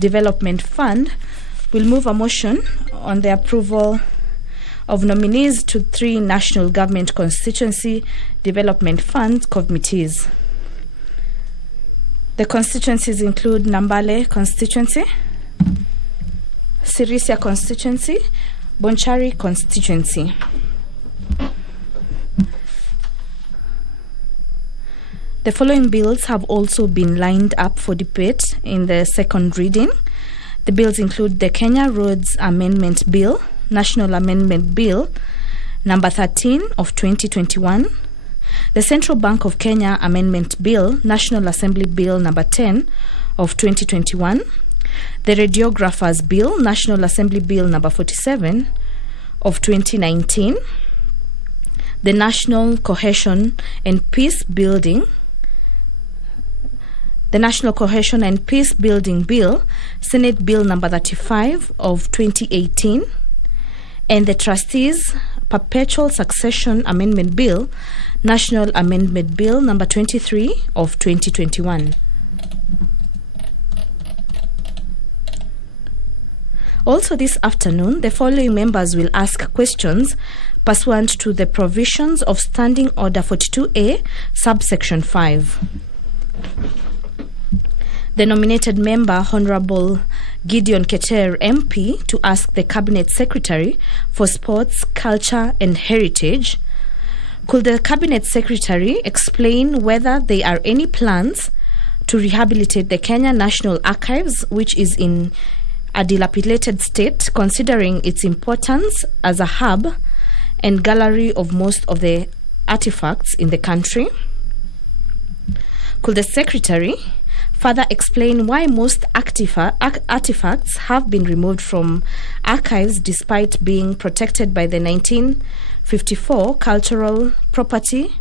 Development Fund will move a motion on the approval of nominees to 3 National Government Constituency Development Fund committees. The constituencies include Nambale Constituency, Sirisia Constituency, Bonchari Constituency. The following bills have also been lined up for debate in the second reading. The bills include the Kenya Roads Amendment Bill, National Amendment Bill number 13 of 2021, the Central Bank of Kenya Amendment Bill, National Assembly Bill number 10 of 2021, the Radiographers Bill, National Assembly Bill number 47 of 2019, the National Cohesion and Peace Building Bill, Senate Bill number 35 of 2018, and the Trustees Perpetual Succession Amendment Bill, National Amendment Bill number 23 of 2021. Also this afternoon, the following members will ask questions pursuant to the provisions of Standing Order 42A, subsection 5. The nominated member, Honorable Gideon Keter, MP, to ask the Cabinet Secretary for Sports, Culture and Heritage, could the Cabinet Secretary explain whether there are any plans to rehabilitate the Kenya National Archives, which is in a dilapidated state, considering its importance as a hub and gallery of most of the artifacts in the country? Could the Secretary further explain why most artifacts have been removed from archives despite being protected by the 1954 Cultural Property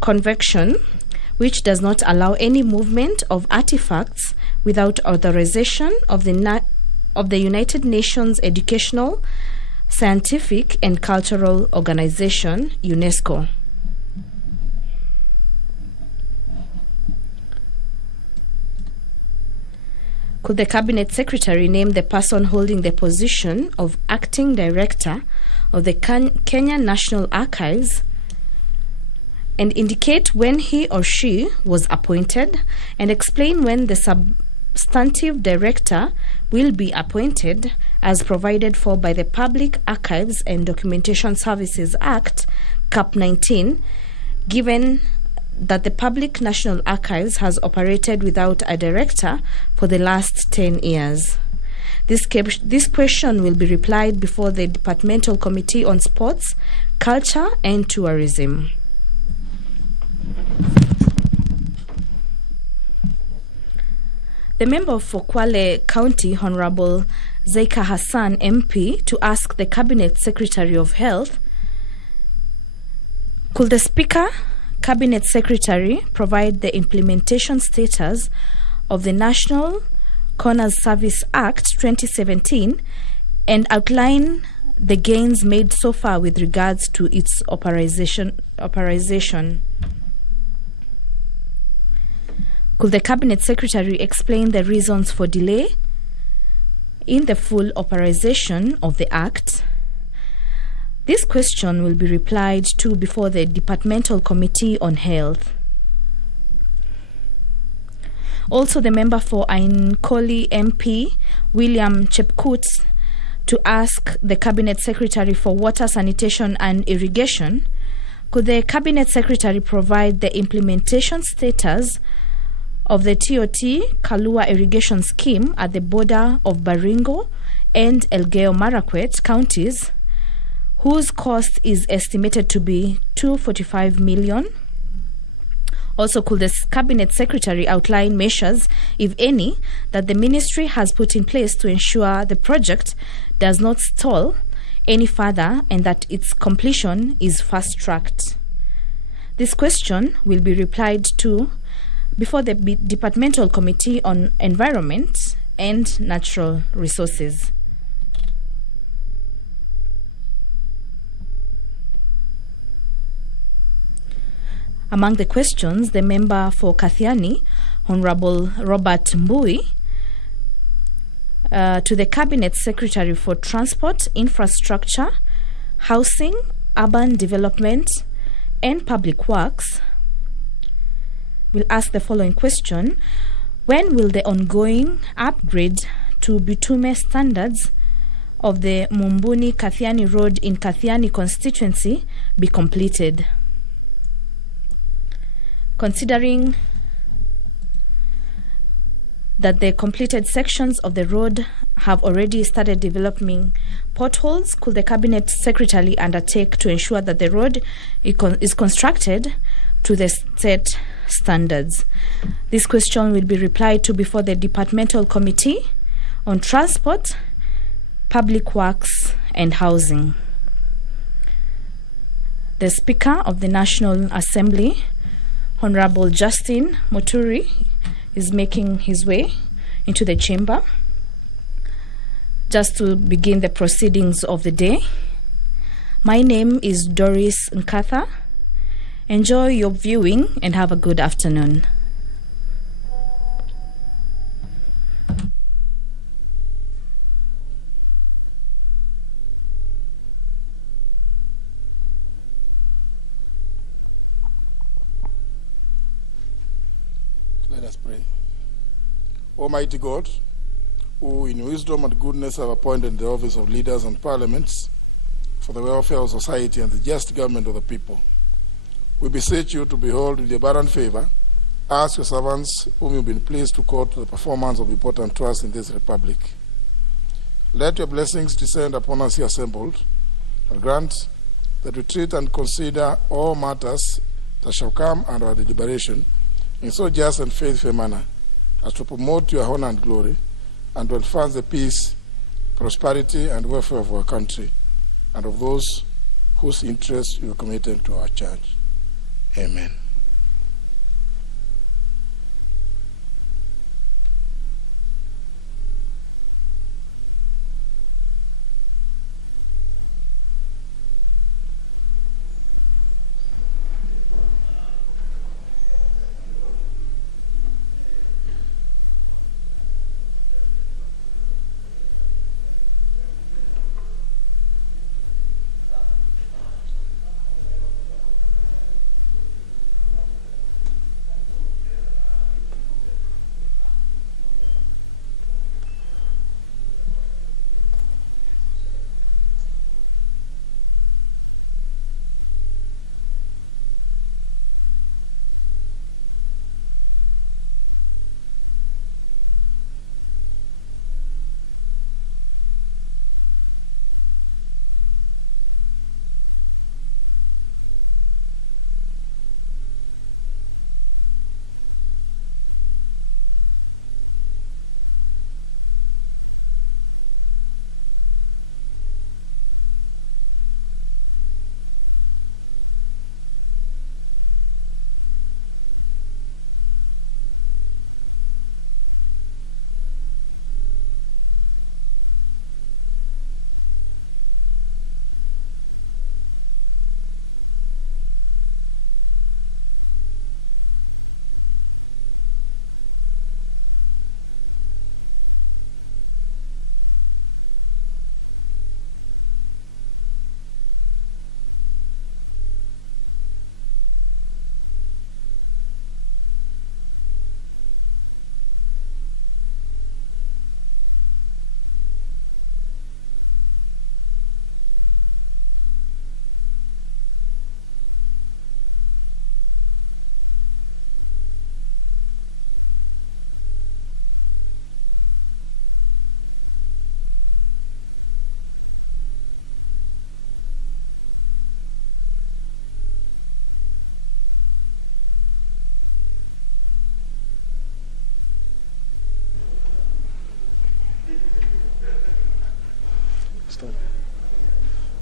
Convention, which does not allow any movement of artifacts without authorization of the United Nations Educational, Scientific and Cultural Organization, UNESCO? Could the Cabinet Secretary name the person holding the position of Acting Director of the Kenya National Archives and indicate when he or she was appointed, and explain when the substantive director will be appointed as provided for by the Public Archives and Documentation Services Act, Cap 19, given that the Public National Archives has operated without a director for the last 10 years. This question will be replied before the Departmental Committee on Sports, Culture and Tourism. The member for Kwale County, Honorable Zeika Hassan, MP, to ask the Cabinet Secretary of Health, could the Speaker, Cabinet Secretary, provide the implementation status of the National Coroner Service Act 2017 and outline the gains made so far with regards to its operation? Could the Cabinet Secretary explain the reasons for delay in the full authorization of the Act? This question will be replied to before the Departmental Committee on Health. Also, the member for Ainkoli MP, William Chepkut, to ask the Cabinet Secretary for Water, Sanitation and Irrigation, could the Cabinet Secretary provide the implementation status of the TOT Kalua Irrigation Scheme at the border of Baringo and Elgeyo Marakwet counties, whose cost is estimated to be 245 million. Also, could the Cabinet Secretary outline measures, if any, that the ministry has put in place to ensure the project does not stall any further and that its completion is fast-tracked? This question will be replied to before the Departmental Committee on Environment and Natural Resources. Among the questions, the member for Kathiani, Honorable Robert Mbui, to the Cabinet Secretary for Transport, Infrastructure, Housing, Urban Development, and Public Works, will ask the following question. When will the ongoing upgrade to bitumen standards of the Mumbuni-Kathiani Road in Kathiani constituency be completed? Considering that the completed sections of the road have already started developing potholes, could the Cabinet Secretary undertake to ensure that the road is constructed to the state standards? This question will be replied to before the Departmental Committee on Transport, Public Works and Housing. The Speaker of the National Assembly, Honorable Justin Muturi, is making his way into the chamber just to begin the proceedings of the day. My name is Doris Nkatha. Enjoy your viewing and have a good afternoon. Let us pray. Almighty God, who in wisdom and goodness have appointed the office of leaders and parliaments for the welfare of society and the just government of the people, we beseech you to behold with abundant favor us, your servants, whom you've been pleased to call to the performance of important trusts in this republic. Let your blessings descend upon us here assembled, and grant that we treat and consider all matters that shall come under our deliberation in so just and faithful a manner as to promote your honor and glory, and to advance the peace, prosperity, and welfare of our country, and of those whose interests you committed to our church. Amen.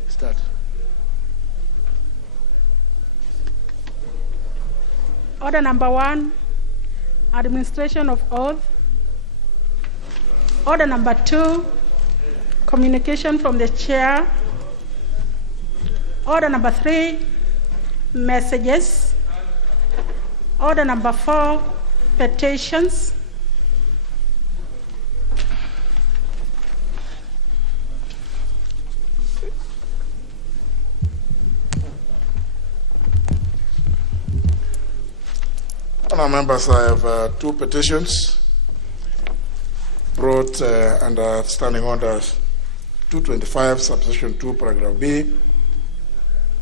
Start. Order number 1, administration of oath. Order number 2, communication from the chair. Order number 3, messages. Order number 4, petitions. Honourable members, I have two petitions brought under standing order 225, subsection 2, paragraph B,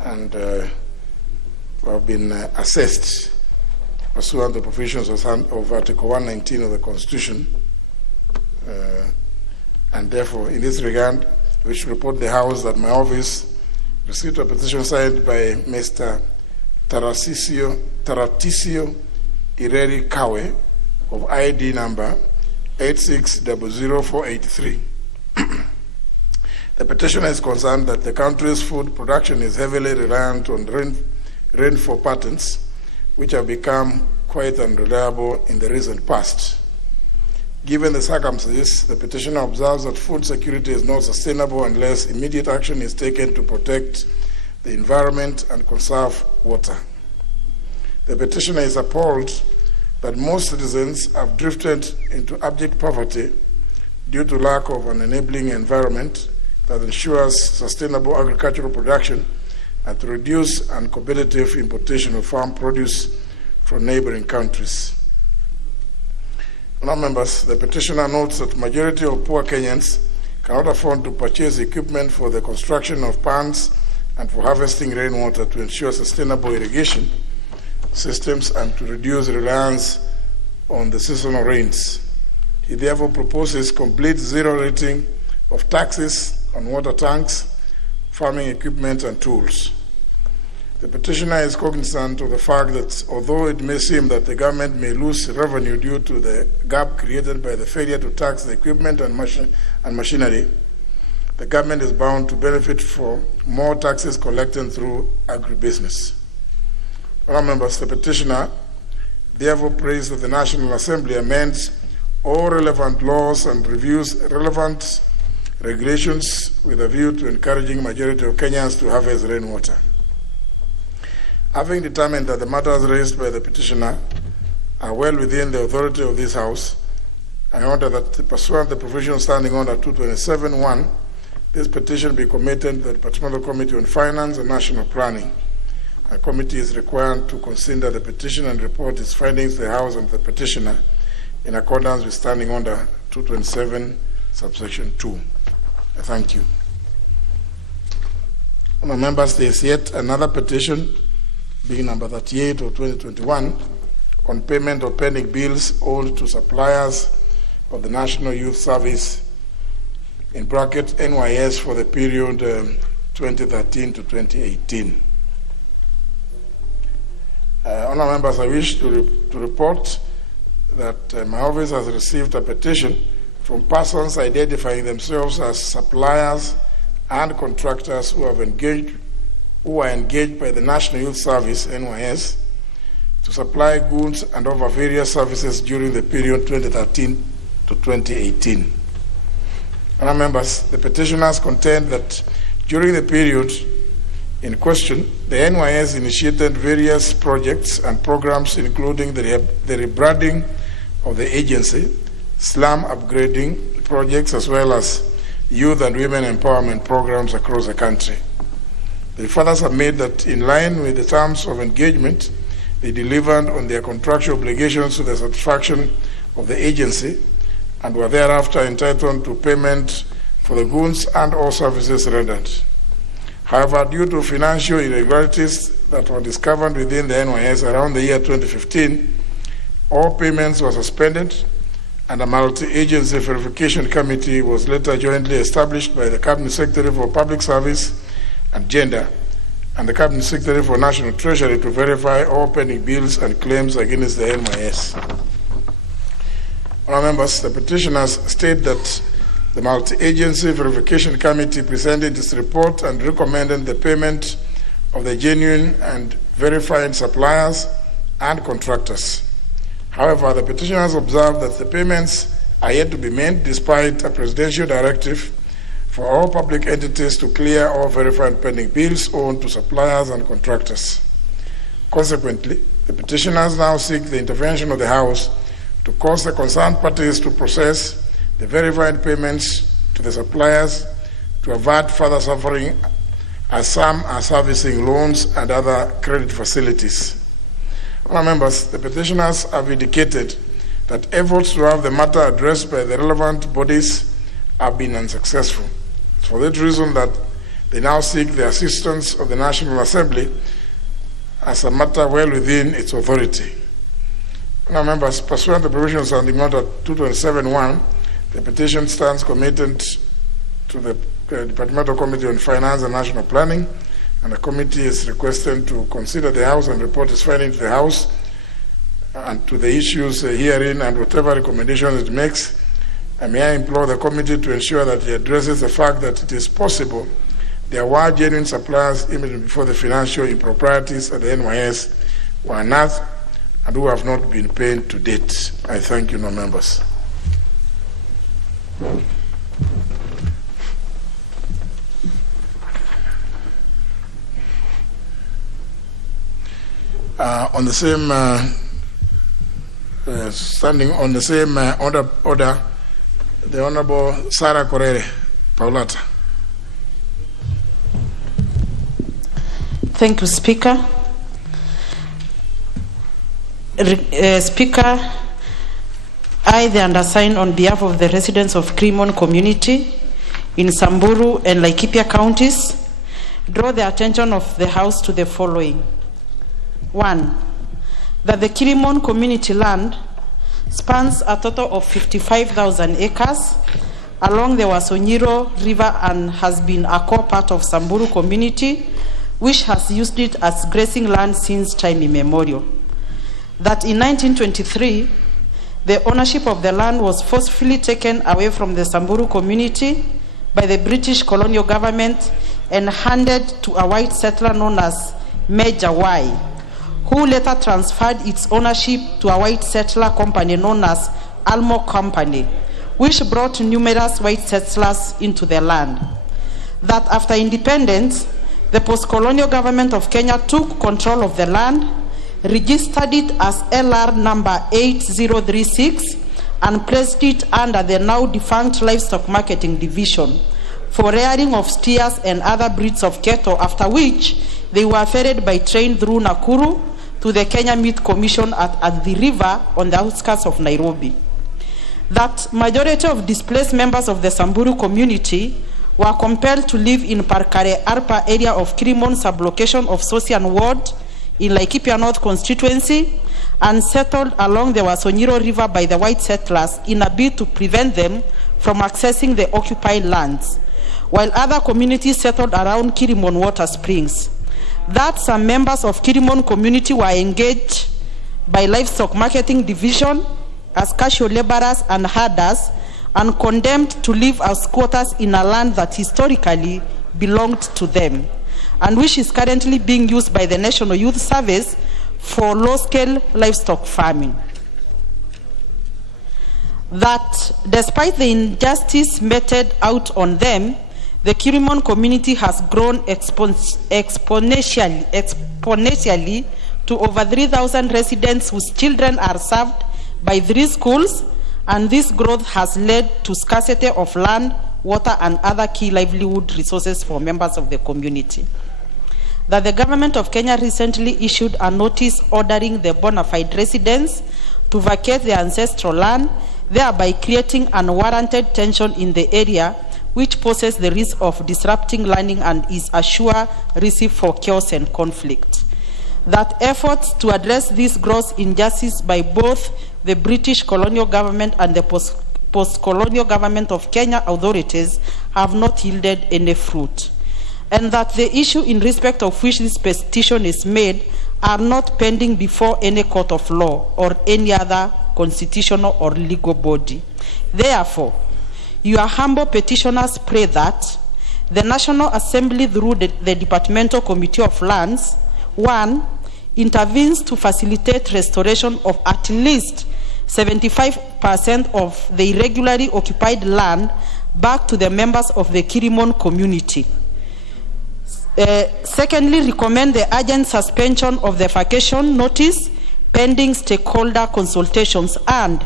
and have been assessed pursuant to the provisions of Article 119 of the Constitution. And therefore, in this regard, we should report the House that my office received a petition signed by Mr. Taratisio Ireri Kawe of ID number 8600483. The petitioner is concerned that the country's food production is heavily reliant on rainfall patterns, which have become quite unreliable in the recent past. Given the circumstances, the petitioner observes that food security is not sustainable unless immediate action is taken to protect the environment and conserve water. The petitioner is appalled that most citizens have drifted into abject poverty due to lack of an enabling environment that ensures sustainable agricultural production and to reduce uncompetitive importation of farm produce from neighboring countries. Honourable members, the petitioner notes that the majority of poor Kenyans cannot afford to purchase equipment for the construction of ponds and for harvesting rainwater to ensure sustainable irrigation systems and to reduce reliance on the seasonal rains. He therefore proposes complete zero rating of taxes on water tanks, farming equipment, and tools. The petitioner is cognizant of the fact that although it may seem that the government may lose revenue due to the gap created by the failure to tax the equipment and machinery, the government is bound to benefit from more taxes collected through agribusiness. Honourable members, the petitioner therefore prays that the National Assembly amends all relevant laws and reviews relevant regulations with a view to encouraging majority of Kenyans to harvest rainwater. Having determined that the matters raised by the petitioner are well within the authority of this House, I order that pursuant to the provision standing under 227(1), this petition be committed to the Departmental Committee on Finance and National Planning. A committee is required to consider the petition and report its findings to the House and the petitioner in accordance with standing order 227, subsection 2. I thank you. Honourable members, there is yet another petition, being number 38 of 2021, on payment of pending bills owed to suppliers of the National Youth Service, in bracket NYS, for the period 2013 to 2018. Honourable members, I wish to report that my office has received a petition from persons identifying themselves as suppliers and contractors who are engaged by the National Youth Service, NYS, to supply goods and offer various services during the period 2013 to 2018. Honourable members, the petitioners contend that during the period in question, the NYS initiated various projects and programs, including the rebranding of the agency, slum upgrading projects, as well as youth and women empowerment programs across the country. They further submit that in line with the terms of engagement, they delivered on their contractual obligations to the satisfaction of the agency and were thereafter entitled to payment for the goods and all services rendered. However, due to financial irregularities that were discovered within the NYS around the year 2015, all payments were suspended, and a multi-agency verification committee was later jointly established by the Cabinet Secretary for Public Service and Gender and the Cabinet Secretary for National Treasury to verify all pending bills and claims against the NYS. Honourable members, the petitioners state that the multi-agency verification committee presented its report and recommended the payment of the genuine and verified suppliers and contractors. However, the petitioners observed that the payments are yet to be made despite a presidential directive for all public entities to clear all verified pending bills owed to suppliers and contractors. Consequently, the petitioners now seek the intervention of the House to cause the concerned parties to process the verified payments to the suppliers to avert further suffering, as some are servicing loans and other credit facilities. Members, the petitioners have indicated that efforts to have the matter addressed by the relevant bodies have been unsuccessful. It's for that reason that they now seek the assistance of the National Assembly as a matter well within its authority. Members, pursuant to the provisions of the Order 227.1, the petition stands committed to the Departmental Committee on Finance and National Planning, and the committee is requested to consider the House and report its findings to the House and to the issues herein and whatever recommendations it makes. And may I implore the committee to ensure that it addresses the fact that it is possible there were genuine suppliers even before the financial improprieties at the NYS were unearthed and who have not been paid to date. I thank you, members. On the same standing on the same order, the Honorable Sarah Correre Paulata. Thank you, Speaker. Speaker, I, the undersigned, on behalf of the residents of Crimon community in Samburu and Laikipia counties, draw the attention of the House to the following. 1. That the Kirimon community land spans a total of 55,000 acres along the Wasonyiro River and has been a core part of Samburu community, which has used it as grazing land since time immemorial. That in 1923, the ownership of the land was forcefully taken away from the Samburu community by the British colonial government and handed to a white settler known as Major Y, who later transferred its ownership to a white settler company known as Almo Company, which brought numerous white settlers into the land. That after independence, the post-colonial government of Kenya took control of the land, registered it as LR number 8036, and placed it under the now defunct Livestock Marketing Division for rearing of steers and other breeds of cattle, after which they were ferried by train through Nakuru to the Kenya Meat Commission at the river on the outskirts of Nairobi. That majority of displaced members of the Samburu community were compelled to live in Parkare Arpa area of Kirimon sublocation of Sosian Ward in Laikipia North constituency and settled along the Wasonyiro River by the white settlers in a bid to prevent them from accessing the occupied lands, while other communities settled around Kirimon Water Springs. That some members of Kirimon community were engaged by Livestock Marketing Division as casual laborers and herders and condemned to live as squatters in a land that historically belonged to them, and which is currently being used by the National Youth Service for low-scale livestock farming. That despite the injustice meted out on them, the Kirimon community has grown exponentially to over 3,000 residents whose children are served by 3 schools, and this growth has led to scarcity of land, water, and other key livelihood resources for members of the community. That the government of Kenya recently issued a notice ordering the bona fide residents to vacate their ancestral land, thereby creating unwarranted tension in the area, which poses the risk of disrupting learning and is a sure recipe for chaos and conflict. That efforts to address this gross injustice by both the British colonial government and the post-colonial government of Kenya authorities have not yielded any fruit. And that the issue in respect of which this petition is made are not pending before any court of law or any other constitutional or legal body. Therefore, your humble petitioners pray that the National Assembly, through the Departmental Committee of Lands, 1, intervenes to facilitate restoration of at least 75% of the irregularly occupied land back to the members of the Kirimon community. Secondly, recommend the urgent suspension of the vacation notice pending stakeholder consultations and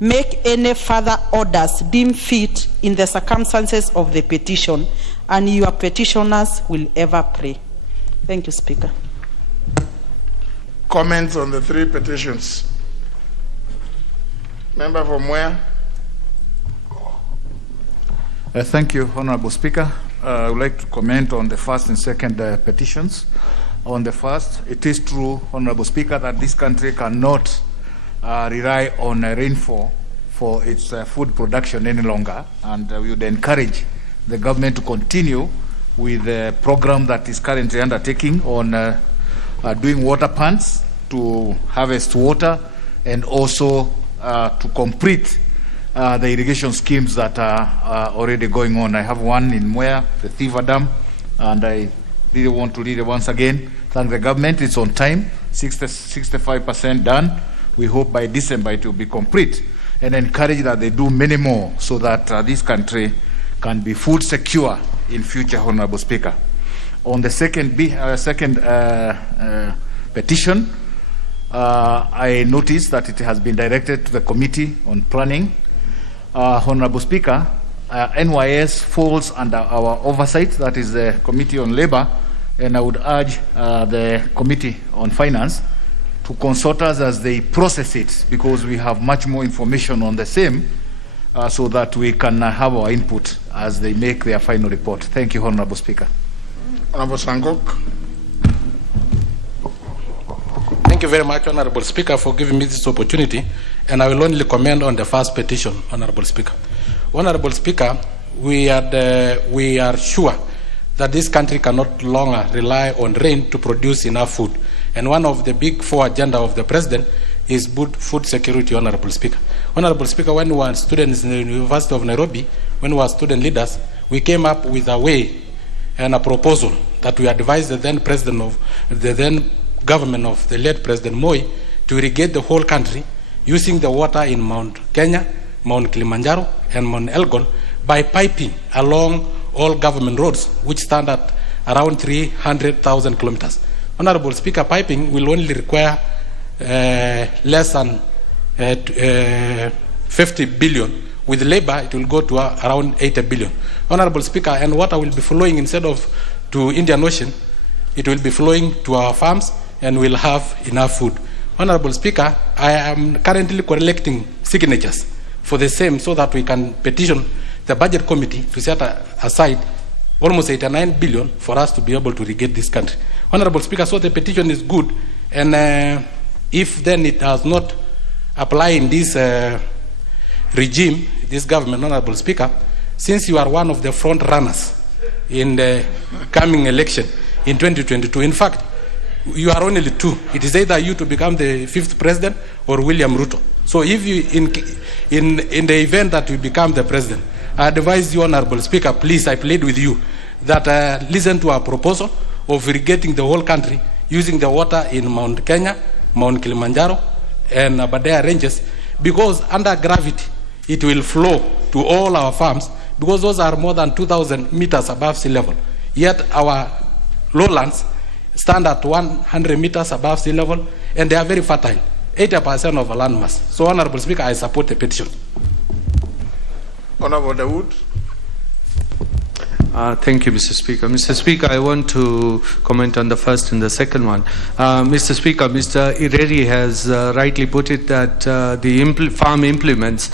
make any further orders deemed fit in the circumstances of the petition, and your petitioners will ever pray. Thank you, Speaker. Comments on the 3 petitions. Member from where? Thank you, Honorable Speaker. I would like to comment on the first and second petitions. On the first, it is true, Honorable Speaker, that this country cannot rely on rainfall for its food production any longer, and we would encourage the government to continue with the program that is currently undertaking on doing water pans to harvest water, and also to complete the irrigation schemes that are already going on. I have one in Mwea, the Thiva Dam, and I really want to read it once again. Thank the government. It's on time, 65% done. We hope by December it will be complete, and encourage that they do many more so that this country can be food secure in future, Honorable Speaker. On the second petition, I noticed that it has been directed to the Committee on Planning. Honorable Speaker, NYS falls under our oversight, that is the Committee on Labor, and I would urge the Committee on Finance to consult us as they process it, because we have much more information on the same, so that we can have our input as they make their final report. Thank you, Honorable Speaker. Honorable Sangok. Thank you very much, Honorable Speaker, for giving me this opportunity, and I will only comment on the first petition, Honorable Speaker. Honorable Speaker, we are sure that this country cannot longer rely on rain to produce enough food, and one of the big 4 agenda of the President is food security, Honorable Speaker. Honorable Speaker, when we were students in the University of Nairobi, when we were student leaders, we came up with a way and a proposal that we advised the then government of the late President Moi to irrigate the whole country using the water in Mount Kenya, Mount Kilimanjaro, and Mount Elgon by piping along all government roads, which stand at around 300,000 kilometers. Honorable Speaker, piping will only require less than 50 billion. With labor, it will go to around 80 billion. Honorable Speaker, and water will be flowing instead of to Indian Ocean, it will be flowing to our farms, and we'll have enough food. Honorable Speaker, I am currently collecting signatures for the same so that we can petition the Budget Committee to set aside almost 89 billion for us to be able to irrigate this country. Honorable Speaker, so the petition is good, and if then it does not apply in this regime, this government, Honorable Speaker, since you are one of the front runners in the coming election in 2022, in fact, you are only 2. It is either you to become the 5th president or William Ruto. So if you, in the event that you become the president, I advise you, Honorable Speaker, please, I plead with you that listen to our proposal of irrigating the whole country using the water in Mount Kenya, Mount Kilimanjaro, and Aberdare ranges, because under gravity, it will flow to all our farms, because those are more than 2,000 meters above sea level. Yet our lowlands stand at 100 meters above sea level, and they are very fertile, 80% of our land mass. So, Honorable Speaker, I support the petition. Honorable Dawood. Thank you, Mr. Speaker. Mr. Speaker, I want to comment on the first and the second one. Mr. Speaker, Mr. Irrigation has rightly put it that the farm implements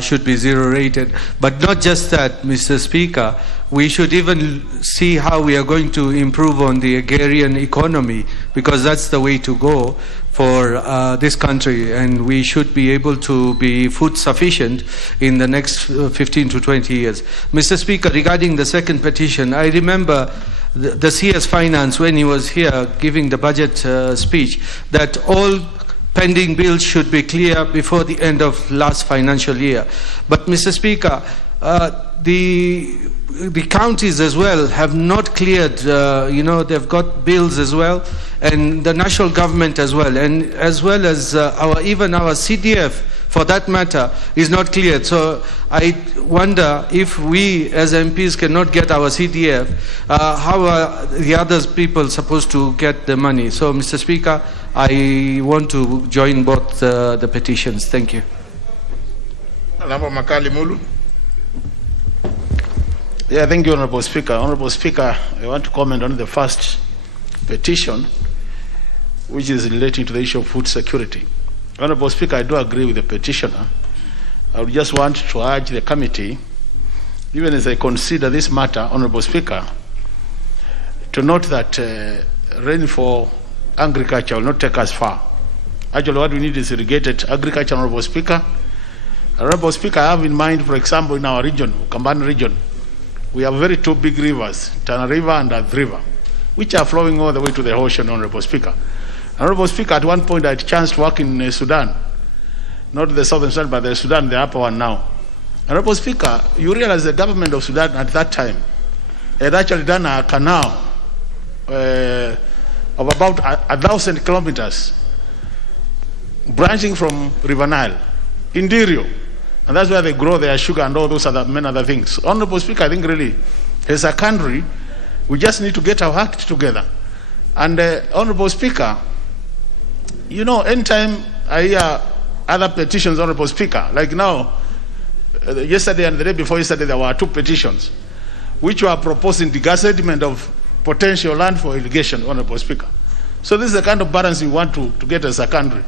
should be zero rated. But not just that, Mr. Speaker, we should even see how we are going to improve on the agrarian economy, because that's the way to go for this country, and we should be able to be food sufficient in the next 15 to 20 years. Mr. Speaker, regarding the second petition, I remember the CS Finance, when he was here giving the budget speech, that all pending bills should be clear before the end of last financial year. But Mr. Speaker, the counties as well have not cleared, they've got bills as well, and the national government as well, and as well as even our CDF, for that matter, is not cleared. So I wonder if we as MPs cannot get our CDF, how are the other people supposed to get the money? So, Mr. Speaker, I want to join both the petitions. Thank you. Honorable Makali Mulu. Yeah, thank you, Honorable Speaker. Honorable Speaker, I want to comment on the first petition. which is relating to the issue of food security. Honorable Speaker, I do agree with the petitioner. I would just want to urge the committee, even as I consider this matter, Honorable Speaker, to note that rain for agriculture will not take us far. Actually, what we need is irrigated agriculture, Honorable Speaker. Honorable Speaker, I have in mind, for example, in our region, Ukambani region, we have very two big rivers, Tana River and Earth River, which are flowing all the way to the ocean, Honorable Speaker. Honorable Speaker, at one point I had a chance to work in Sudan, not the southern Sudan, but the Sudan, the upper one now. Honorable Speaker, you realize the government of Sudan at that time had actually done a canal of about 1,000 kilometers branching from River Nile, Indirio, and that's where they grow their sugar and all those many other things. Honorable Speaker, I think really, as a country, we just need to get our act together. And Honorable Speaker, you know, anytime I hear other petitions, Honorable Speaker, like now, yesterday and the day before yesterday, there were two petitions which were proposing the gazettement of potential land for irrigation, Honorable Speaker. So this is the kind of balance we want to get as a country.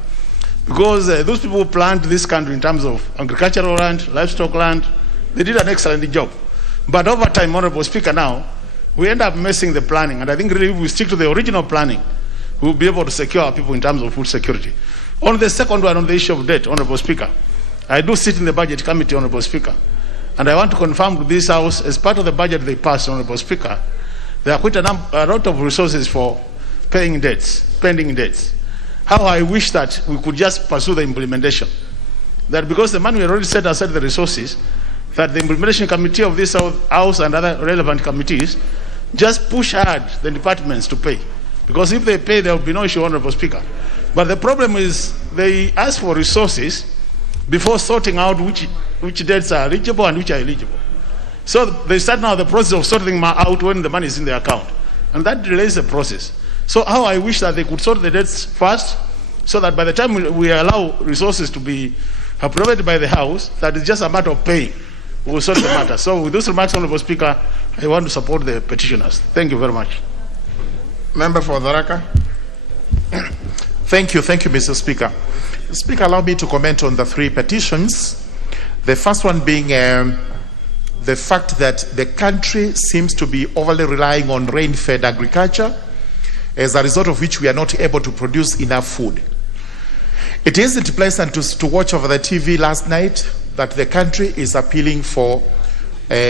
Because those people who planned this country in terms of agricultural land, livestock land, they did an excellent job. But over time, Honorable Speaker, now, we end up messing the planning. And I think really if we stick to the original planning, we'll be able to secure our people in terms of food security. On the second one, on the issue of debt, Honorable Speaker, I do sit in the Budget Committee, Honorable Speaker, and I want to confirm to this House, as part of the budget they passed, Honorable Speaker, there are quite a lot of resources for paying debts, pending debts. How I wish that we could just pursue the implementation. That because the money we already set aside the resources, that the implementation committee of this House and other relevant committees just push hard the departments to pay. Because if they pay, there will be no issue, Honorable Speaker. But the problem is they ask for resources before sorting out which debts are eligible and which are eligible. So they start now the process of sorting them out when the money is in their account. And that delays the process. So how I wish that they could sort the debts first, so that by the time we allow resources to be appropriated by the House, that is just a matter of paying. We will sort the matter. So with those remarks, Honorable Speaker, I want to support the petitioners. Thank you very much. Member for Tharaka. Thank you, Mr. Speaker. Speaker, allow me to comment on the three petitions. The first one being the fact that the country seems to be overly relying on rain-fed agriculture, as a result of which we are not able to produce enough food. It isn't pleasant to watch over the TV last night that the country is appealing for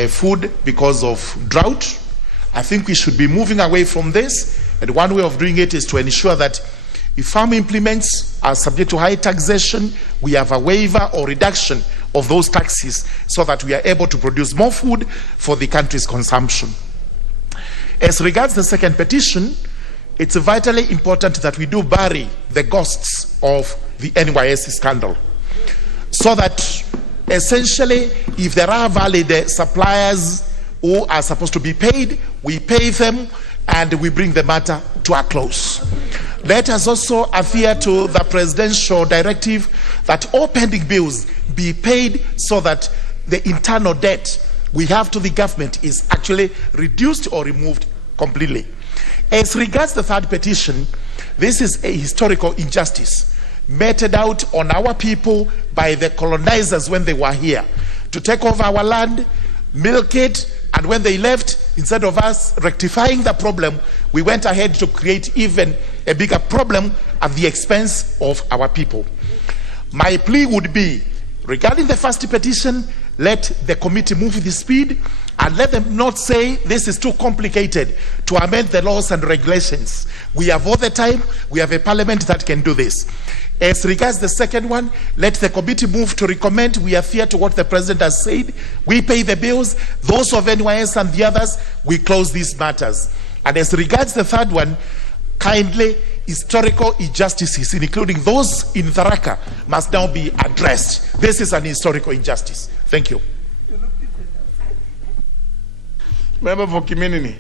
food because of drought. I think we should be moving away from this, and one way of doing it is to ensure that if farm implements are subject to high taxation, we have a waiver or reduction of those taxes so that we are able to produce more food for the country's consumption. As regards the second petition, it's vitally important that we do bury the ghosts of the NYSC scandal, so that essentially if there are valid suppliers who are supposed to be paid, we pay them and we bring the matter to a close. Let us also adhere to the presidential directive that all pending bills be paid so that the internal debt we have to the government is actually reduced or removed completely. As regards the third petition, this is a historical injustice meted out on our people by the colonizers when they were here to take over our land, milk it, and when they left, instead of us rectifying the problem, we went ahead to create even a bigger problem at the expense of our people. My plea would be, regarding the first petition, let the committee move with the speed and let them not say this is too complicated to amend the laws and regulations. We have all the time. We have a parliament that can do this. As regards the second one, let the committee move to recommend. We adhere to what the president has said. We pay the bills. Those of NYS and the others, we close these matters. And as regards the third one, kindly, historical injustices, including those in Tharaka, must now be addressed. This is an historical injustice. Thank you. Member for Kiminini.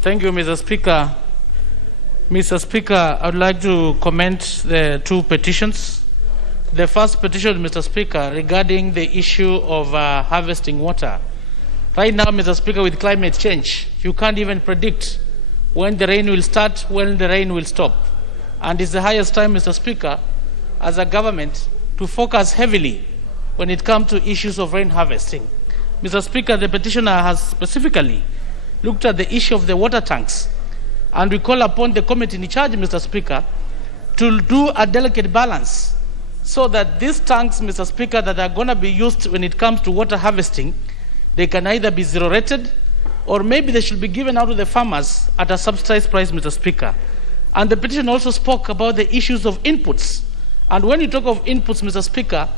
Thank you, Mr. Speaker. Mr. Speaker, I would like to comment the two petitions. The first petition, Mr. Speaker, regarding the issue of harvesting water. Right now, Mr. Speaker, with climate change, you can't even predict when the rain will start, when the rain will stop. And it's the highest time, Mr. Speaker, as a government to focus heavily when it comes to issues of rain harvesting. Mr. Speaker, the petitioner has specifically looked at the issue of the water tanks, and we call upon the committee in charge, Mr. Speaker, to do a delicate balance so that these tanks, Mr. Speaker, that are going to be used when it comes to water harvesting, they can either be zero rated or maybe they should be given out to the farmers at a subsidized price, Mr. Speaker. And the petition also spoke about the issues of inputs. And when you talk of inputs, Mr. Speaker,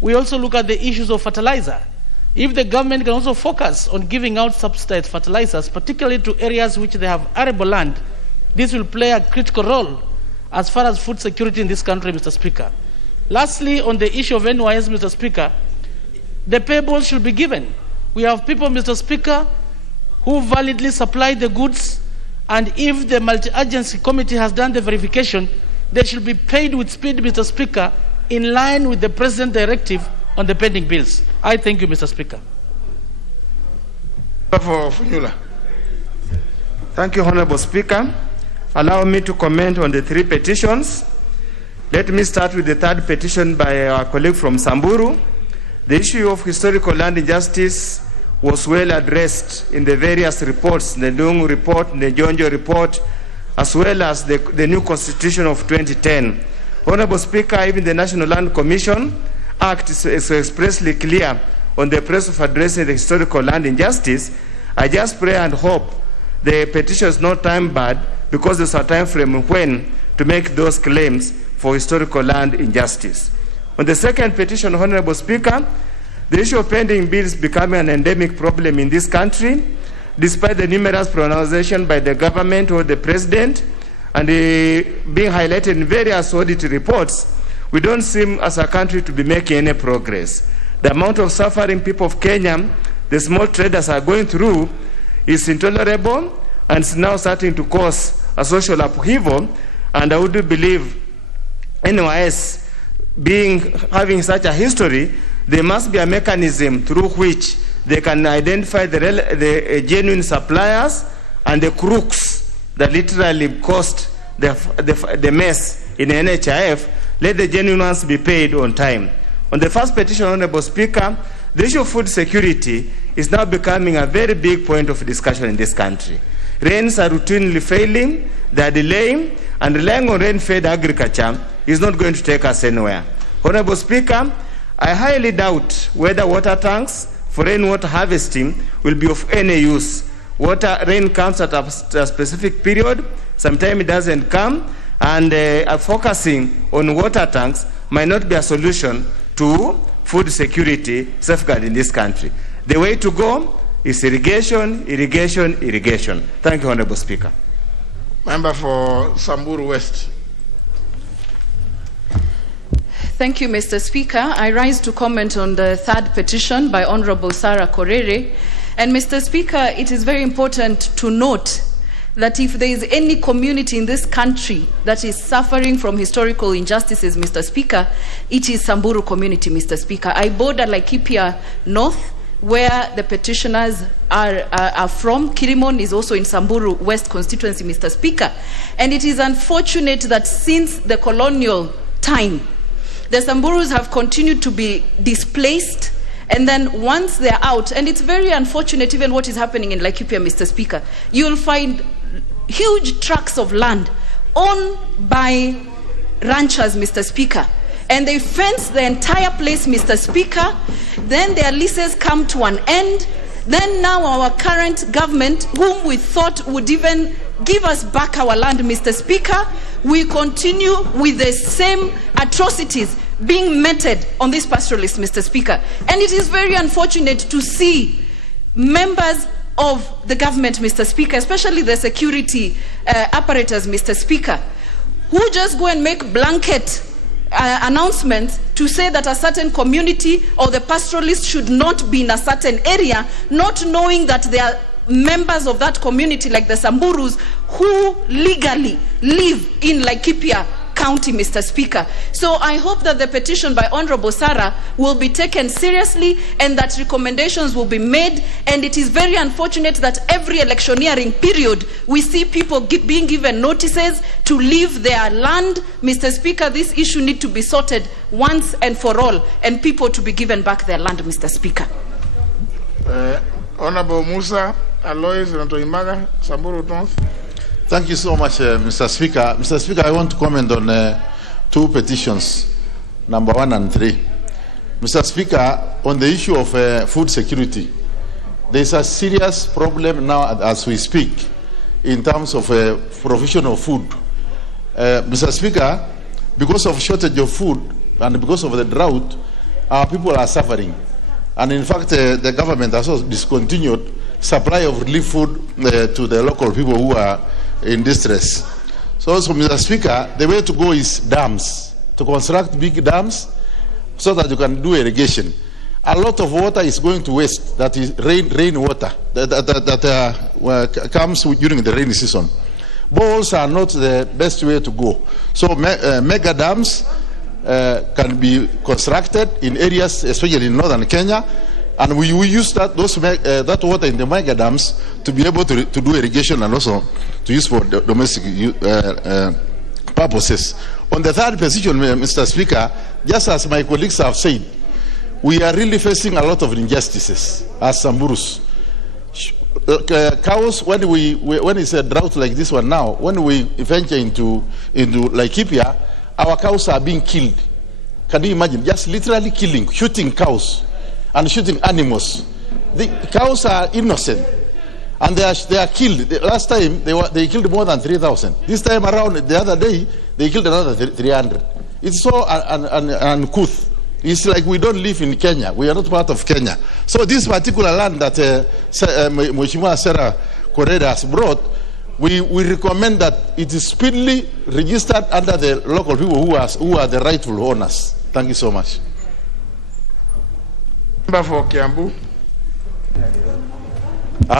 we also look at the issues of fertilizer. If the government can also focus on giving out subsidized fertilizers, particularly to areas which they have arable land, this will play a critical role as far as food security in this country, Mr. Speaker. Lastly, on the issue of NYS, Mr. Speaker, the payables should be given. We have people, Mr. Speaker, who validly supply the goods, and if the multi-agency committee has done the verification, they should be paid with speed, Mr. Speaker, in line with the President's directive on the pending bills. I thank you, Mr. Speaker. Thank you, Honorable Speaker. Allow me to comment on the 3 petitions. Let me start with the 3rd petition by our colleague from Samburu. The issue of historical land injustice was well addressed in the various reports, the Dung report, the Jonjo report, as well as the new constitution of 2010. Honorable Speaker, even the National Land Commission Act is expressly clear on the process of addressing the historical land injustice. I just pray and hope the petition is not time-barred, because there's a time frame when to make those claims for historical land injustice. On the 2nd petition, Honorable Speaker, the issue of pending bills becoming an endemic problem in this country, despite the numerous pronunciations by the government or the president, and being highlighted in various audit reports, we don't seem as a country to be making any progress. The amount of suffering people of Kenya, the small traders, are going through is intolerable, and it's now starting to cause a social upheaval. And I would believe NYS having such a history, there must be a mechanism through which they can identify the genuine suppliers and the crooks that literally caused the mess in NHIF. Let the genuine ones be paid on time. On the 1st petition, Honorable Speaker, the issue of food security is now becoming a very big point of discussion in this country. Rains are routinely failing, they are delaying, and relying on rain-fed agriculture is not going to take us anywhere. Honorable Speaker, I highly doubt whether water tanks for rainwater harvesting will be of any use. Rain comes at a specific period, sometimes it doesn't come, and focusing on water tanks might not be a solution to food security safeguard in this country. The way to go is irrigation, irrigation, irrigation. Thank you, Honorable Speaker. Member for Samburu West. Thank you, Mr. Speaker. I rise to comment on the 3rd petition by Honorable Sarah Korere. And Mr. Speaker, it is very important to note that if there is any community in this country that is suffering from historical injustices, Mr. Speaker, it is Samburu community, Mr. Speaker. I border Laikipia North, where the petitioners are from. Kirimon is also in Samburu West constituency, Mr. Speaker. And it is unfortunate that since the colonial time, the Samburus have continued to be displaced, and then once they're out, and it's very unfortunate even what is happening in Laikipia, Mr. Speaker, you'll find huge tracts of land owned by ranchers, Mr. Speaker, and they fence the entire place, Mr. Speaker. Then their leases come to an end. Then now our current government, whom we thought would even give us back our land, Mr. Speaker, we continue with the same atrocities being meted on this pastoralist, Mr. Speaker. And it is very unfortunate to see members of the government, Mr. Speaker, especially the security apparatus, Mr. Speaker, who just go and make blanket announcements to say that a certain community or the pastoralist should not be in a certain area, not knowing that there are members of that community like the Samburus who legally live in Laikipia county, Mr. Speaker. So I hope that the petition by Honorable Sarah will be taken seriously and that recommendations will be made. And it is very unfortunate that every electioneering period we see people being given notices to leave their land. Mr. Speaker, this issue needs to be sorted once and for all, and people to be given back their land, Mr. Speaker. Honorable Musa Alois Rantoimaga, Samburu North. Thank you so much, Mr. Speaker. Mr. Speaker, I want to comment on two petitions, number 1 and 3. Mr. Speaker, on the issue of food security, there is a serious problem now as we speak in terms of provision of food. Mr. Speaker, because of shortage of food and because of the drought, our people are suffering. And in fact, the government has also discontinued supply of relief food to the local people who are in distress. So, Mr. Speaker, the way to go is dams, to construct big dams so that you can do irrigation. A lot of water is going to waste, that is rain water that comes during the rainy season. Boreholes are not the best way to go. So mega dams can be constructed in areas, especially in northern Kenya, and we use that water in the mega dams to be able to do irrigation and also to use for domestic purposes. On the third position, Mr. Speaker, just as my colleagues have said, we are really facing a lot of injustices as Samburus. Cows, when it's a drought like this one now, when we venture into Laikipia, our cows are being killed. Can you imagine? Just literally killing, shooting cows and shooting animals. The cows are innocent and they are killed. The last time they killed more than 3,000. This time around, the other day, they killed another 300. It's so uncouth. It's like we don't live in Kenya. We are not part of Kenya. So this particular land that Mheshimiwa Sarah Correa has brought, we recommend that it is speedily registered under the local people who are the rightful owners. Thank you so much. Member for Kiambu.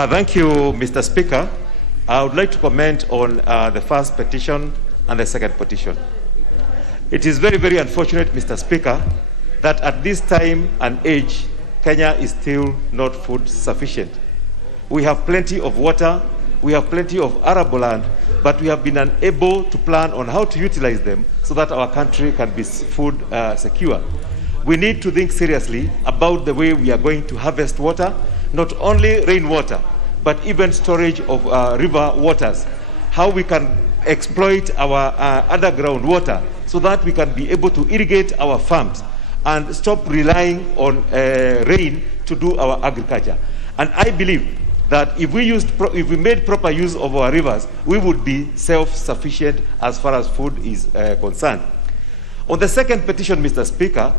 Thank you, Mr. Speaker. I would like to comment on the first petition and the second petition. It is very, very unfortunate, Mr. Speaker, that at this time and age, Kenya is still not food sufficient. We have plenty of water, we have plenty of arable land, but we have been unable to plan on how to utilize them so that our country can be food secure. We need to think seriously about the way we are going to harvest water, not only rainwater, but even storage of river waters, how we can exploit our underground water so that we can be able to irrigate our farms and stop relying on rain to do our agriculture. And I believe that if we made proper use of our rivers, we would be self-sufficient as far as food is concerned. On the second petition, Mr. Speaker,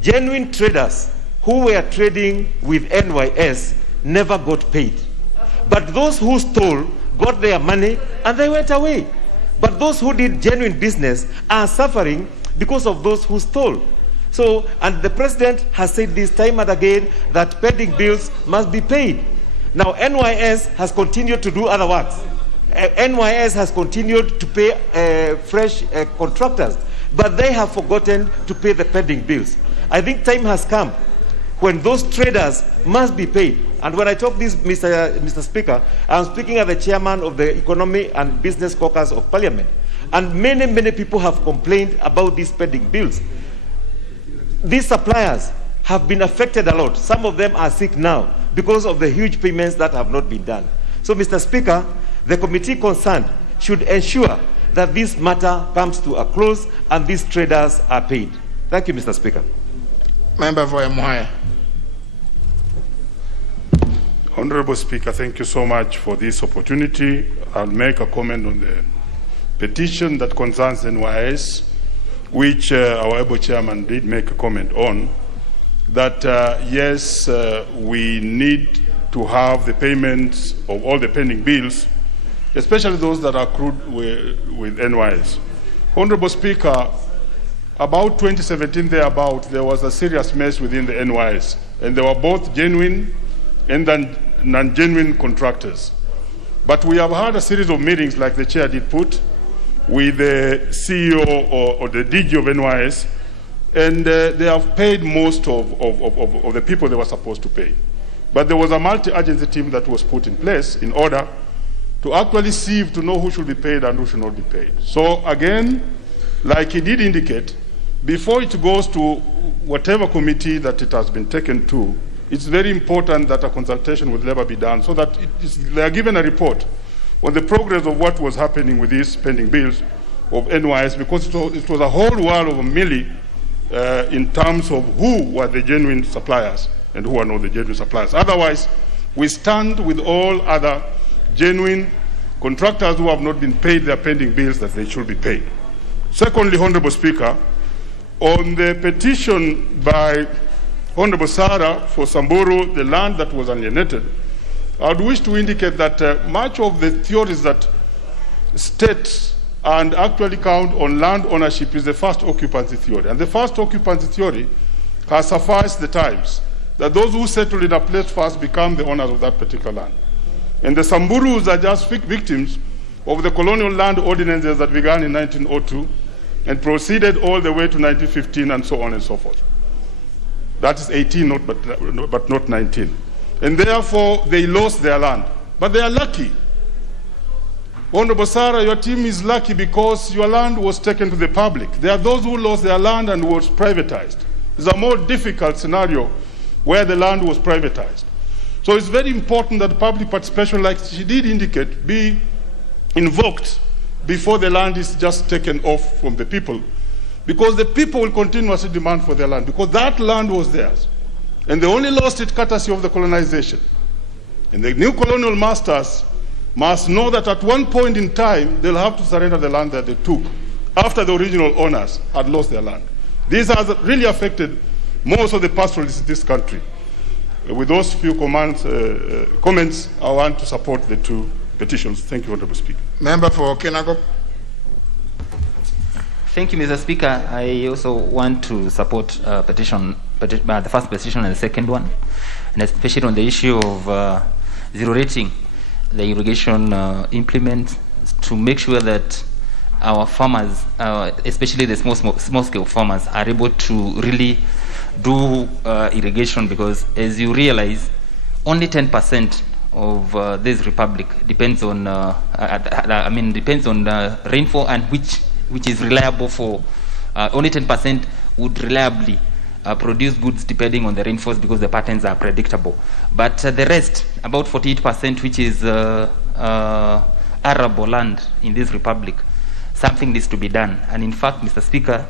genuine traders who were trading with NYS never got paid. But those who stole got their money and they went away. But those who did genuine business are suffering because of those who stole. So, and the president has said this time and again that pending bills must be paid. Now, NYS has continued to do other works. NYS has continued to pay fresh contractors, but they have forgotten to pay the pending bills. I think time has come when those traders must be paid. And when I talk this, Mr. Speaker, I'm speaking as the chairman of the Economy and Business Caucus of Parliament. And many, many people have complained about these pending bills. These suppliers have been affected a lot. Some of them are sick now because of the huge payments that have not been done. So, Mr. Speaker, the committee concerned should ensure that this matter comes to a close and these traders are paid. Thank you, Mr. Speaker. Member for Emuhaya. Honorable Speaker, thank you so much for this opportunity. I'll make a comment on the petition that concerns NYS, which our able chairman did make a comment on, that yes, we need to have the payments of all the pending bills, especially those that are accrued with NYS. Honorable Speaker, about 2017 thereabout, there was a serious mess within the NYS, and there were both genuine and non-genuine contractors. But we have had a series of meetings, like the chair did put, with the CEO or the DG of NYS, and they have paid most of the people they were supposed to pay. But there was a multi-agency team that was put in place in order to actually sieve to know who should be paid and who should not be paid. So again, like he did indicate, before it goes to whatever committee that it has been taken to, it's very important that a consultation with Labour be done so that they are given a report on the progress of what was happening with these pending bills of NYS, because it was a whole while of a milli in terms of who were the genuine suppliers and who are not the genuine suppliers. Otherwise, we stand with all other genuine contractors who have not been paid their pending bills that they should be paid. Secondly, Honourable Speaker, on the petition by Honourable Sarah for Samburu, the land that was alienated, I would wish to indicate that much of the theories that state and actually count on land ownership is the first occupancy theory. And the first occupancy theory has sufficed the times that those who settle in a place first become the owners of that particular land. And the Samburus are just victims of the colonial land ordinances that began in 1902 and proceeded all the way to 1915 and so on and so forth. That is 18, but not 19. And therefore, they lost their land. But they are lucky. Honorable Sarah, your team is lucky because your land was taken to the public. There are those who lost their land and was privatized. It's a more difficult scenario where the land was privatized. So it's very important that public participation, like she did indicate, be invoked before the land is just taken off from the people. Because the people will continuously demand for their land, because that land was theirs. And they only lost it courtesy of the colonization. And the new colonial masters must know that at one point in time, they'll have to surrender the land that they took after the original owners had lost their land. This has really affected most of the pastoralists in this country. With those few comments, I want to support the two petitions. Thank you, Honourable Speaker. Member for Kenago. Thank you, Mr. Speaker. I also want to support the first petition and the second one, and especially on the issue of zero rating the irrigation implements to make sure that our farmers, especially the small-scale farmers, are able to really do irrigation, because as you realize, only 10% of this republic depends on rainfall, and which is reliable for only 10% would reliably produce goods depending on the rainfalls, because the patterns are predictable. But the rest, about 48%, which is arable land in this republic, something needs to be done. And in fact, Mr. Speaker,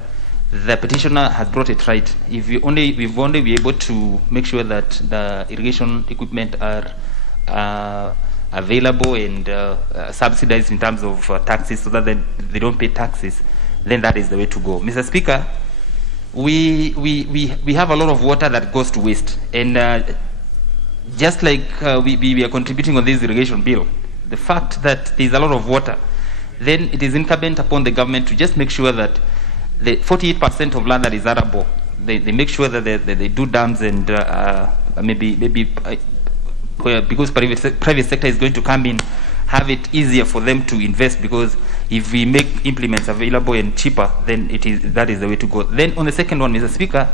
the petitioner has brought it right. If we've only been able to make sure that the irrigation equipment are available and subsidized in terms of taxes, so that they don't pay taxes, then that is the way to go. Mr. Speaker, we have a lot of water that goes to waste, and just like we are contributing on this irrigation bill, the fact that there is a lot of water, then it is incumbent upon the government to just make sure that the 48% of land that is arable, they make sure that they do dams, and because private sector is going to come in, have it easier for them to invest, because if we make implements available and cheaper, then that is the way to go. Then on the second one, Mr. Speaker,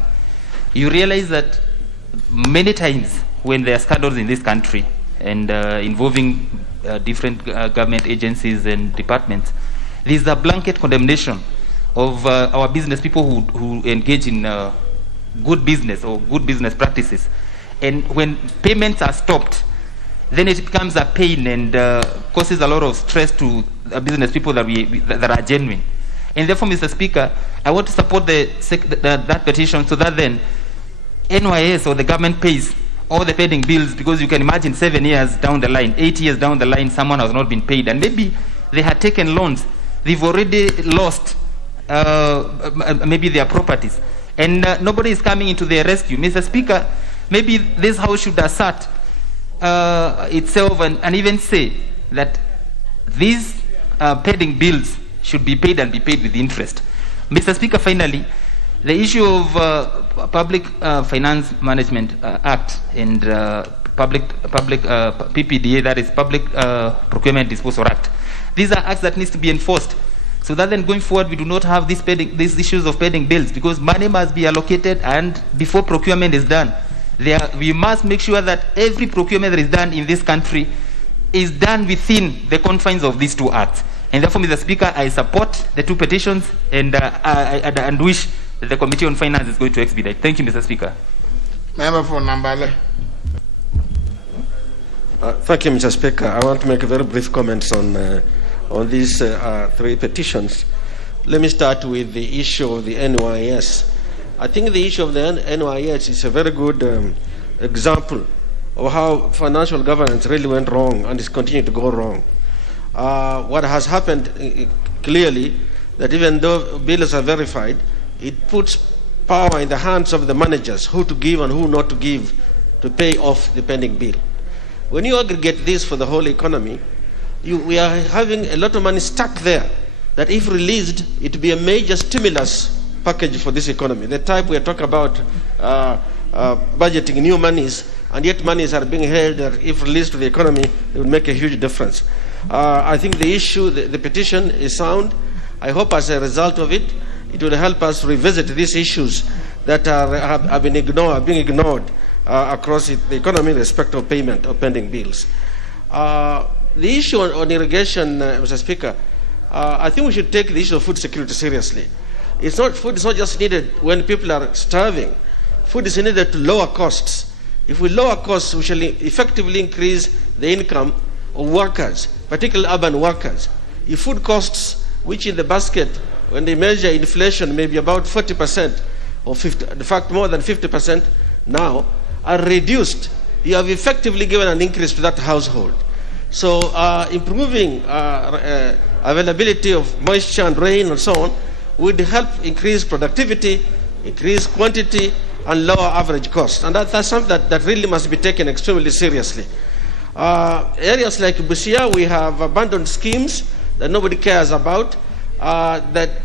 you realize that many times when there are scandals in this country and involving different government agencies and departments, there is a blanket condemnation of our business people who engage in good business or good business practices. And when payments are stopped, then it becomes a pain and causes a lot of stress to business people that are genuine. And therefore, Mr. Speaker, I want to support that petition, so that then NYS or the government pays all the pending bills, because you can imagine 7 years down the line, 8 years down the line, someone has not been paid, and maybe they had taken loans, they've already lost maybe their properties, and nobody is coming into their rescue. Mr. Speaker, maybe this House should assert itself and even say that these pending bills should be paid, and be paid with interest. Mr. Speaker, finally, the issue of Public Finance Management Act and public PPDA, that is Public Procurement Disposal Act. These are acts that needs to be enforced. so that then going forward we do not have these issues of pending bills, because money must be allocated, and before procurement is done, we must make sure that every procurement that is done in this country is done within the confines of these two acts. And therefore, Mr. Speaker, I support the two petitions and wish that the Committee on Finance is going to expedite. Thank you, Mr. Speaker. Member for Nambale. Thank you, Mr. Speaker. I want to make a very brief comments on these three petitions. Let me start with the issue of the NYS. I think the issue of the NYS is a very good example of how financial governance really went wrong and is continuing to go wrong. What has happened clearly, that even though bills are verified, it puts power in the hands of the managers, who to give and who not to give to pay off the pending bill. When you aggregate this for the whole economy, we are having a lot of money stuck there that if released, it would be a major stimulus package for this economy. The type we are talking about budgeting new monies, and yet monies are being held that if released to the economy, it will make a huge difference. I think the issue, the petition is sound. I hope as a result of it, it will help us revisit these issues that have been ignored across the economy in respect of payment of pending bills. The issue on irrigation, Mr. Speaker, I think we should take the issue of food security seriously. Food is not just needed when people are starving. Food is needed to lower costs. If we lower costs, we shall effectively increase the income of workers, particularly urban workers. If food costs, which in the basket, when they measure inflation, may be about 40%, or 50, in fact more than 50% now, are reduced, you have effectively given an increase to that household. So improving availability of moisture and rain and so on would help increase productivity, increase quantity, and lower average cost. And that's something that really must be taken extremely seriously. Areas like Busia, we have abandoned schemes that nobody cares about, that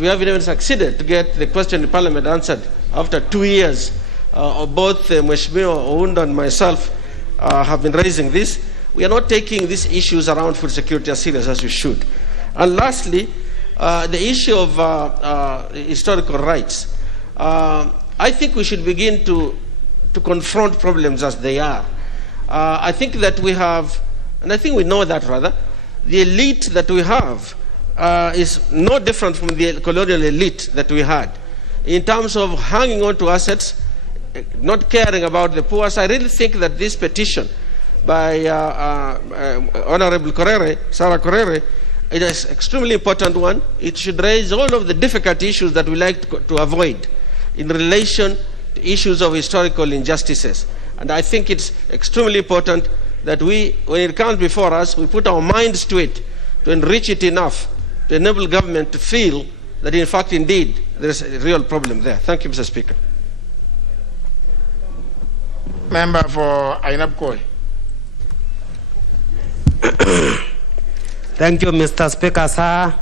we haven't even succeeded to get the question in Parliament answered after 2 years. Both Mheshimiwa Ounda and myself have been raising this. We are not taking these issues around food security as serious as we should. And lastly, the issue of historical rights. I think we should begin to confront problems as they are. I think that we have, and I think we know that rather, the elite that we have is no different from the colonial elite that we had in terms of hanging on to assets, not caring about the poor. So I really think that this petition by Honorable Sarah Corere, it is an extremely important one. It should raise all of the difficult issues that we like to avoid in relation to issues of historical injustices. And I think it's extremely important that we, when it comes before us, we put our minds to it, to enrich it enough, to enable government to feel that in fact, indeed, there is a real problem there. Thank you, Mr. Speaker. Member for Ainabkoi. Thank you, Mr. Speaker, sir.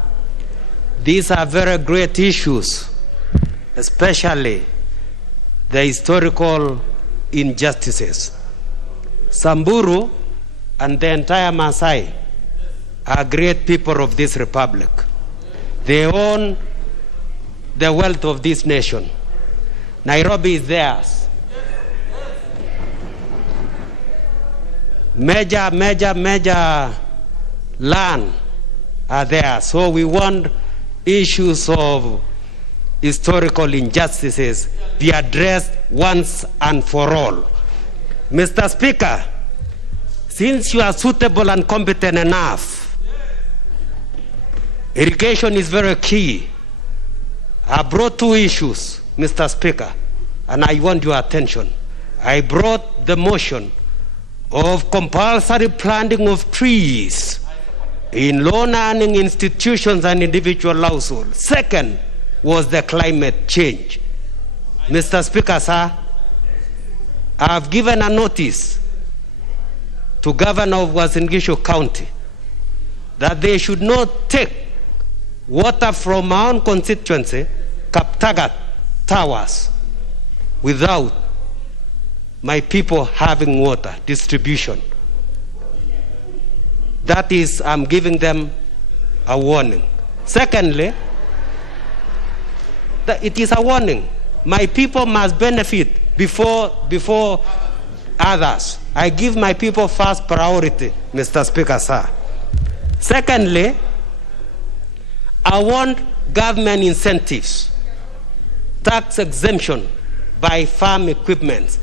These are very great issues, especially the historical injustices. Samburu and the entire Maasai are great people of this republic. They own the wealth of this nation. Nairobi is theirs. Major land are there. So we want issues of historical injustices be addressed once and for all. Mr. Speaker, since you are suitable and competent enough, irrigation is very key. I brought two issues, Mr. Speaker, and I want your attention. I brought the motion of compulsory planting of trees in low-earning institutions and individual households. Second was the climate change. Mr. Speaker, sir, I have given a notice to Governor of Uasin Gishu County that they should not take water from our own constituency, Kaptagat Towers, without my people having water distribution. That is, I'm giving them a warning. Secondly, it is a warning. My people must benefit before others. I give my people first priority, Mr. Speaker, sir. Secondly, I want government incentives, tax exemption by farm equipment.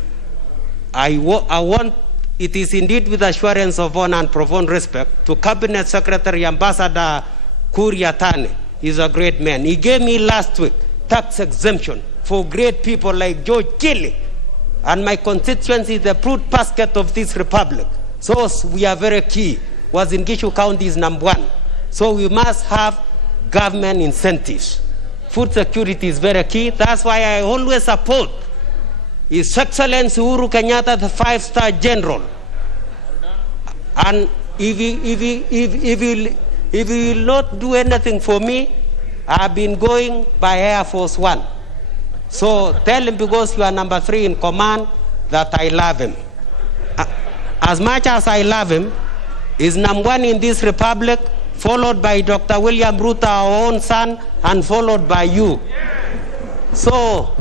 I want, it is indeed with assurance of honor and profound respect to Cabinet Secretary Ambassador Kuriatane. He's a great man. He gave me last week tax exemption for great people like George Kelly. And my constituency is the fruit basket of this republic. So we are very key. Was in Gishu County is #1. So we must have government incentives. Food security is very key. That's why I always support His Excellency Uhuru Kenyatta, the 5-star general. And if he will not do anything for me, I've been going by Air Force One. So tell him, because you are number 3 in command, that I love him. As much as I love him, he's #1 in this republic, followed by Dr. William Ruto, our own son, and followed by you. So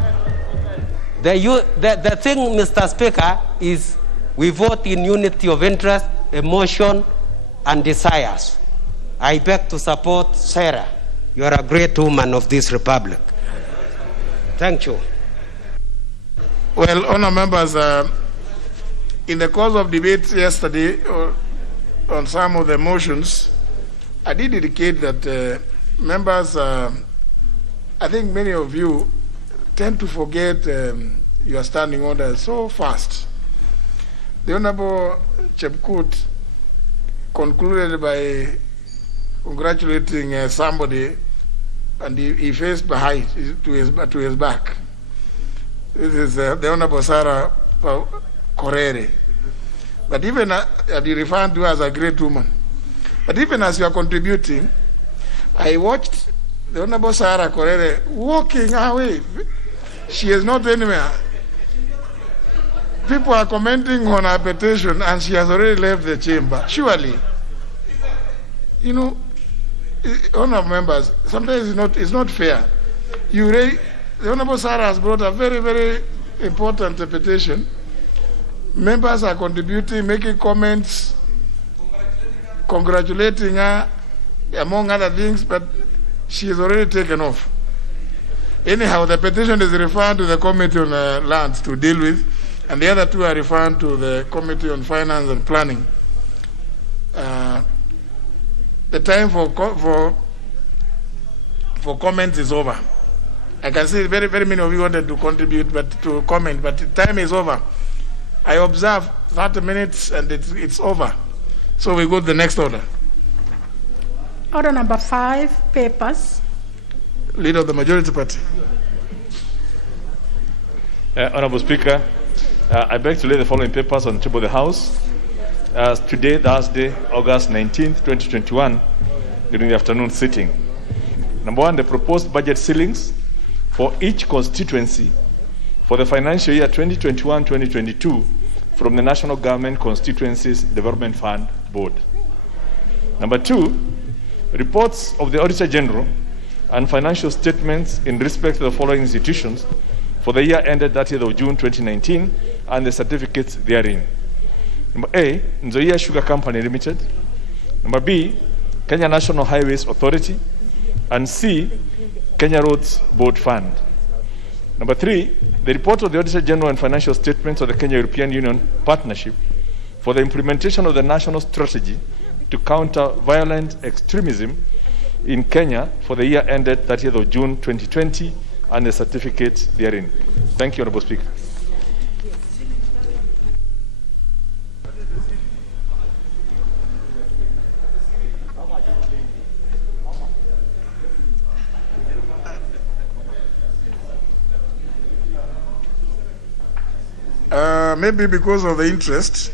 the thing, Mr. Speaker, is we vote in unity of interest, emotion, and desires. I beg to support Sarah. You are a great woman of this republic. Thank you. Well, honour members, in the course of debate yesterday on some of the motions, I did indicate that members, I think many of you tend to forget your standing order so fast. The Honourable Chepkut concluded by congratulating somebody, and he faced behind to his back. This is the Honourable Sarah Korere. But even you referred to her as a great woman. But even as you are contributing, I watched the Honourable Sarah Korere walking away. She is not anywhere. People are commenting on her petition, and she has already left the chamber. Surely, you know, honourable members, sometimes it's not fair. The Honourable Sarah has brought a very, very important petition. Members are contributing, making comments, congratulating her, among other things, but she has already taken off. Anyhow, the petition is referred to the Committee on Lands to deal with, and the other 2 are referred to the Committee on Finance and Planning. The time for comments is over. I can see very, very many of you wanted to contribute, to comment, but the time is over. I observe 30 minutes and it's over. So we go to the next order. Order number 5, papers. Leader of the Majority Party. Honourable Speaker, I beg to lay the following papers on the table of the House. Today, Thursday, August 19th, 2021, during the afternoon sitting. Number 1, the proposed budget ceilings for each constituency for the financial year 2021-2022 from the National Government Constituencies Development Fund Board. Number 2, reports of the Auditor General and financial statements in respect to the following institutions for the year ended 30th of June 2019 and the certificates therein. Number A, Nzoia Sugar Company Limited. Number B, Kenya National Highways Authority. And C, Kenya Roads Board Fund. Number 3, the report of the Auditor General and financial statements of the Kenya European Union Partnership for the implementation of the national strategy to counter violent extremism in Kenya for the year ended 30th of June 2020 and the certificates therein. Thank you, Honourable Speaker. Maybe because of the interest,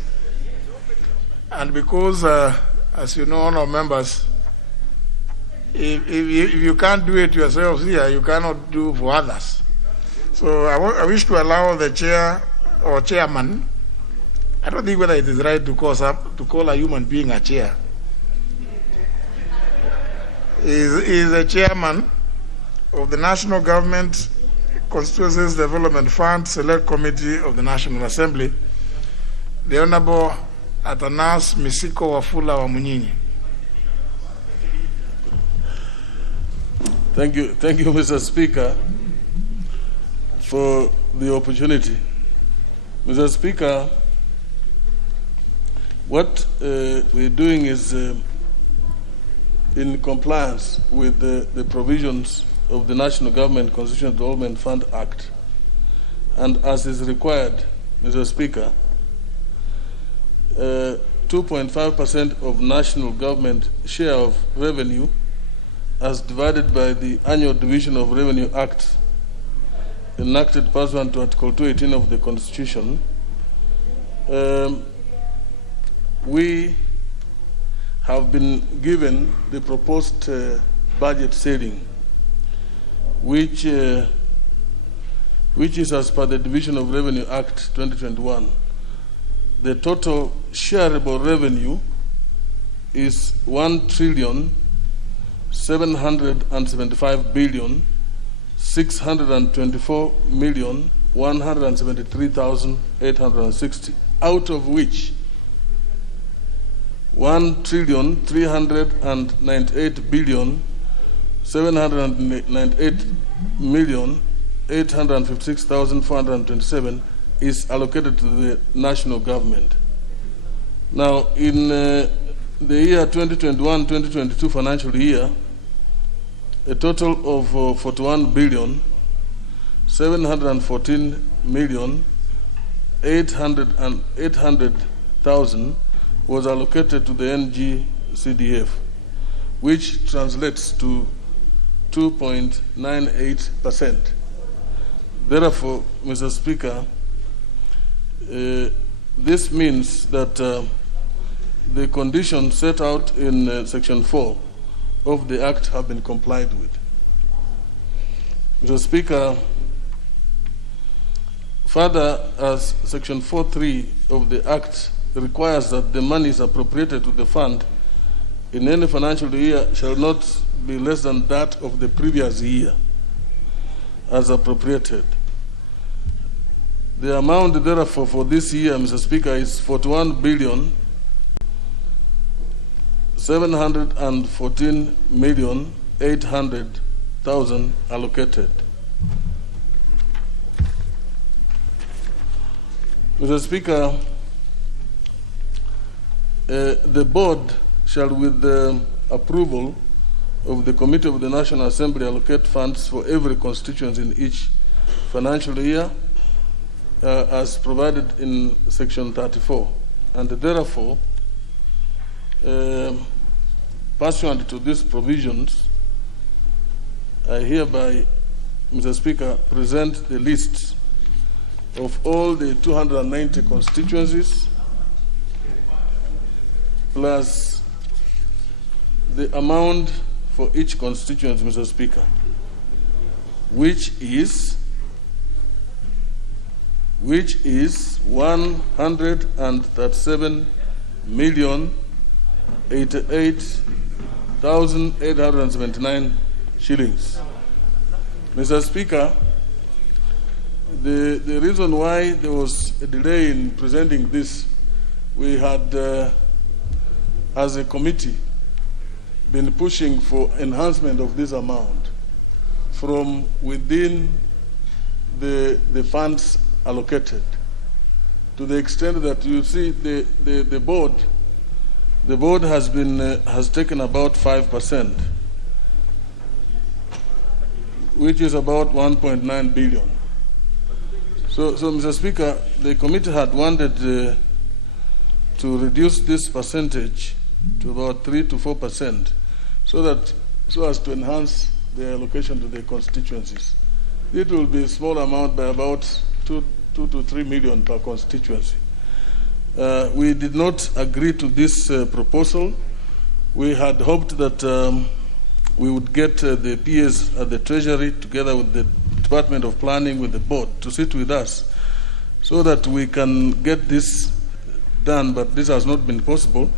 and because, as you know, honourable members, if you can't do it yourselves here, you cannot do for others. So I wish to allow the chair or chairman. I don't think whether it is right to call a human being a chair. is a chairman of the National Government Constituencies Development Fund Select Committee of the National Assembly, the Honorable Atanas Misiko Wafula Wamunyinyi. Thank you, Mr. Speaker, for the opportunity. Mr. Speaker, what we're doing is in compliance with the provisions of the National Government Constitutional Development Fund Act. And as is required, Mr. Speaker, 2.5% of national government share of revenue as divided by the Annual Division of Revenue Act enacted pursuant to Article 218 of the Constitution, we have been given the proposed budget setting, which is as per the Division of Revenue Act 2021. The total shareable revenue is 1,725,624,173,860, out of which 1,398,798,856,427 is allocated to the national government. Now, in the year 2021-2022 financial year, a total of 41,714,800,000 was allocated to the NG-CDF, which translates to 2.98%. Therefore, Mr. Speaker, this means that the conditions set out in Section 4 of the Act have been complied with. Mr. Speaker, further, as Section 4.3 of the Act requires that the monies appropriated to the fund in any financial year shall not be less than that of the previous year as appropriated. The amount, therefore, for this year, Mr. Speaker, is 41,714,800,000 allocated. Mr. Speaker, the board shall, with the approval of the Committee of the National Assembly, allocate funds for every constituency in each financial year as provided in Section 34. And therefore, pursuant to these provisions, I hereby, Mr. Speaker, present the list of all the 290 constituencies plus the amount for each constituency, Mr. Speaker, which is 137,088,879 shillings. Mr. Speaker, the reason why there was a delay in presenting this, we had, as a committee, been pushing for enhancement of this amount from within the funds allocated, to the extent that you see the board has taken about 5%, which is about 1.9 billion. So, Mr. Speaker, the committee had wanted to reduce this percentage to about 3 to 4%, so as to enhance the allocation to the constituencies. It will be a small amount by about 2 to 3 million per constituency. We did not agree to this proposal. We had hoped that we would get the PS at the Treasury together with the Department of Planning, with the board, to sit with us so that we can get this done, but this has not been possible.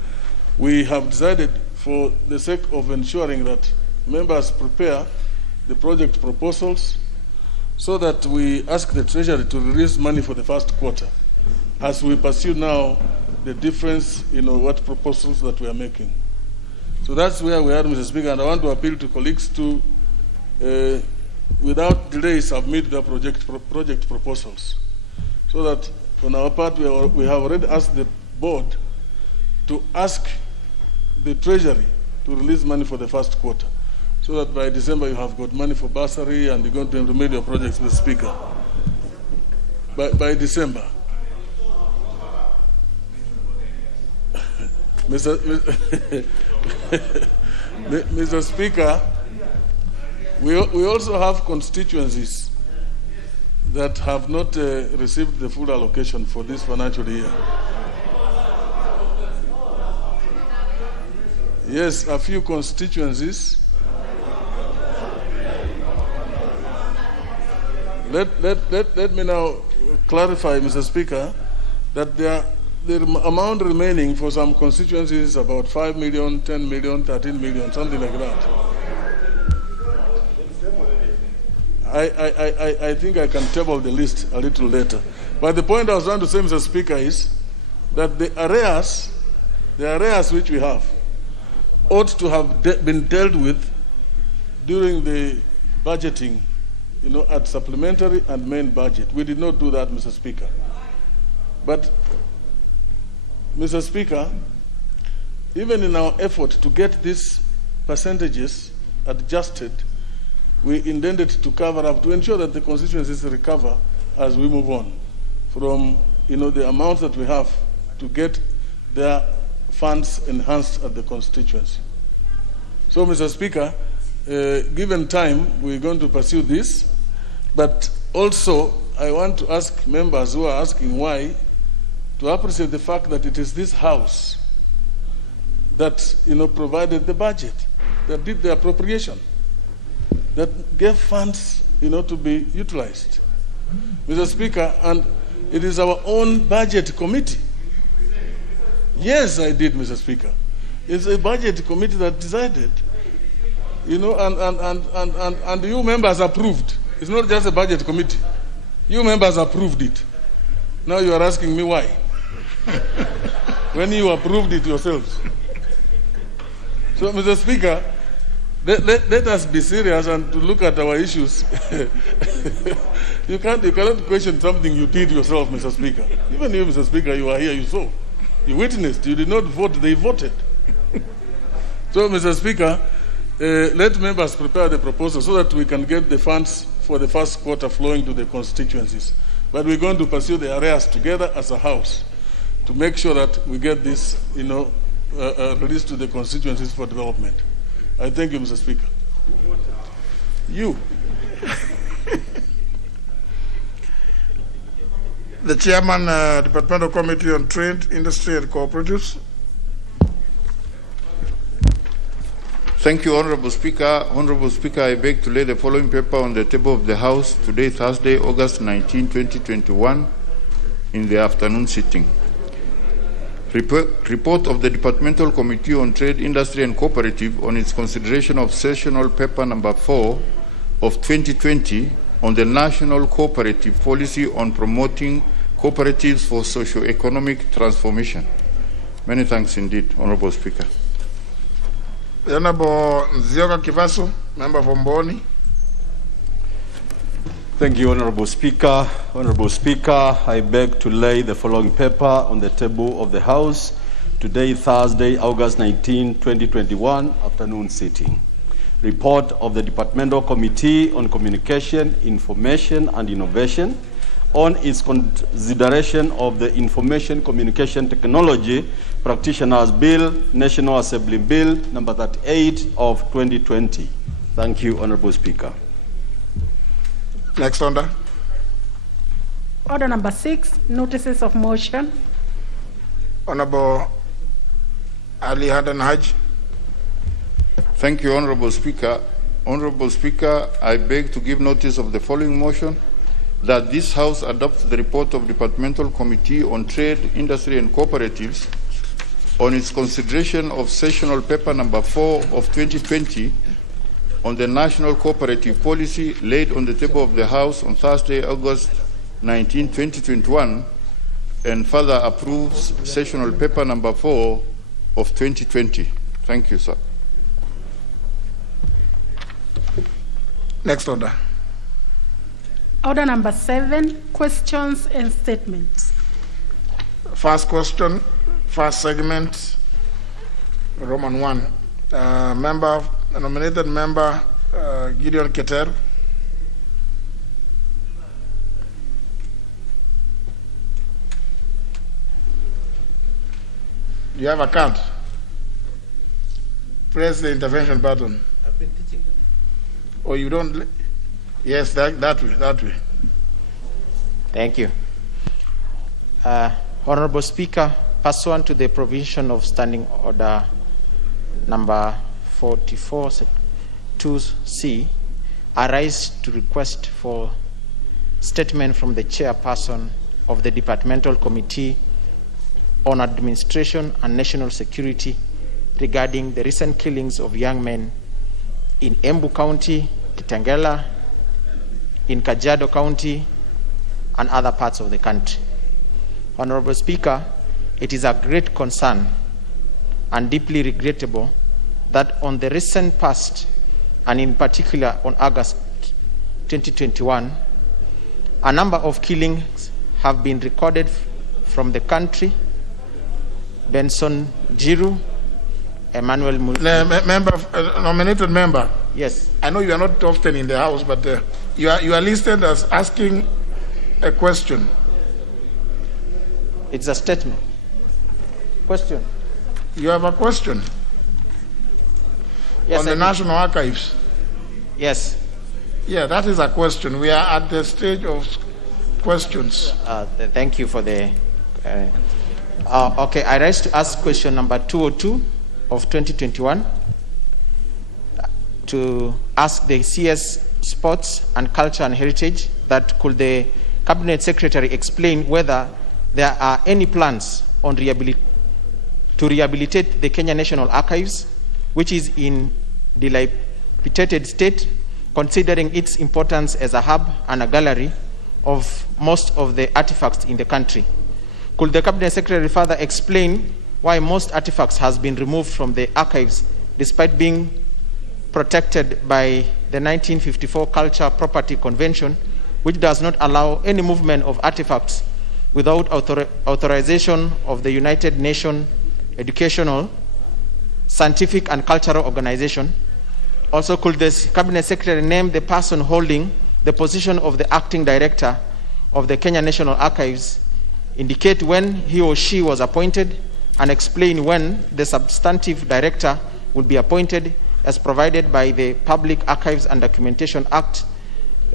We have decided, for the sake of ensuring that members prepare the project proposals so that we ask the Treasury to release money for the first quarter as we pursue now the difference, what proposals that we are making. So that's where we are, Mr. Speaker, and I want to appeal to colleagues to, without delay, submit the project proposals, so that on our part we have already asked the board to ask the Treasury to release money for the first quarter, so that by December you have got money for bursary and you're going to implement your projects, Mr. Speaker. By December. Mr. Speaker, we also have constituencies that have not received the full allocation for this financial year. Yes, a few constituencies. Let me now clarify, Mr. Speaker, that the amount remaining for some constituencies is about 5 million, 10 million, 13 million, something like that. I think I can table the list a little later. But the point I was trying to say, Mr. Speaker, is that the arrears which we have ought to have been dealt with during the budgeting, at supplementary and main budget. We did not do that, Mr. Speaker. But, Mr. Speaker, even in our effort to get these percentages adjusted, we intended to cover up, to ensure that the constituencies recover as we move on from, the amounts that we have to get their funds enhanced at the constituency. So, Mr. Speaker, given time, we're going to pursue this, but also I want to ask members who are asking why to appreciate the fact that it is this House that, provided the budget, that did the appropriation, that gave funds, to be utilized. Mr. Speaker, and it is our own budget committee. Yes, I did, Mr. Speaker. It's a budget committee that decided, and you members approved. It's not just a budget committee. You members approved it. Now you are asking me why. When you approved it yourselves. So, Mr. Speaker, let us be serious and to look at our issues. You cannot question something you did yourself, Mr. Speaker. Even you, Mr. Speaker, you are here, you saw. You witnessed. You did not vote, they voted. So, Mr. Speaker, let members prepare the proposal so that we can get the funds for the first quarter flowing to the constituencies. But we're going to pursue the arrears together as a House to make sure that we get this, released to the constituencies for development. I thank you, Mr. Speaker. You. The Chairman, Departmental Committee on Trade, Industry and Cooperatives. Thank you, Honorable Speaker. Honorable Speaker, I beg to lay the following paper on the table of the House today, Thursday, August 19, 2021, in the afternoon sitting. Report of the Departmental Committee on Trade, Industry and Cooperative on its consideration of sessional paper number 4 of 2020 on the National Cooperative Policy on promoting cooperatives for socio-economic transformation. Many thanks indeed, Honorable Speaker. The Honorable Nzioka Kivaso, member from Mboni. Thank you, Honorable Speaker. Honorable Speaker, I beg to lay the following paper on the table of the House today, Thursday, August 19, 2021, afternoon sitting. Report of the Departmental Committee on Communication, Information and Innovation on its consideration of the Information Communication Technology Practitioners Bill, National Assembly Bill, number 38 of 2020. Thank you, Honorable Speaker. Next order. Order number 6, notices of motion. Honorable Ali Hadan Haj. Thank you, Honorable Speaker. Honorable Speaker, I beg to give notice of the following motion, that this House adopts the report of Departmental Committee on Trade, Industry and Cooperatives on its consideration of sessional paper number 4 of 2020 on the National Cooperative Policy laid on the table of the House on Thursday, August 19, 2021, and further approves sessional paper number 4 of 2020. Thank you, sir. Next order. Order number 7, questions and statements. First question, first segment, Roman 1. Nominated member Gideon Keter. Do you have a card? Press the intervention button. I've been teaching them. Or you don't? Yes, that way. Thank you. Honorable Speaker, pursuant to the provision of Standing Order number 44, 2C, I rise to request for statement from the chairperson of the Departmental Committee on Administration and National Security regarding the recent killings of young men in Embu County, Kitengela, in Kajiado County, and other parts of the country. Honorable Speaker, it is a great concern and deeply regrettable that on the recent past, and in particular on August 2021, a number of killings have been recorded from the country. Benson Jiru, Emmanuel nominated member. Yes. I know you are not often in the House, but you are listed as asking a question. It's a statement. Question. You have a question? Yes, on the National Archives? Yes. Yeah, that is a question. We are at the stage of questions. Thank you for the... okay, I rise to ask question number 202 of 2021 to ask the CS Sports and Culture and Heritage that could the Cabinet Secretary explain whether there are any plans on to rehabilitate the Kenya National Archives, which is in dilapidated state, considering its importance as a hub and a gallery of most of the artifacts in the country. Could the Cabinet Secretary further explain why most artifacts has been removed from the archives despite being protected by the 1954 Culture Property Convention, which does not allow any movement of artifacts without authorization of the United Nations Educational, Scientific and Cultural Organization? Also, could the Cabinet Secretary name the person holding the position of the Acting Director of the Kenya National Archives, indicate when he or she was appointed, and explain when the substantive director will be appointed as provided by the Public Archives and Documentation Act,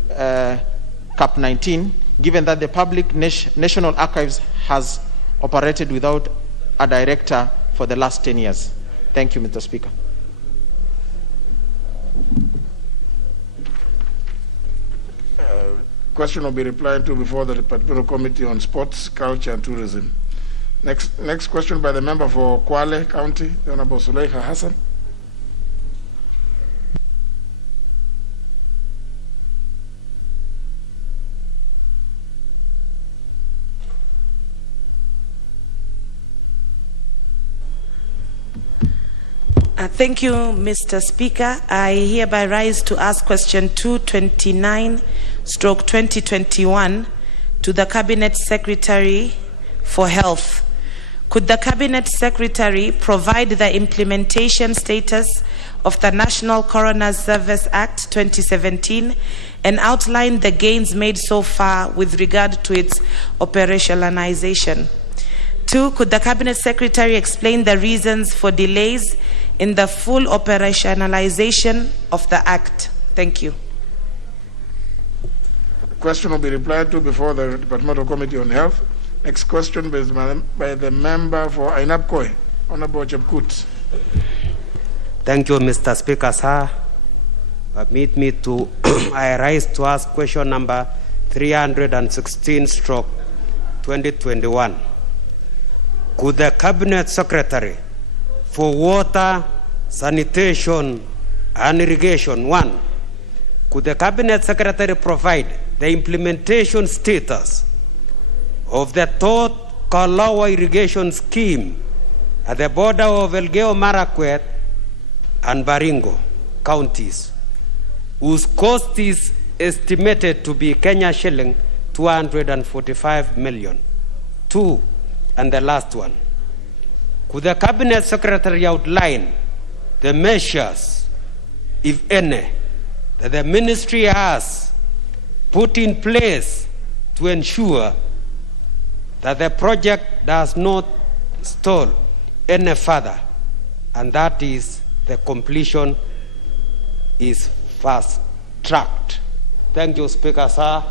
Cap 19, given that the Public National Archives has operated without a director for the last 10 years. Thank you, Mr. Speaker. Question will be replied to before the Departmental Committee on Sports, Culture and Tourism. Next question by the member for Kwale County, the Honorable Suleika Hassan. Thank you, Mr. Speaker. I hereby rise to ask question 229/2021 to the Cabinet Secretary for Health. Could the Cabinet Secretary provide the implementation status of the National Coroner Service Act 2017 and outline the gains made so far with regard to its operationalization? 2, could the Cabinet Secretary explain the reasons for delays in the full operationalization of the Act? Thank you. The question will be replied to before the Departmental Committee on Health. Next question is by the member for Ainabkoi, Honorable Chepkut. Thank you, Mr. Speaker, sir. Permit me to I rise to ask question number 316/2021. Could the Cabinet Secretary for Water, Sanitation and Irrigation. 1. Could the Cabinet Secretary provide the implementation status of the third Kalawa irrigation scheme at the border of Elgeyo Marakwet and Baringo counties, whose cost is estimated to be Kenya shilling 245 million. 2, and the last one, could the Cabinet Secretary outline the measures, if any, that the ministry has put in place to ensure that the project does not stall any further, and that is the completion is fast-tracked? Thank you, Speaker, sir.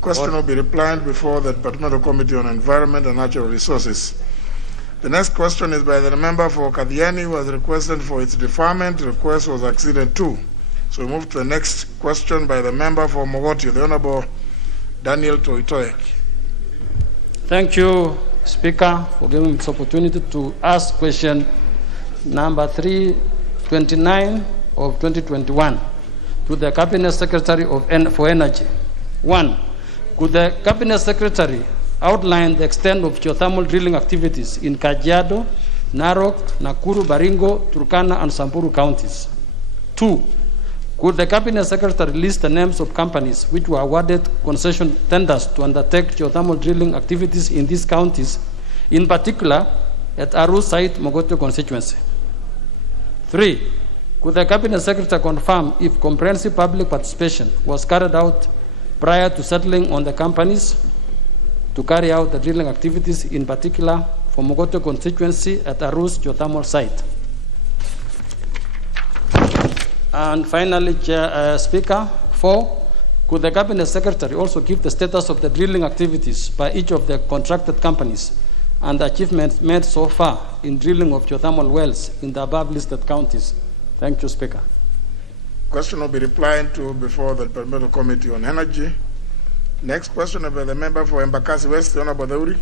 Question will be replied before the Departmental Committee on Environment and Natural Resources. The next question is by the member for Kathiani, who has requested for its deferment. The request was acceded to. So we move to the next question by the member for Mogotio, the Honorable Daniel Toitoek. Thank you, Speaker, for giving me this opportunity to ask question number 329 of 2021 to the Cabinet Secretary for Energy. 1. Could the Cabinet Secretary outline the extent of geothermal drilling activities in Kajiado, Narok, Nakuru, Baringo, Turkana, and Samburu counties? 2. Could the Cabinet Secretary list the names of companies which were awarded concession tenders to undertake geothermal drilling activities in these counties, in particular at Aru site, Mogotio constituency? 3. Could the Cabinet Secretary confirm if comprehensive public participation was carried out prior to settling on the companies to carry out the drilling activities, in particular for Mogotio constituency at Aru's geothermal site? And finally, Speaker, 4, could the Cabinet Secretary also give the status of the drilling activities by each of the contracted companies and the achievements made so far in drilling of geothermal wells in the above listed counties? Thank you, Speaker. Question will be replied to before the Departmental Committee on Energy. Next question by the member for Embakasi West, the Honorable Dauri.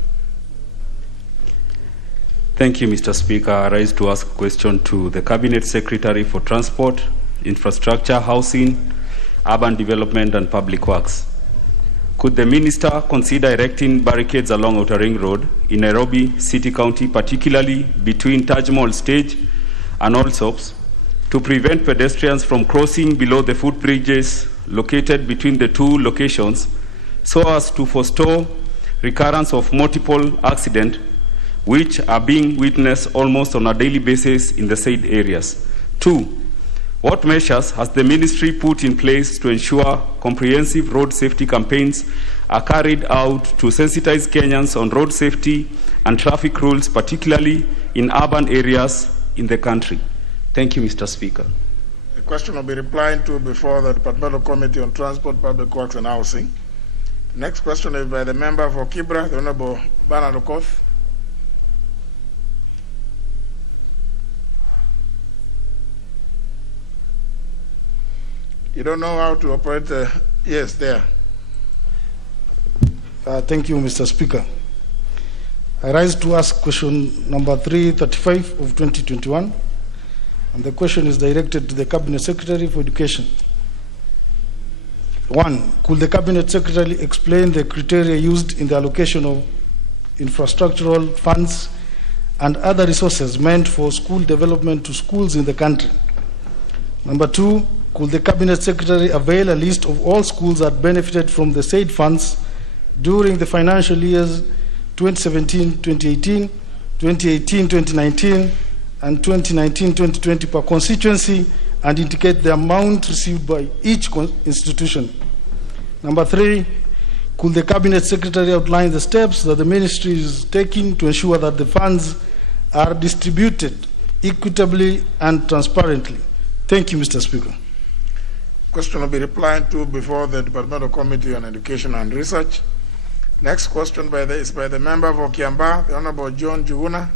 Thank you, Mr. Speaker. I rise to ask a question to the Cabinet Secretary for Transport, Infrastructure, Housing, Urban Development and Public Works. Could the Minister consider erecting barricades along Outer Ring Road in Nairobi City County, particularly between Taj Mahal Stage and Allsops, to prevent pedestrians from crossing below the footbridges located between the two locations, so as to forestall recurrence of multiple accidents which are being witnessed almost on a daily basis in the said areas? 2. What measures has the ministry put in place to ensure comprehensive road safety campaigns are carried out to sensitize Kenyans on road safety and traffic rules, particularly in urban areas in the country? Thank you, Mr. Speaker. The question will be replied to before the Departmental Committee on Transport, Public Works and Housing. The next question is by the member for Kibra, the Honorable Bernard Okoth. You don't know how to operate yes, there. Thank you, Mr. Speaker. I rise to ask question number 335 of 2021, and the question is directed to the Cabinet Secretary for Education. 1. Could the Cabinet Secretary explain the criteria used in the allocation of infrastructural funds and other resources meant for school development to schools in the country? Number 2, could the Cabinet Secretary avail a list of all schools that benefited from the said funds during the financial years 2017-2018, 2018-2019, and 2019-2020 per constituency, and indicate the amount received by each institution? Number 3, could the Cabinet Secretary outline the steps that the ministry is taking to ensure that the funds are distributed equitably and transparently? Thank you, Mr. Speaker. Question will be replied to before the Departmental Committee on Education and Research. Next question is by the member for Kiambaa, the Honorable John Juguna.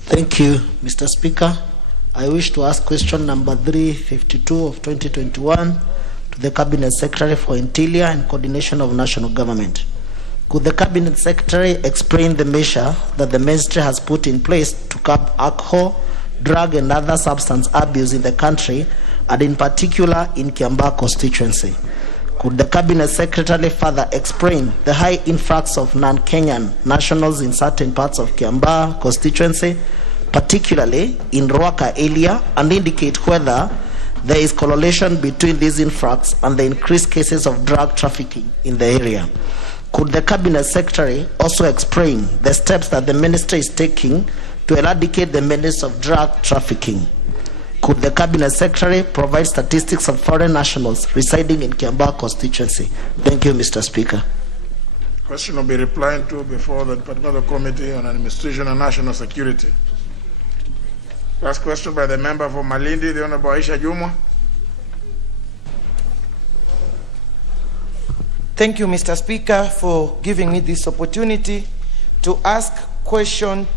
Thank you, Mr. Speaker. I wish to ask question number 352 of 2021 to the Cabinet Secretary for Interior and Coordination of National Government. Could the Cabinet Secretary explain the measure that the ministry has put in place to curb alcohol drug and other substance abuse in the country, and in particular in Kiambaa constituency. Could the Cabinet Secretary further explain the high influx of non-Kenyan nationals in certain parts of Kiambaa constituency, particularly in Ruaka area, and indicate whether there is correlation between this influx and the increased cases of drug trafficking in the area? Could the Cabinet Secretary also explain the steps that the Minister is taking to eradicate the menace of drug trafficking? Could the Cabinet Secretary provide statistics of foreign nationals residing in Kiambaa constituency? Thank you, Mr. Speaker. Question will be replied to before the Departmental Committee on Administration and National Security. Last question by the member for Malindi, the Honorable Aisha Jumwa. Thank you, Mr. Speaker, for giving me this opportunity to ask question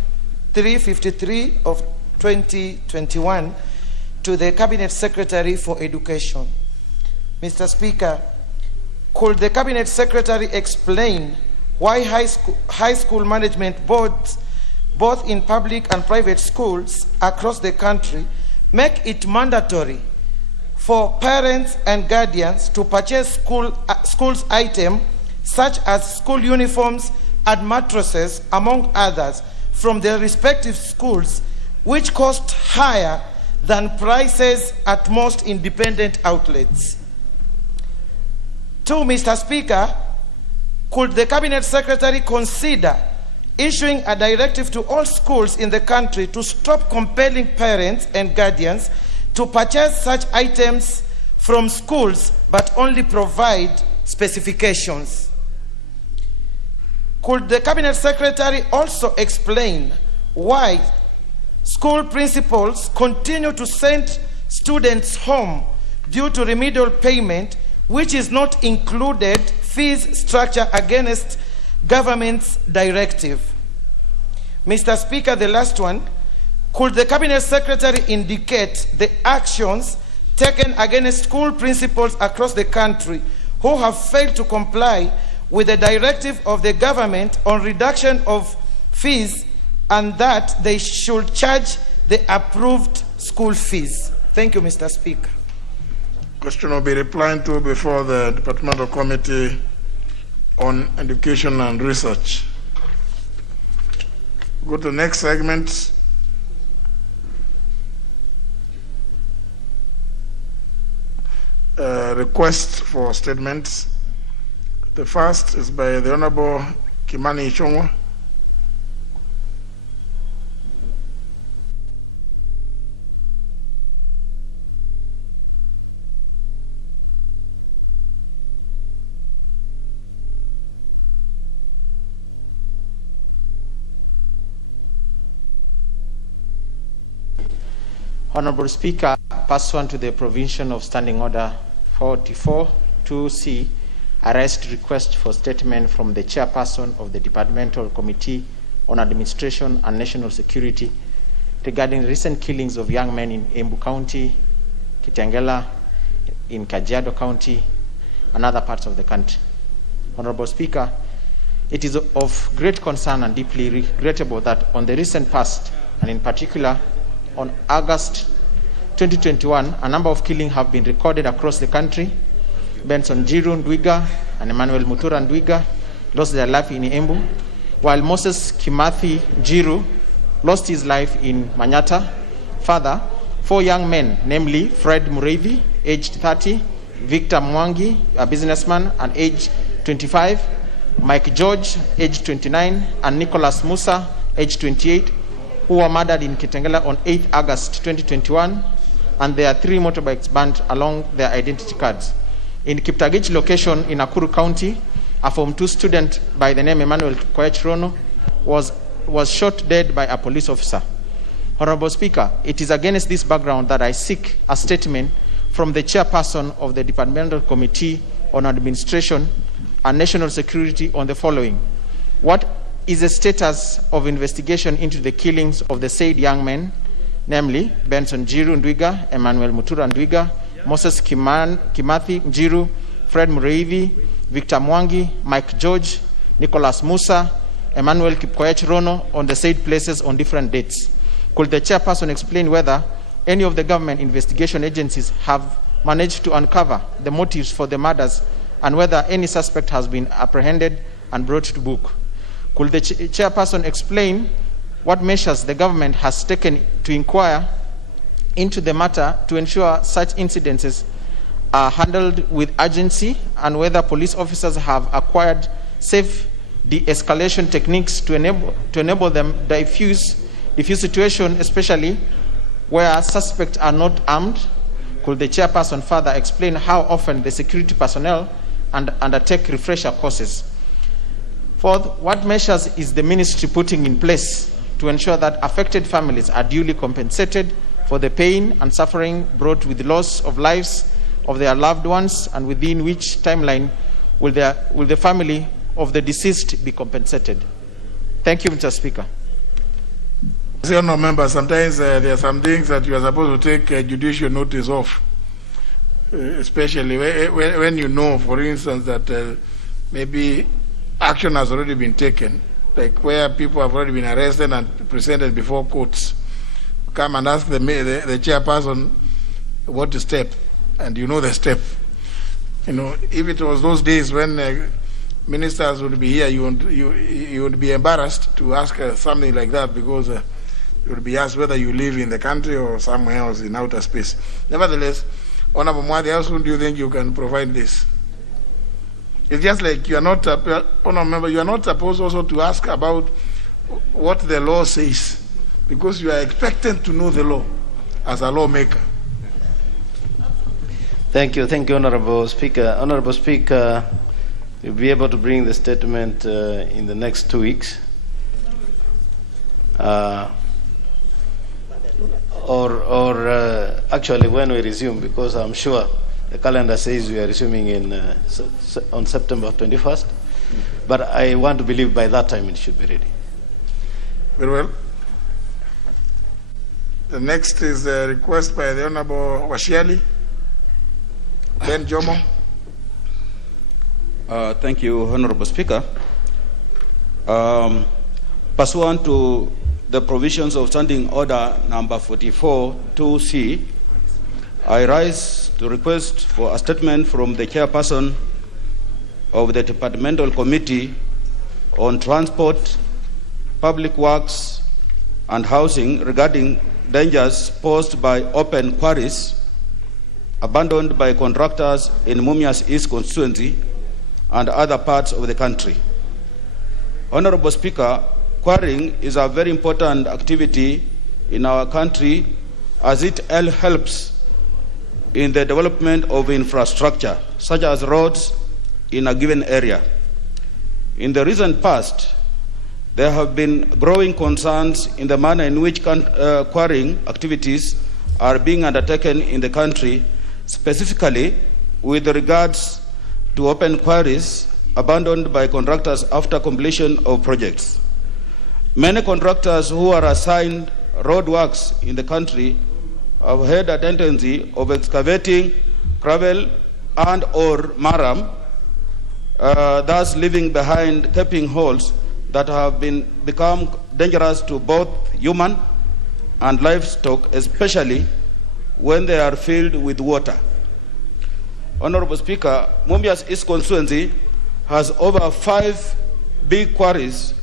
353 of 2021 to the Cabinet Secretary for Education. Mr. Speaker, could the Cabinet Secretary explain why high school management boards, both in public and private schools across the country, make it mandatory for parents and guardians to purchase schools items such as school uniforms and mattresses, among others, from their respective schools, which cost higher than prices at most independent outlets? Two, Mr. Speaker, could the Cabinet Secretary consider issuing a directive to all schools in the country to stop compelling parents and guardians to purchase such items from schools but only provide specifications? Could the Cabinet Secretary also explain why school principals continue to send students home due to remedial payment, which is not included fees structure against government's directive? Mr. Speaker, the last one, could the Cabinet Secretary indicate the actions taken against school principals across the country who have failed to comply with the directive of the government on reduction of fees, and that they should charge the approved school fees? Thank you, Mr. Speaker. Question will be replied to before the Departmental Committee on Education and Research. Go to the next segment. Request for statements. The first is by the Honorable Kimani Ichung'wa. Honorable Speaker, pursuant to the provision of Standing Order 44-2C, I raised request for statement from the chairperson of the Departmental Committee on Administration and National Security regarding recent killings of young men in Embu County, Kitengela, in Kajiado County, and other parts of the country. Honorable Speaker, it is of great concern and deeply regrettable that on the recent past, and in particular on August 2021, a number of killings have been recorded across the country. Benson Jiru Ndwiga and Emmanuel Mutura Ndwiga lost their life in Embu, while Moses Kimathi Jiru lost his life in Manyata. Further, 4 young men, namely Fred Mureithi, aged 30, Victor Mwangi, a businessman, and aged 25, Mike George, aged 29, and Nicholas Musa, aged 28, who were murdered in Kitengela on 8th August 2021, and there are 3 motorbikes burnt along their identity cards. In Kiptagich location in Nakuru County, a Form 2 student by the name Emmanuel Koech Rono was shot dead by a police officer. Honorable Speaker, it is against this background that I seek a statement from the chairperson of the Departmental Committee on Administration and National Security on the following. What is the status of investigation into the killings of the said young men, namely Benson Jiru Ndwiga, Emmanuel Mutura Ndwiga, Moses Kimathi Jiru, Fred Mureithi, Victor Mwangi, Mike George, Nicholas Musa, Emmanuel Kipkoech Rono, on the said places on different dates? Could the chairperson explain whether any of the government investigation agencies have managed to uncover the motives for the murders and whether any suspect has been apprehended and brought to book? Could the chairperson explain what measures the government has taken to inquire into the matter to ensure such incidences are handled with urgency, and whether police officers have acquired safe de-escalation techniques to enable them diffuse situation, especially where suspects are not armed? Could the chairperson further explain how often the security personnel undertake refresher courses? Fourth, what measures is the ministry putting in place to ensure that affected families are duly compensated for the pain and suffering brought with loss of lives of their loved ones, and within which timeline will the family of the deceased be compensated? Thank you, Mr. Speaker. No, members, sometimes there are some things that you are supposed to take judicial notice of, especially when you know, for instance, that maybe action has already been taken, like where people have already been arrested and presented before courts. Come and ask the chairperson what the step, and you know the step. You know, if it was those days when ministers would be here, you would be embarrassed to ask something like that, because you would be asked whether you live in the country or somewhere else in outer space. Nevertheless, Honorable Mwadi, how soon do you think you can provide this? It's just like you are not, Honorable Member, you are not supposed also to ask about what the law says, because you are expected to know the law as a lawmaker. Thank you, Honorable Speaker. Honorable Speaker, you'll be able to bring the statement in the next 2 weeks, or actually when we resume, because I'm sure the calendar says we are resuming on September 21st, but I want to believe by that time it should be ready. Very well. The next is a request by the Honorable Washiali. Ben Jomo. Thank you, Honorable Speaker. Pursuant to the provisions of Standing Order number 44-2C, I rise to request for a statement from the chairperson of the Departmental Committee on Transport, Public Works and Housing regarding dangers posed by open quarries abandoned by contractors in Mumias East constituency and other parts of the country. Honorable Speaker, quarrying is a very important activity in our country, as it helps in the development of infrastructure, such as roads in a given area. In the recent past, there have been growing concerns in the manner in which quarrying activities are being undertaken in the country, specifically with regards to open quarries abandoned by contractors after completion of projects. Many contractors who are assigned road works in the country have had a tendency of excavating gravel and or marram, thus leaving behind gaping holes that have become dangerous to both human and livestock, especially when they are filled with water. Honorable Speaker, Mumias East constituency has over 5 big quarries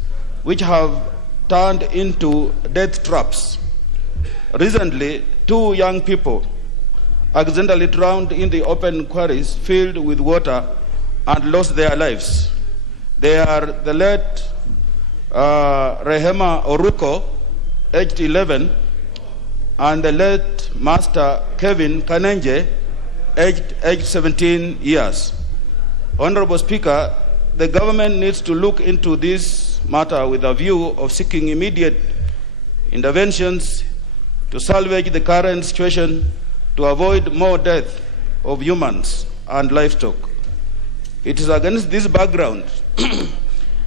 which have turned into death traps. Recently, 2 young people accidentally drowned in the open quarries filled with water and lost their lives. They are the late Rehema Oruko, aged 11, and the late Master Kevin Kanenje, aged 17 years. Honorable Speaker, the government needs to look into this matter with a view of seeking immediate interventions to salvage the current situation to avoid more death of humans and livestock. It is against this background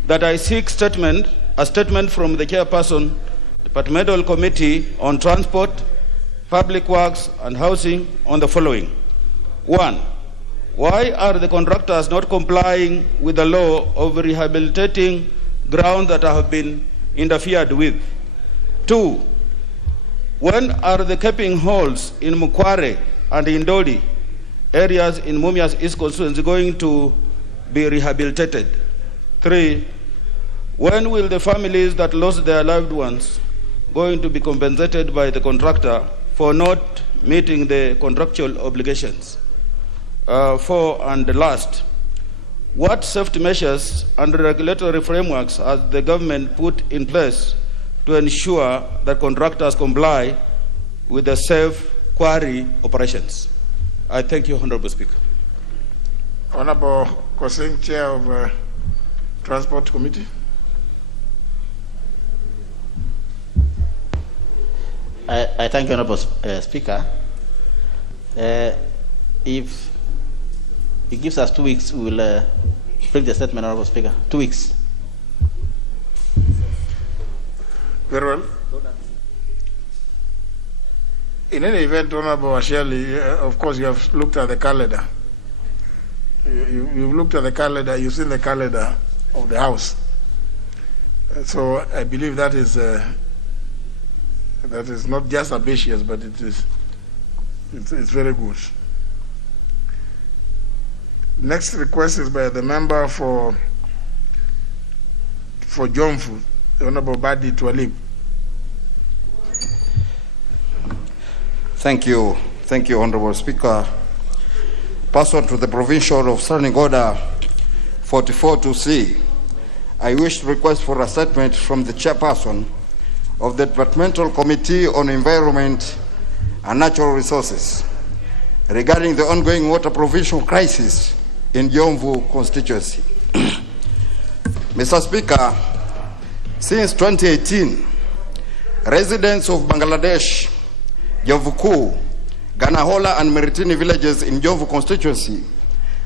that I seek a statement from the chairperson, Departmental Committee on Transport, Public Works and Housing on the following. 1. Why are the contractors not complying with the law of rehabilitating ground that have been interfered with? 2. When are the capping holes in Mukware and Indoli, areas in Mumias East constituency, going to be rehabilitated? 3, when will the families that lost their loved ones going to be compensated by the contractor for not meeting the contractual obligations? 4, and last, what safety measures and regulatory frameworks has the government put in place to ensure that contractors comply with the safe quarry operations? I thank you, Honorable Speaker. Honorable Kosing, Chair of Transport Committee. I thank you, Honorable Speaker. If he gives us 2 weeks, we will bring the statement, Honorable Speaker. 2 weeks. Very well. In any event, Honorable Asheli, of course, you have looked at the calendar. You've looked at the calendar, you've seen the calendar of the House. So I believe that is not just ambitious, but it's very good. Next request is by the member for Jomfu, the Honorable Badi Twalib. Thank you, Honorable Speaker. Pursuant to the provision of Standing Order 44-2C, I wish to request for a statement from the chairperson of the Departmental Committee on Environment and Natural Resources regarding the ongoing water provision crisis in Jomvu constituency. Mr. Speaker, since 2018, residents of Bangladesh, Jomvu, Ganahola and Meritini villages in Jomvu constituency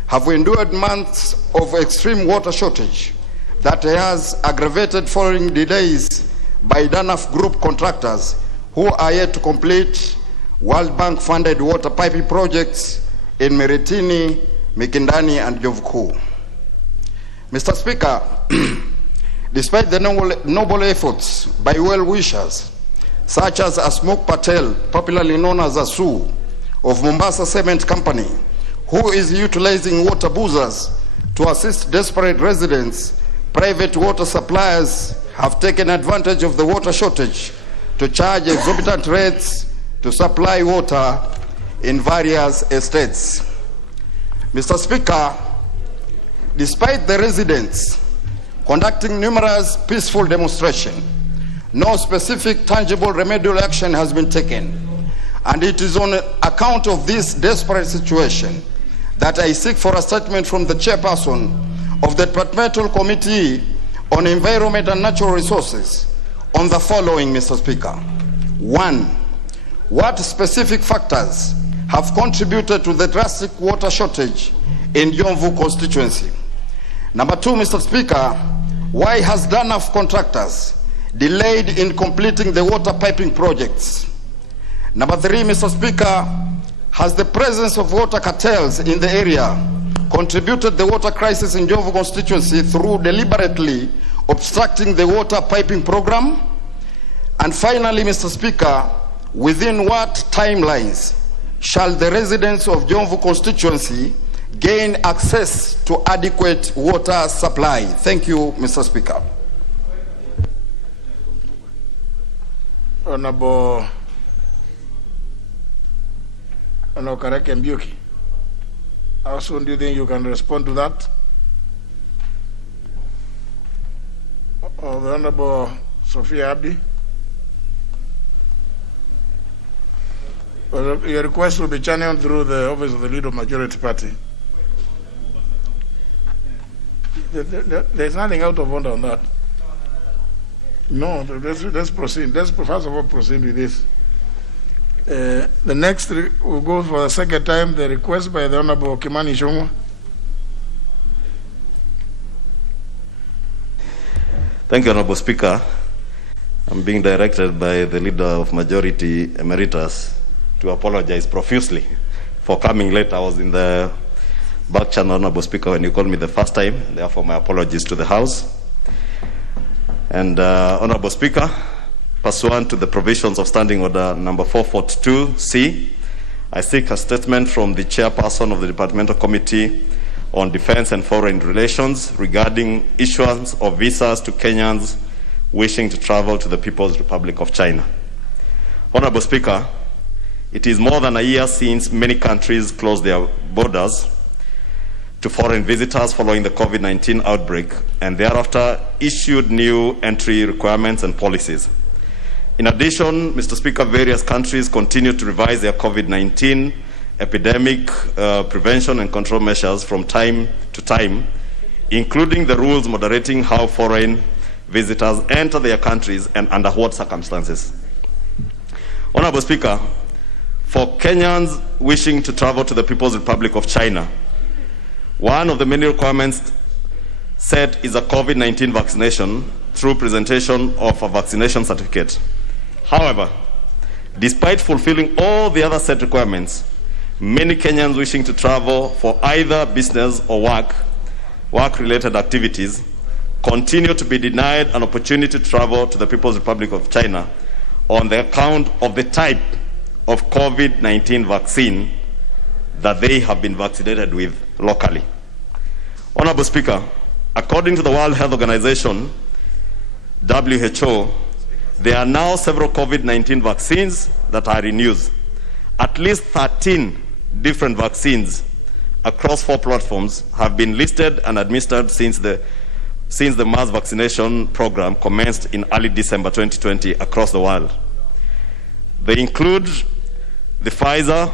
have endured months of extreme water shortage that has aggravated following delays by DANAF group contractors who are yet to complete World Bank funded water piping projects in Meritini, Mikindani and Jomvu. Mr. Speaker, despite the noble efforts by well-wishers such as Asmuk Patel, popularly known as Asu, of Mombasa Cement Company, who is utilizing water boozers to assist desperate residents, private water suppliers have taken advantage of the water shortage to charge exorbitant rates to supply water in various estates. Mr. Speaker, despite the residents conducting numerous peaceful demonstrations, no specific tangible remedial action has been taken. And it is on account of this desperate situation that I seek for a statement from the chairperson of the Departmental Committee on Environment and Natural Resources on the following, Mr. Speaker. 1, what specific factors have contributed to the drastic water shortage in Jomvu constituency? Number 2, Mr. Speaker, why has DANAF contractors delayed in completing the water piping projects? Number 3, Mr. Speaker, has the presence of water cartels in the area contributed the water crisis in Jomvu constituency through deliberately obstructing the water piping program? And finally, Mr. Speaker, within what timelines shall the residents of Jomvu constituency gain access to adequate water supply? Thank you, Mr. Speaker. Honorable Kareke Mbuki, how soon do you think you can respond to that? The Honorable Sophia Abdi. Your request will be channeled through the office of the Leader of Majority Party. There's nothing out of order on that. No, let's proceed. Let's first of all proceed with this. The next will go for the second time, the request by the Honorable Kimani Ichung'wa. Thank you, Honorable Speaker. I'm being directed by the Leader of Majority Emeritus to apologize profusely for coming late. I was in the back channel, Honorable Speaker, when you called me the first time. Therefore, my apologies to the House. And Honorable Speaker, pursuant to the provisions of Standing Order number 442C, I seek a statement from the chairperson of the Departmental Committee on Defense and Foreign Relations regarding issuance of visas to Kenyans wishing to travel to the People's Republic of China. Honorable Speaker, it is more than a year since many countries closed their borders to foreign visitors following the COVID-19 outbreak and thereafter issued new entry requirements and policies. In addition, Mr. Speaker, various countries continue to revise their COVID-19 epidemic prevention and control measures from time to time, including the rules moderating how foreign visitors enter their countries and under what circumstances. Honorable Speaker, for Kenyans wishing to travel to the People's Republic of China, one of the many requirements set is a COVID-19 vaccination through presentation of a vaccination certificate. However, despite fulfilling all the other set requirements, many Kenyans wishing to travel for either business or work-related activities continue to be denied an opportunity to travel to the People's Republic of China on the account of the type of COVID-19 vaccine that they have been vaccinated with locally. Honorable Speaker, according to the World Health Organization, WHO, there are now several COVID-19 vaccines that are in use. At least 13 different vaccines across 4 platforms have been listed and administered since the mass vaccination program commenced in early December 2020 across the world. They include the Pfizer,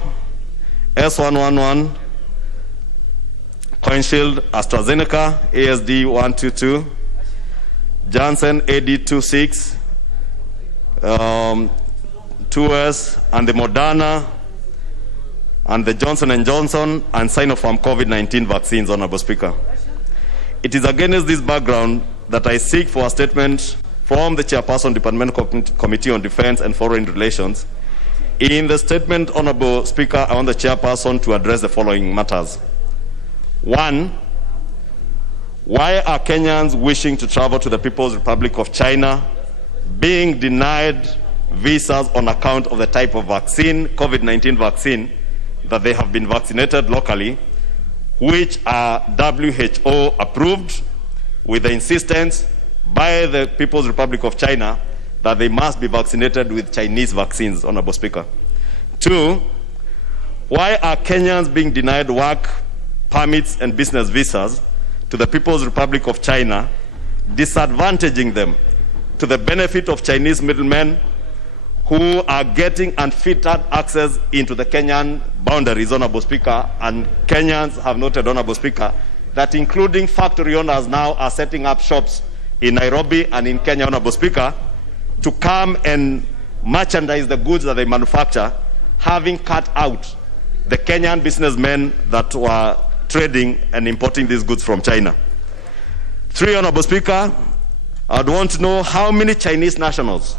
S111, CoinShield, AstraZeneca, ASD122, Janssen AD26, 2S, and the Moderna, and the Johnson & Johnson and Sinopharm COVID-19 vaccines, Honorable Speaker. It is against this background that I seek for a statement from the Chairperson, Departmental Committee on Defense and Foreign Relations. In the statement, Honorable Speaker, I want the Chairperson to address the following matters. 1, why are Kenyans wishing to travel to the People's Republic of China being denied visas on account of the type of vaccine, COVID-19 vaccine, that they have been vaccinated locally, which are WHO approved, with the insistence by the People's Republic of China that they must be vaccinated with Chinese vaccines, Honorable Speaker. 2, why are Kenyans being denied work permits and business visas to the People's Republic of China, disadvantaging them to the benefit of Chinese middlemen who are getting unfettered access into the Kenyan boundaries, Honorable Speaker, and Kenyans have noted, Honorable Speaker, that including factory owners now are setting up shops in Nairobi and in Kenya, Honorable Speaker, to come and merchandise the goods that they manufacture, having cut out the Kenyan businessmen that were trading and importing these goods from China. 3, Honorable Speaker, I'd want to know how many Chinese nationals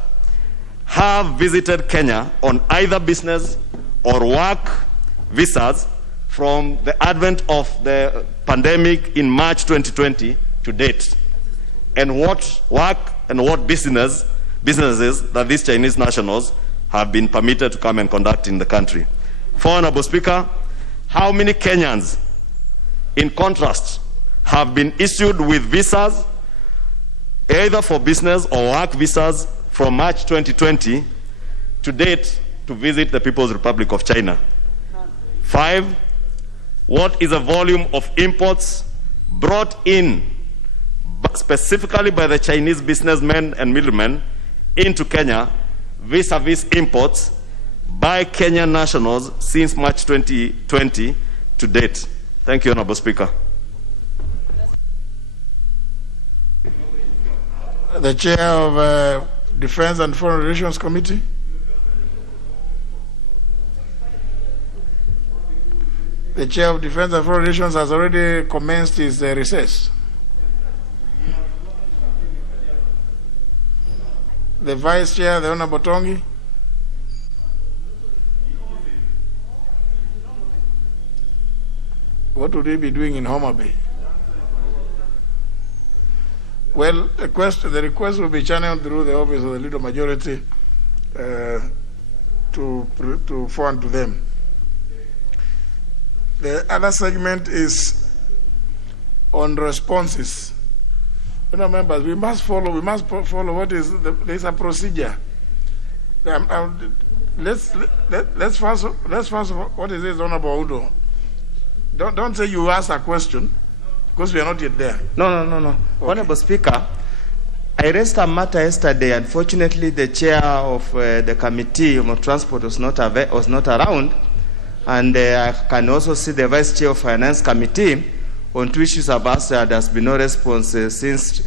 have visited Kenya on either business or work visas from the advent of the pandemic in March 2020 to date, and what work and what businesses that these Chinese nationals have been permitted to come and conduct in the country. 4, Honorable Speaker, how many Kenyans, in contrast, have been issued with visas either for business or work visas from March 2020 to date to visit the People's Republic of China? 5, what is the volume of imports brought in specifically by the Chinese businessmen and middlemen into Kenya vis-a-vis imports by Kenyan nationals since March 2020 to date? Thank you, Honorable Speaker. The Chair of Defense and Foreign Relations Committee. The Chair of Defense and Foreign Relations has already commenced his recess. The Vice Chair, the Honorable Tongi. What would he be doing in Homa Bay? Well, Well, the request will be channeled through the office of the leader majority to forward to them. The other segment is on responses. You know, members, we must follow what is there's a procedure. Let's first what is this, Honorable Udo? Don't say you ask a question, because we are not yet there. No. Okay. Honorable Speaker, I raised a matter yesterday. Unfortunately, the chair of the committee on transport was not around, and I can also see the vice chair of finance committee on two issues of us. There has been no response since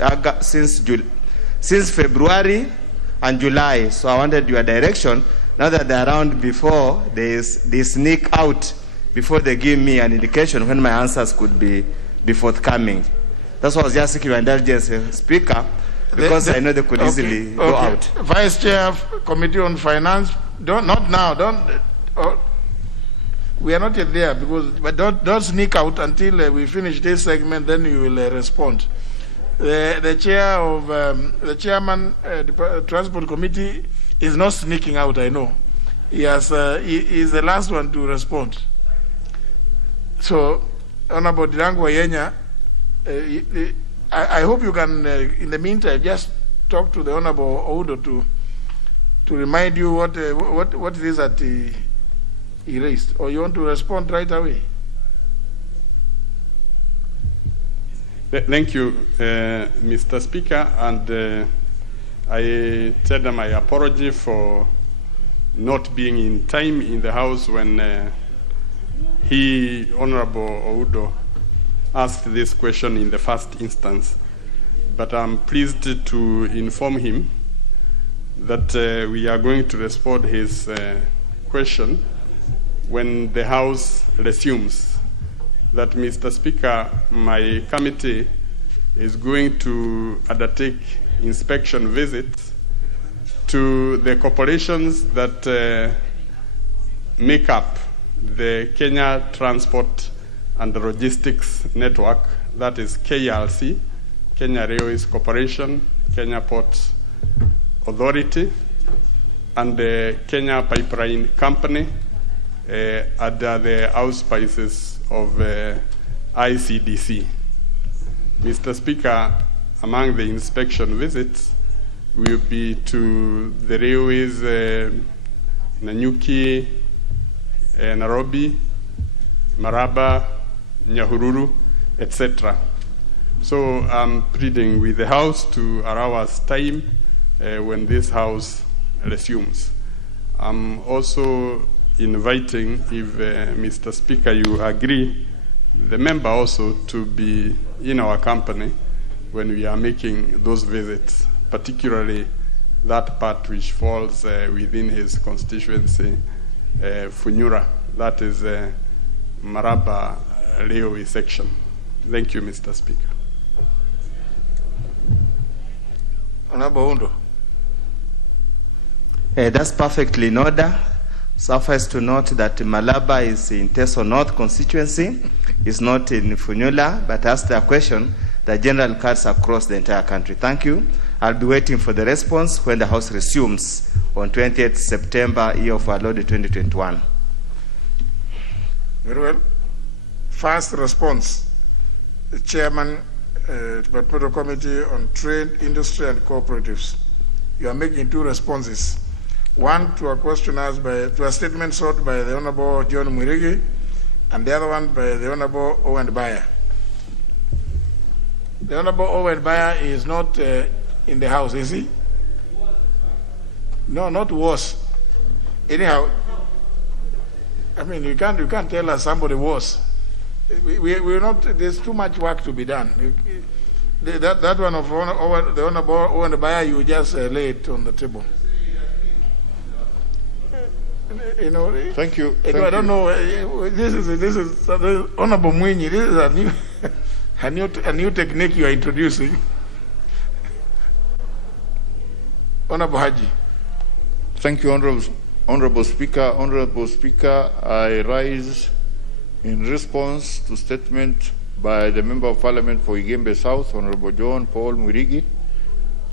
February and July. So I wanted your direction. Now that they're around, before they sneak out, before they give me an indication when my answers could be forthcoming. That's why I was just seeking your indulgence, Speaker, because I know they could easily go out. Vice Chair of Committee on Finance, not now. We are not yet there, but don't sneak out until we finish this segment. Then you will respond. The chairman, the Transport Committee is not sneaking out. I know. He is the last one to respond. So, Honorable Dilangwa Yenya, I hope you can, in the meantime, just talk to the Honorable Oudo to remind you what it is that he raised. Or you want to respond right away? Thank you, Mr. Speaker, and I tender my apology for not being in time in the House when Honorable Oudo, asked this question in the first instance. But I'm pleased to inform him that we are going to respond his question when the House resumes. That, Mr. Speaker, my committee is going to undertake inspection visits to the corporations that make up the Kenya Transport and Logistics Network, that is KRC, Kenya Railways Corporation, Kenya Ports Authority, and the Kenya Pipeline Company under the auspices of ICDC. Mr. Speaker, among the inspection visits will be to the railways Nanyuki, Nairobi, Maraba, Nyahururu, etc. So I'm pleading with the House to allow us time when this House resumes. I'm also inviting, if Mr. Speaker, you agree, the member also to be in our company when we are making those visits, particularly that part which falls within his constituency, Funyura, that is Maraba Railway section. Thank you, Mr. Speaker. Honorable Undo. That's perfectly in order. Suffice to note that Malaba is in Teso North constituency, is not in Funyula, but asked the question, the general cuts across the entire country. Thank you. I'll be waiting for the response when the House resumes on 20th September, year of our Lord 2021. Very well. First response, the Chairman, Departmental Committee on Trade, Industry and Cooperatives. You are making two responses. One to a question asked to a statement sought by the Honorable John Mwirigi, and the other one by the Honorable Owen Bayer. The Honorable Owen Bayer is not in the House, is he? No, not was. Anyhow, I mean, you can't tell us somebody was. We're not. There's too much work to be done. That one of the Honorable Owen Bayer, you just lay it on the table. You know. Thank you. I don't know. This is Honorable Mwinyi. This is a new technique you are introducing. Honorable Haji. Thank you, Honorable Speaker. Honorable Speaker, I rise in response to statement by the Member of Parliament for Igembe South, Honorable John Paul Mwirigi,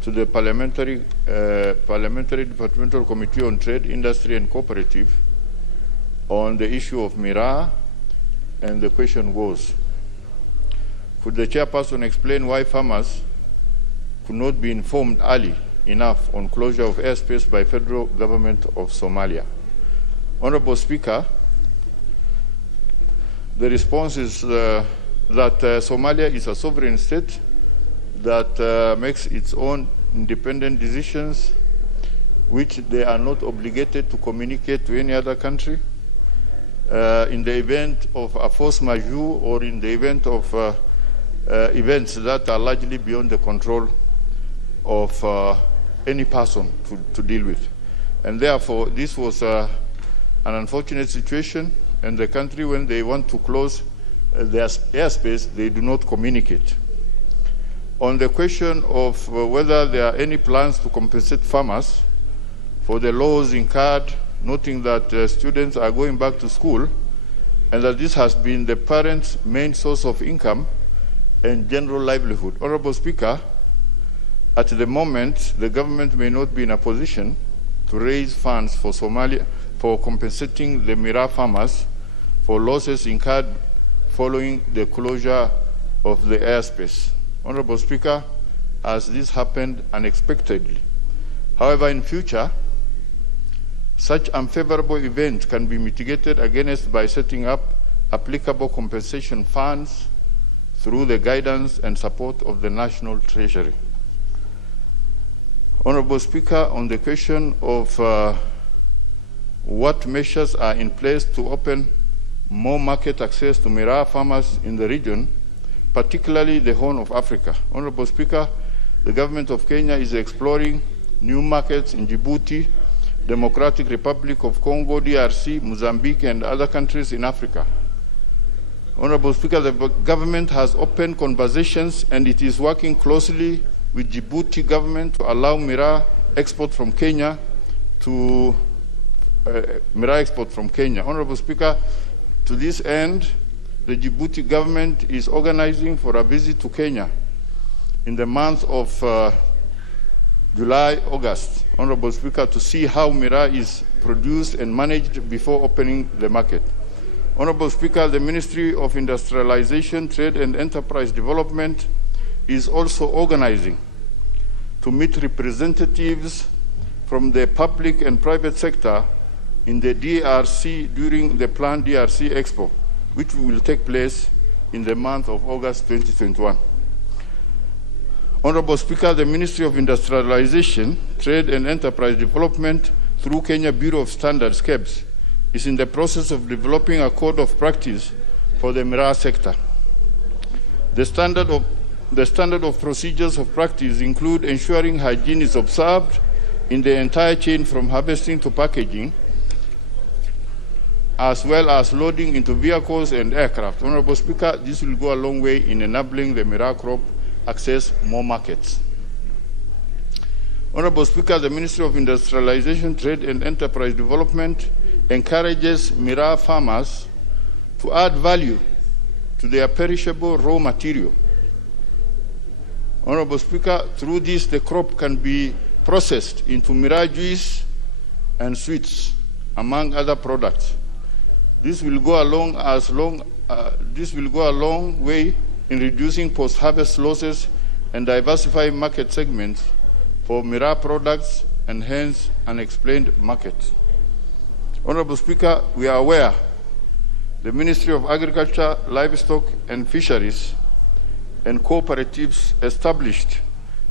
to the Parliamentary Departmental Committee on Trade, Industry and Cooperative on the issue of Miraa, and the question goes, could the chairperson explain why farmers could not be informed early enough on closure of airspace by federal government of Somalia? Honorable Speaker, the response is that Somalia is a sovereign state that makes its own independent decisions, which they are not obligated to communicate to any other country. In the event of a force majeure or in the event of events that are largely beyond the control of any person to deal with. And therefore, this was an unfortunate situation, and the country, when they want to close their airspace, they do not communicate. On the question of whether there are any plans to compensate farmers for the losses incurred, noting that students are going back to school and that this has been the parents' main source of income and general livelihood. Honorable Speaker, at the moment, the government may not be in a position to raise funds for Somalia for compensating the Miraa farmers for losses incurred following the closure of the airspace. Honorable Speaker, as this happened unexpectedly. However, in future, such unfavorable events can be mitigated against by setting up applicable compensation funds through the guidance and support of the National Treasury. Honorable Speaker, on the question of what measures are in place to open more market access to Miraa farmers in the region, particularly the Horn of Africa. Honorable Speaker, the government of Kenya is exploring new markets in Djibouti, Democratic Republic of Congo, DRC, Mozambique, and other countries in Africa. Honorable Speaker, the government has opened conversations and it is working closely with Djibouti government to allow Miraa export from Kenya to Honorable Speaker, to this end, the Djibouti government is organizing for a visit to Kenya in the month of July, August, Honorable Speaker, to see how Miraa is produced and managed before opening the market. Honorable Speaker, the Ministry of Industrialization, Trade and Enterprise Development is also organizing to meet representatives from the public and private sector in the DRC during the planned DRC Expo, which will take place in the month of August 2021. Honorable Speaker, the Ministry of Industrialization, Trade and Enterprise Development through Kenya Bureau of Standards, KEBS, is in the process of developing a code of practice for the Miraa sector. The standard of procedures of practice include ensuring hygiene is observed in the entire chain from harvesting to packaging, as well as loading into vehicles and aircraft. Honorable Speaker, this will go a long way in enabling the Miraa crop access more markets. Honorable Speaker, the Ministry of Industrialization, Trade and Enterprise Development encourages Miraa farmers to add value to their perishable raw material. Honorable Speaker, through this the crop can be processed into Miraa juice and sweets, among other products. This will go a long way in reducing post-harvest losses and diversifying market segments for Miraa products and hence unexplained markets. Honorable Speaker, we are aware the Ministry of Agriculture, Livestock and Fisheries and cooperatives established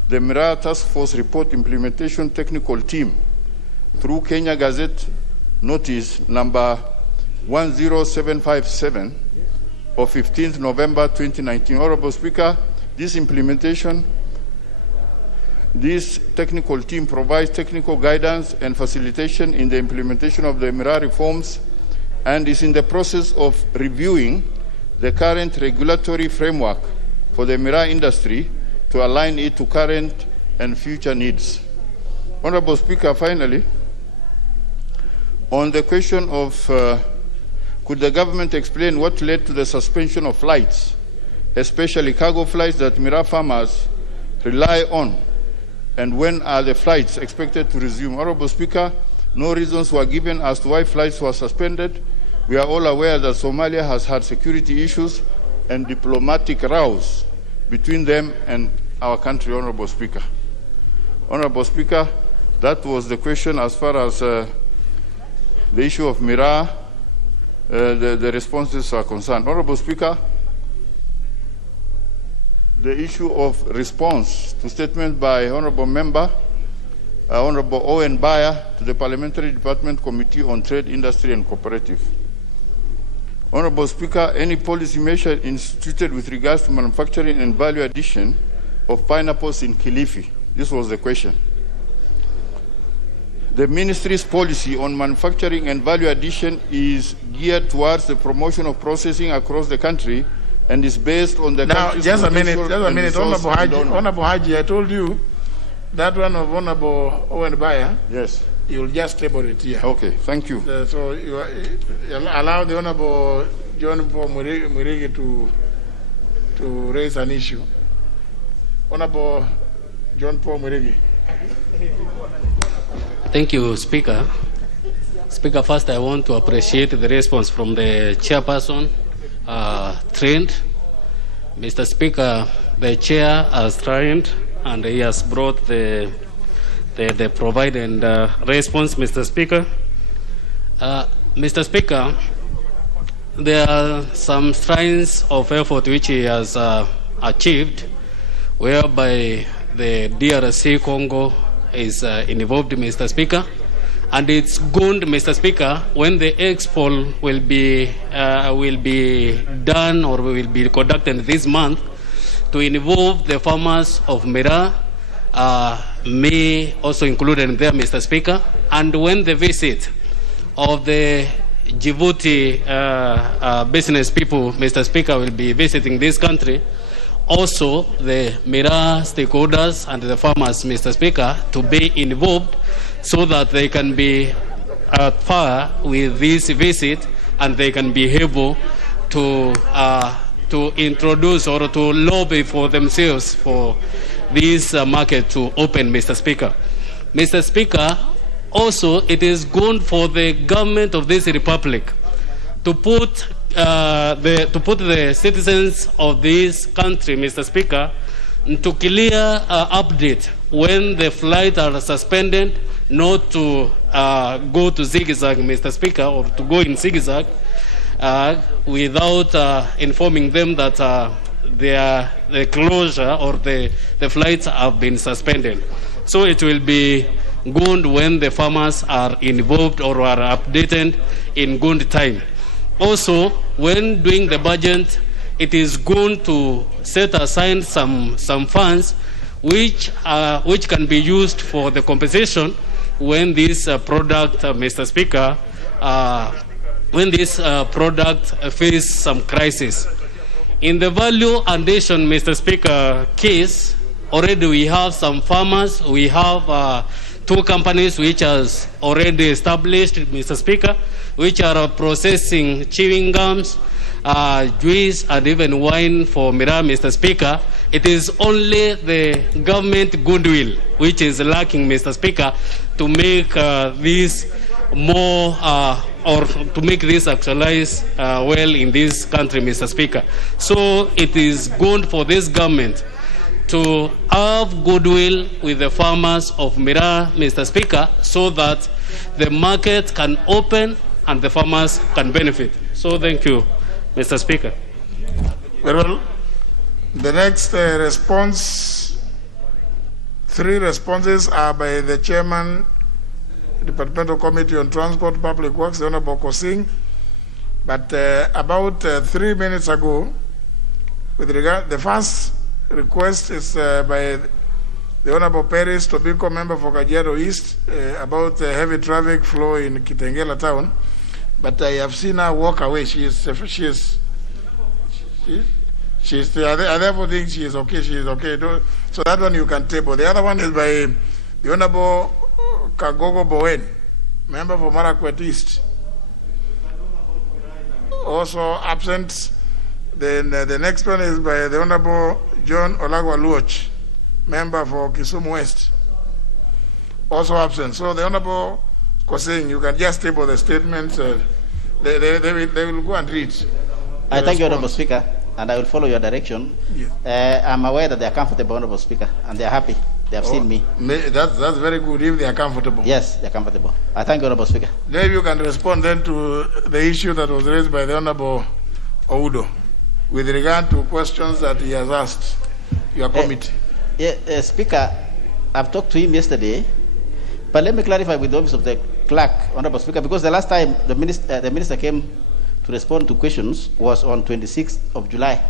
the Miraa Task Force Report Implementation Technical Team through Kenya Gazette Notice number 10757 of 15th November 2019. Honorable Speaker, this technical team provides technical guidance and facilitation in the implementation of the Miraa reforms and is in the process of reviewing the current regulatory framework for the Miraa industry to align it to current and future needs. Honorable Speaker, finally, on the question of could the government explain what led to the suspension of flights especially cargo flights that Mira farmers rely on? And when are the flights expected to resume? Honorable Speaker, no reasons were given as to why flights were suspended. We are all aware that Somalia has had security issues and diplomatic rows between them and our country, Honorable Speaker. Honorable Speaker, that was the question as far as the issue of Mira, the responses are concerned. Honorable Speaker, the issue of response to statement by Honorable Member, Honorable Owen Bayer to the Parliamentary Department Committee on Trade, Industry and Cooperative. Honorable Speaker, any policy measure instituted with regards to manufacturing and value addition of pineapples in Kilifi? This was the question. The Ministry's policy on manufacturing and value addition is geared towards the promotion of processing across the country and is based on the country's just a minute, potential. Honorable Haji, I told you that one of Honorable Owen Bayer. Yes. You'll just table it here. Okay, thank you. So you allow the Honorable John Paul Murigi to raise an issue. Honorable John Paul Murigi. Thank you, Speaker. Speaker, first I want to appreciate the response from the chairperson, Trent. Mr. Speaker, the chair has trained and he has brought the provided response, Mr. Speaker. Mr. Speaker, there are some signs of effort which he has achieved, whereby the DRC Congo is involved, Mr. Speaker, and it's good, Mr. Speaker, when the expo will be done or will be conducted this month to involve the farmers of Mira, me also included in there, Mr. Speaker, and when the visit of the Djibouti business people, Mr. Speaker, will be visiting this country, also the Mira stakeholders and the farmers, Mr. Speaker, to be involved so that they can be at par with this visit and they can be able to introduce or to lobby for themselves for this market to open, Mr. Speaker. Mr. Speaker, also it is good for the government of this republic to put the citizens of this country, Mr. Speaker, to clear update when the flights are suspended, not to go to zigzag, Mr. Speaker, or to go in zigzag without informing them that the closure or the flights have been suspended. So it will be good when the farmers are involved or are updated in good time. Also, when doing the budget, it is good to set aside some funds which can be used for the compensation when this product, Mr. Speaker, when this product faces some crisis. In the value addition, Mr. Speaker, case, already we have some farmers, we have 2 companies which are already established, Mr. Speaker, which are processing chewing gums, juice, and even wine for Mira, Mr. Speaker. It is only the government goodwill which is lacking, Mr. Speaker, to make this more or to make this actualize well in this country, Mr. Speaker. So it is good for this government to have goodwill with the farmers of Mira, Mr. Speaker, so that the market can open and the farmers can benefit. So thank you, Mr. Speaker. Very well. The next response, 3 responses are by the Chairman, Departmental Committee on Transport, Public Works, the Honorable Kosing. But about 3 minutes ago, with regard, the first request is by the Honorable Paris Tobiko, member for Kajiado East, about heavy traffic flow in Kitengela town. But I have seen her walk away. I therefore think she is okay. She is okay. So that one you can table. The other one is by the Honorable Kagogo Bowen, member for Marakwet East, also absent. Then the next one is by the Honorable John Olagwa Luoch, member for Kisumu West. Also absent. So the Honorable Kosing, you can just table the statements. They will go and read. I thank you, Honorable Speaker, and I will follow your direction. Yes. I'm aware that they are comfortable, Honorable Speaker, and they are happy. They have seen me. That's very good if they are comfortable. Yes, they are comfortable. I thank you, Honorable Speaker. Maybe you can respond then to the issue that was raised by the Honorable Oudo with regard to questions that he has asked your committee. Speaker, I've talked to him yesterday, but let me clarify with the Office of the Clerk, Honorable Speaker, because the last time the minister came to respond to questions was on 26th of July.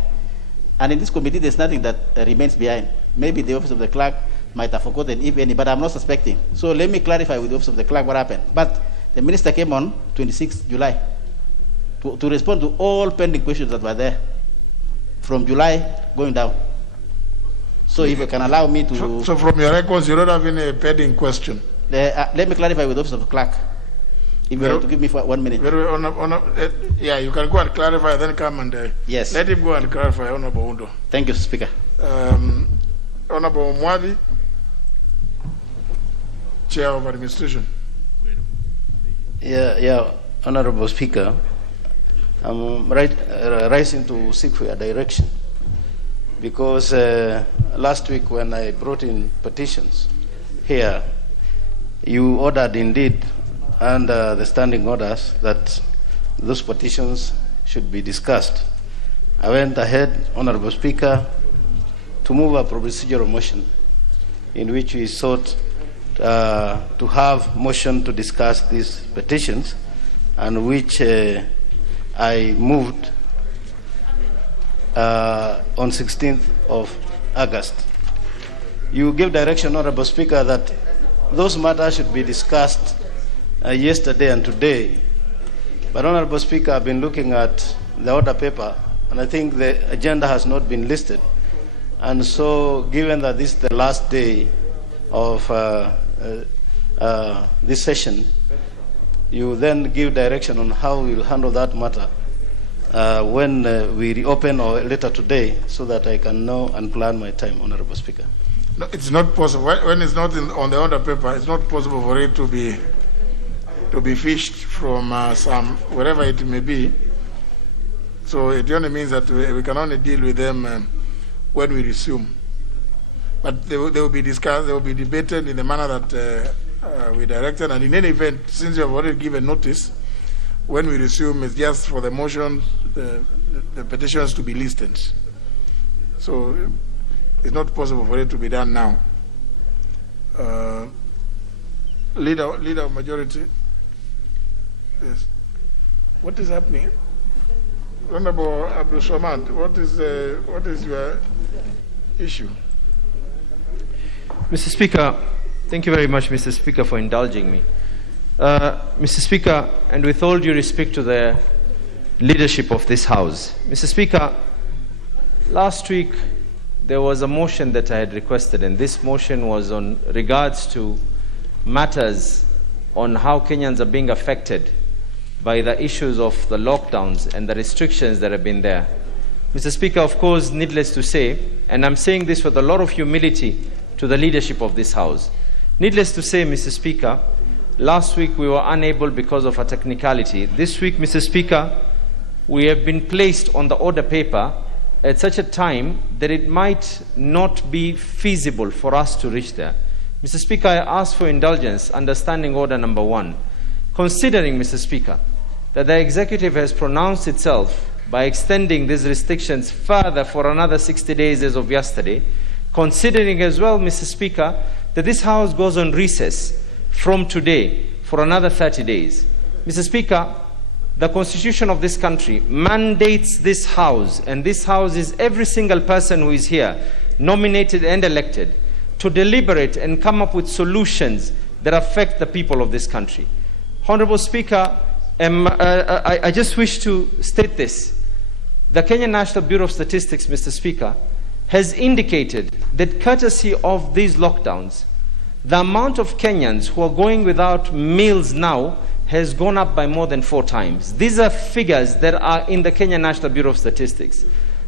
And in this committee, there's nothing that remains behind. Maybe the Office of the Clerk might have forgotten, if any, but I'm not suspecting. So let me clarify with the Office of the Clerk what happened. But the minister came on 26th July to respond to all pending questions that were there from July going down. So if you can allow me to... So from your records, you don't have any pending question? Let me clarify with the Office of the Clerk. If you have to give me for 1 minute. Yeah, you can go and clarify, then come and yes. Let him go and clarify, Honorable Undo. Thank you, Speaker. Honorable Mwadi, Chair of Administration. Honorable Speaker, I'm rising to seek for your direction because last week when I brought in petitions here, you ordered indeed under the standing orders that those petitions should be discussed. I went ahead, Honorable Speaker, to move a procedural motion in which we sought to have motion to discuss these petitions, and which I moved on 16th of August. You give direction, Honorable Speaker, that those matters should be discussed yesterday and today. But Honorable Speaker, I've been looking at the order paper, and I think the agenda has not been listed. And so, given that this is the last day of this session, you then give direction on how we'll handle that matter when we reopen or later today, so that I can know and plan my time, Honorable Speaker. No, it's not possible. When it's not on the order paper, it's not possible for it to be fished from some wherever it may be. So it only means that we can only deal with them when we resume. But they will be discussed, they will be debated in the manner that we directed. And in any event, since you have already given notice, when we resume, it's just for the motions, the petitions to be listed. So it's not possible for it to be done now. Leader of majority. Yes. What is happening? Honorable Abdul Samad, what is your issue? Mr. Speaker, thank you very much, Mr. Speaker, for indulging me. Mr. Speaker, and with all due respect to the leadership of this House, Mr. Speaker, last week there was a motion that I had requested, and this motion was on regards to matters on how Kenyans are being affected by the issues of the lockdowns and the restrictions that have been there. Mr. Speaker, of course, needless to say, and I'm saying this with a lot of humility to the leadership of this House, needless to say, Mr. Speaker, last week we were unable because of a technicality. This week, Mr. Speaker, we have been placed on the order paper at such a time that it might not be feasible for us to reach there. Mr. Speaker, I ask for indulgence under Standing Order number 1. Considering, Mr. Speaker, that the executive has pronounced itself by extending these restrictions further for another 60 days as of yesterday, considering as well, Mr. Speaker, that this House goes on recess from today for another 30 days. Mr. Speaker, the Constitution of this country mandates this House, and this House is every single person who is here, nominated and elected, to deliberate and come up with solutions that affect the people of this country. Honorable Speaker, I just wish to state this. The Kenya National Bureau of Statistics, Mr. Speaker, has indicated that courtesy of these lockdowns, the amount of Kenyans who are going without meals now has gone up by more than 4 times. These are figures that are in the Kenya National Bureau of Statistics.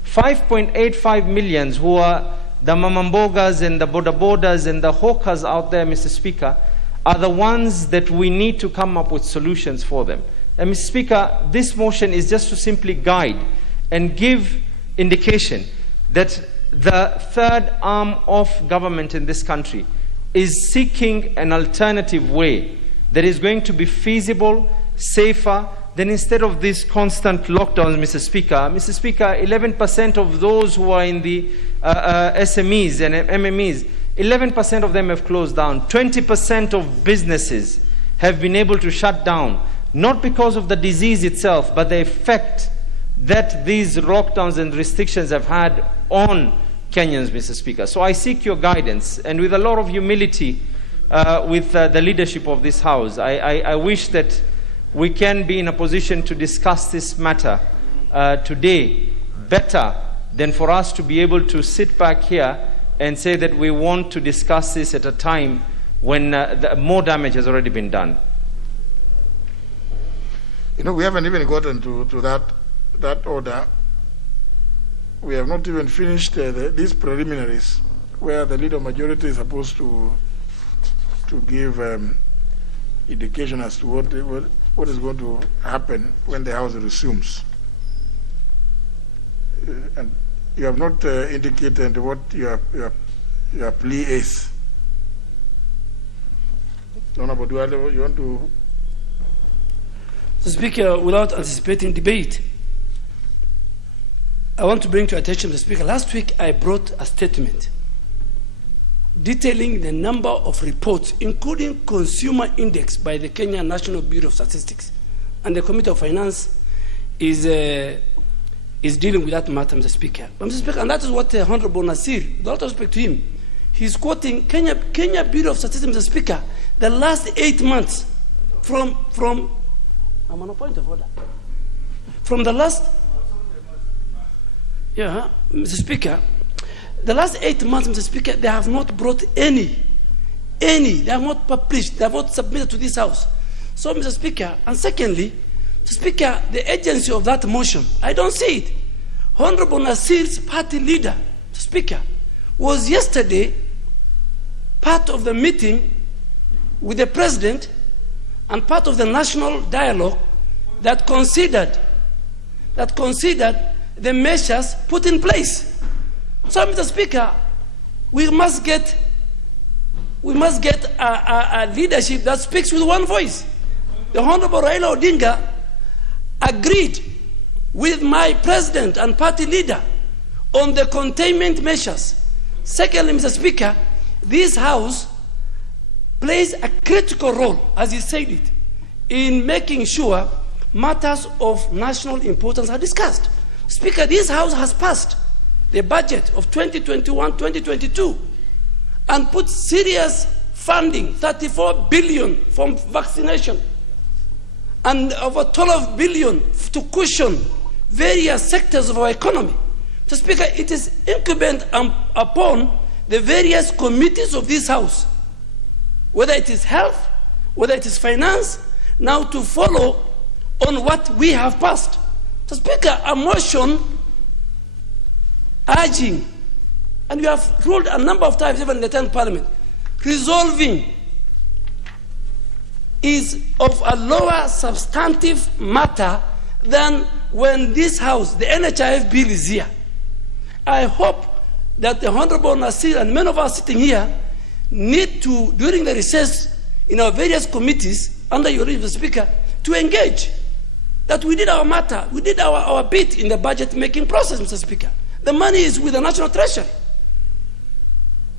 5.85 million who are the mamambogas and the bodabodas and the hawkers out there, Mr. Speaker, are the ones that we need to come up with solutions for them. And Mr. Speaker, this motion is just to simply guide and give indication that the third arm of government in this country is seeking an alternative way that is going to be feasible, safer, than instead of these constant lockdowns, Mr. Speaker. Mr. Speaker, 11% of those who are in the SMEs and MMEs, 11% of them have closed down. 20% of businesses have been able to shut down, not because of the disease itself, but the effect that these lockdowns and restrictions have had on Kenyans, Mr. Speaker. So I seek your guidance, and with a lot of humility with the leadership of this House, I wish that we can be in a position to discuss this matter today better than for us to be able to sit back here and say that we want to discuss this at a time when more damage has already been done. You know, we haven't even gotten to that order. We have not even finished these preliminaries, where the leader majority is supposed to give indication as to what is going to happen when the House resumes. And you have not indicated what your plea is. Honorable Duale, you want to? Mr. Speaker, without anticipating debate, I want to bring to attention, Mr. Speaker, last week I brought a statement detailing the number of reports, including consumer index by the Kenya National Bureau of Statistics. And the Committee of Finance is dealing with that matter, Mr. Speaker. But, Mr. Speaker, and that is what Honorable Nasir, with all respect to him, he's quoting Kenya Bureau of Statistics, Mr. Speaker, the last 8 months from I'm on a point of order. From the last, Mr. Speaker, the last 8 months, Mr. Speaker, they have not brought any, they have not published, they have not submitted to this House. So, Mr. Speaker, and secondly, Mr. Speaker, the agency of that motion, I don't see it. Honorable Nasir's party leader, Mr. Speaker, was yesterday part of the meeting with the President and part of the national dialogue that considered the measures put in place. So, Mr. Speaker, we must get a leadership that speaks with one voice. The Honorable Raila Odinga agreed with my president and party leader on the containment measures. Secondly, Mr. Speaker, this House plays a critical role, as he said it, in making sure matters of national importance are discussed. Speaker, this House has passed the budget of 2021-2022 and put serious funding, 34 billion for vaccination and over 12 billion to cushion various sectors of our economy. So, Speaker, it is incumbent upon the various committees of this House, whether it is health, whether it is finance, now to follow on what we have passed. So, Speaker, a motion urging, and we have ruled a number of times, even in the 10th Parliament, resolving is of a lower substantive matter than when this House, the NHIF bill, is here. I hope that the Honorable Nasir and many of us sitting here need to, during the recess in our various committees, under your leave, Speaker, to engage. That we did our matter, we did our bit in the budget making process, Mr. Speaker. The money is with the National Treasury.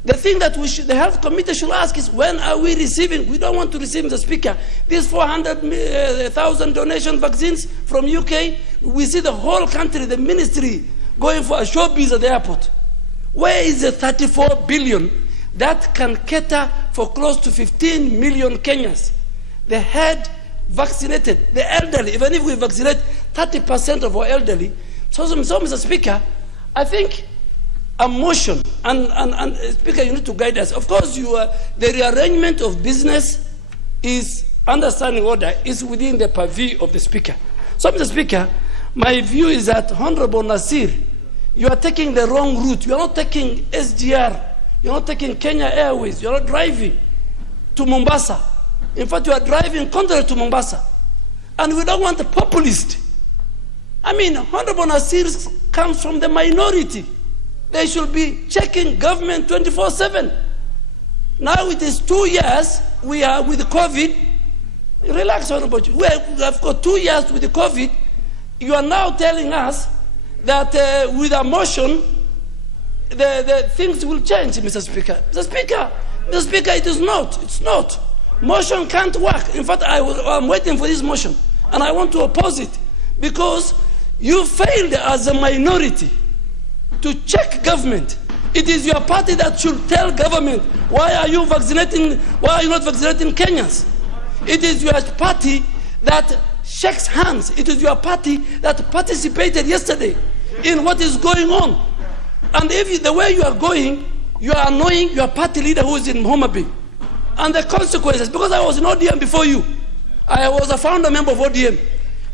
The thing that the Health Committee should ask is, when are we receiving? We don't want to receive, Mr. Speaker, these 400,000 donation vaccines from UK. We see the whole country, the ministry, going for a showbiz at the airport. Where is the 34 billion that can cater for close to 15 million Kenyans? The head vaccinated, the elderly, even if we vaccinate 30% of our elderly. So, Mr. Speaker, I think a motion, and Speaker, you need to guide us. Of course, the rearrangement of business is under standing order is within the purview of the Speaker. So, Mr. Speaker, my view is that Honorable Nasir, you are taking the wrong route. You are not taking SGR. You are not taking Kenya Airways. You are not driving to Mombasa. In fact, you are driving contrary to Mombasa. And we don't want a populist. I mean, Honorable Nasir comes from the minority. They should be checking government 24/7. Now it is 2 years we are with COVID. Relax, Honorable. We have got 2 years with the COVID. You are now telling us that with a motion, the things will change, Mr. Speaker. Mr. Speaker, it is not. It's not. Motion can't work. In fact, I'm waiting for this motion, and I want to oppose it because you failed as a minority to check government. It is your party that should tell government, why are you not vaccinating Kenyans? It is your party that shakes hands. It is your party that participated yesterday in what is going on. And if the way you are going, you are annoying your party leader who is in Homa Bay. And the consequences, because I was in ODM before you, I was a founder member of ODM.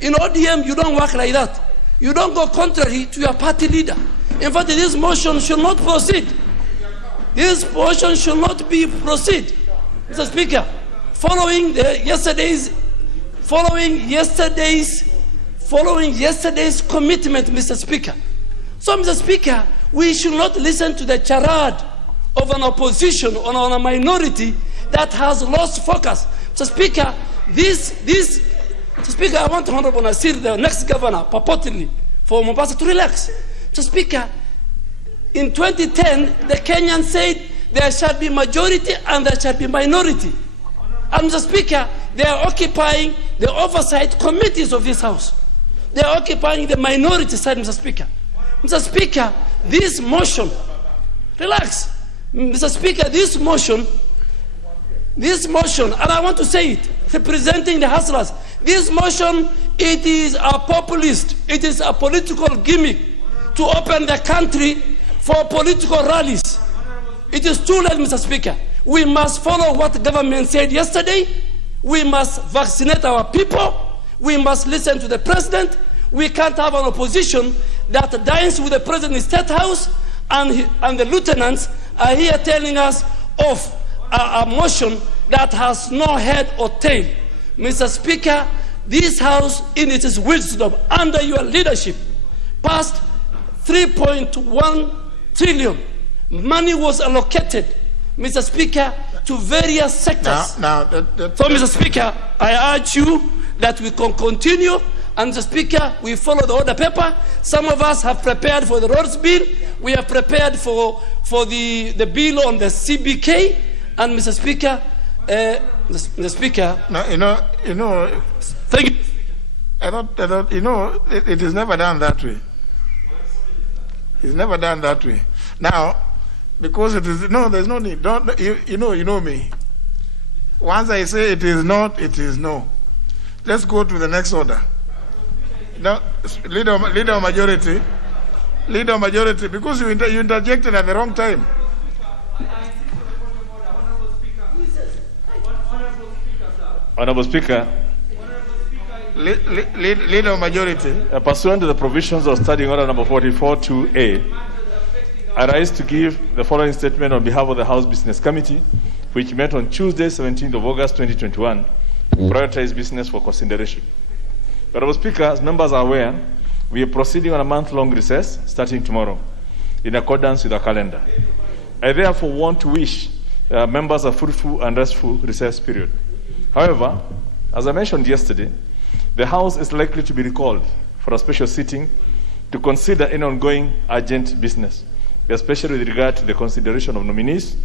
In ODM, you don't work like that. You don't go contrary to your party leader. In fact, this motion should not proceed. This motion should not proceed. Mr. Speaker, following yesterday's commitment, Mr. Speaker. So, Mr. Speaker, we should not listen to the charade of an opposition or on a minority that has lost focus. Mr. Speaker, Mr. Speaker, I want Honorable Nasir, the next governor, purportedly, for Mombasa to relax. Mr. Speaker, in 2010, the Kenyans said there shall be majority and there shall be minority. And Mr. Speaker, they are occupying the oversight committees of this House. They are occupying the minority side, Mr. Speaker. Mr. Speaker, this motion, relax. Mr. Speaker, this motion, and I want to say it, representing the hustlers, this motion, it is a populist, it is a political gimmick to open the country for political rallies. It is too late, Mr. Speaker. We must follow what the government said yesterday. We must vaccinate our people. We must listen to the president. We can't have an opposition that dines with the president in State House and the lieutenants are here telling us of a motion that has no head or tail. Mr. Speaker, this House, in its wisdom, under your leadership, passed 3.1 trillion. Money was allocated, Mr. Speaker, to various sectors. So, Mr. Speaker, I urge you that we can continue. And Mr. Speaker, we follow the order paper. Some of us have prepared for the roads bill. We have prepared for the bill on the CBK. And Mr. Speaker, Mr. Speaker. No, thank you. It is never done that way. It's never done that way. Now, because it is, there's no need. You know me. Once I say it is not, it is no. Let's go to the next order. Now, leader majority, because you interjected at the wrong time. Honorable Speaker, leader majority. Pursuant to the provisions of Standing Order number 44-2A, I rise to give the following statement on behalf of the House Business Committee, which met on Tuesday, 17th of August 2021, to prioritize business for consideration. Honorable Speaker, as members are aware, we are proceeding on a month-long recess starting tomorrow, in accordance with our calendar. I therefore want to wish members a fruitful and restful recess period. However, as I mentioned yesterday, the House is likely to be recalled for a special sitting to consider any ongoing urgent business, especially with regard to the consideration of nominees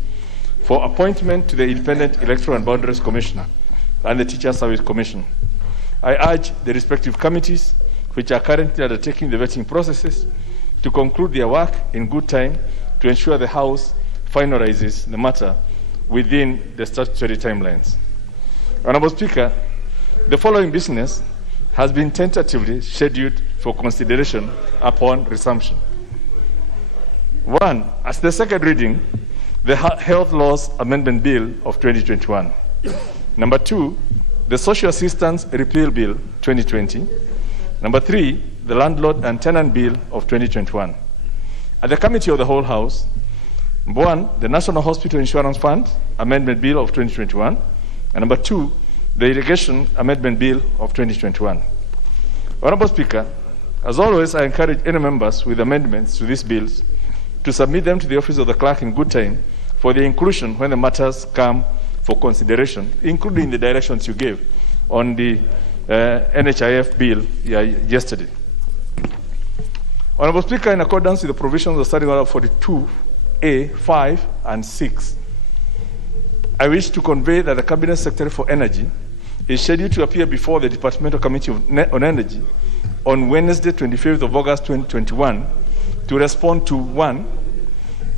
for appointment to the Independent Electoral and Boundaries Commission and the Teacher Service Commission. I urge the respective committees, which are currently undertaking the vetting processes, to conclude their work in good time to ensure the House finalizes the matter within the statutory timelines. Honorable Speaker, the following business has been tentatively scheduled for consideration upon resumption. 1. As the second reading, the Health Laws Amendment Bill of 2021. Number 2, the Social Assistance Repeal Bill 2020. Number 3, the Landlord and Tenant Bill of 2021. At the Committee of the Whole House, number 1, the National Hospital Insurance Fund Amendment Bill of 2021. And number 2, the Irrigation Amendment Bill of 2021. Honorable Speaker, as always, I encourage any members with amendments to these bills to submit them to the Office of the Clerk in good time for the inclusion when the matters come for consideration, including the directions you gave on the NHIF bill yesterday. Honorable Speaker, in accordance with the provisions of Standing Order 42A, 5, and 6, I wish to convey that the Cabinet Secretary for Energy is scheduled to appear before the Departmental Committee on Energy on Wednesday, 25th of August 2021, to respond to 1,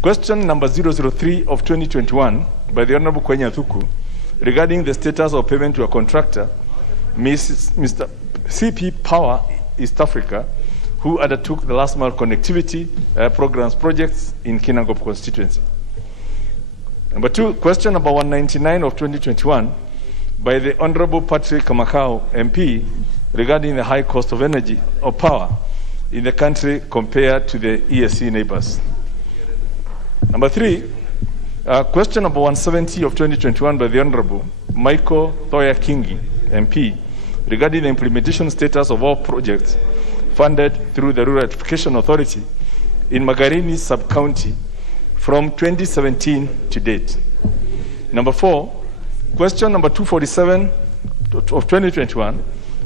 question number 003 of 2021 by the Honorable Kwenya Thuku regarding the status of payment to a contractor, Mr. CP Power East Africa, who undertook the last mile connectivity programs projects in Kinangop constituency. Number 2, question number 199 of 2021 by the Honorable Patrick Kamakau MP regarding the high cost of energy or power in the country compared to the ESC neighbors. Number 3, question number 170 of 2021 by the Honorable Michael Thoya Kingi MP regarding the implementation status of all projects funded through the Rural Electrification Authority in Magarini Sub-County from 2017 to date. Number 4, question number 247 of 2021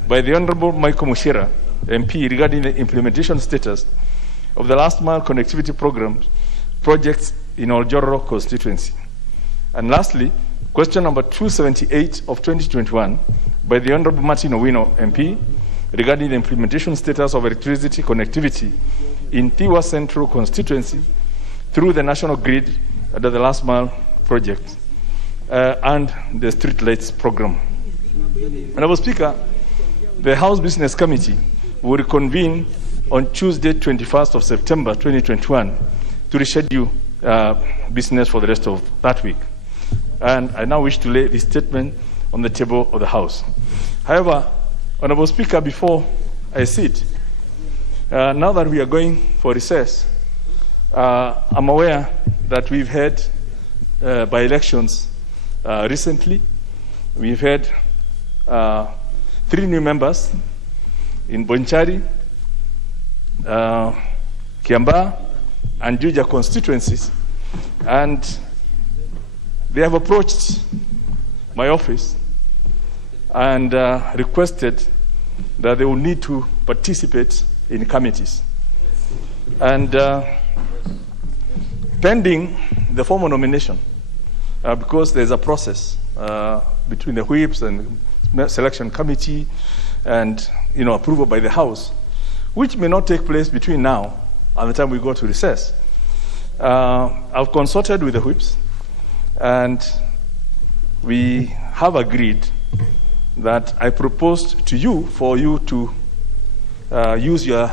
by the Honorable Michael Mushira, MP, regarding the implementation status of the last mile connectivity programs projects in Oljoro constituency. And lastly, question number 278 of 2021 by the Honorable Martin Owino, MP, regarding the implementation status of electricity connectivity in Tiwa Central constituency through the National Grid under the last mile project and the street lights program. Honorable Speaker, the House Business Committee will reconvene on Tuesday, 21st of September 2021 to reschedule business for the rest of that week. And I now wish to lay this statement on the table of the House. However, Honorable Speaker, before I sit, now that we are going for recess, I'm aware that we've had by-elections recently. We've had 3 new members in Bonchari, Kiambaa, and Juja constituencies, and they have approached my office and requested that they will need to participate in committees. And pending the formal nomination, because there's a process between the whips and selection committee and approval by the House, which may not take place between now and the time we go to recess. I've consulted with the whips, and we have agreed that I proposed to you for you to use your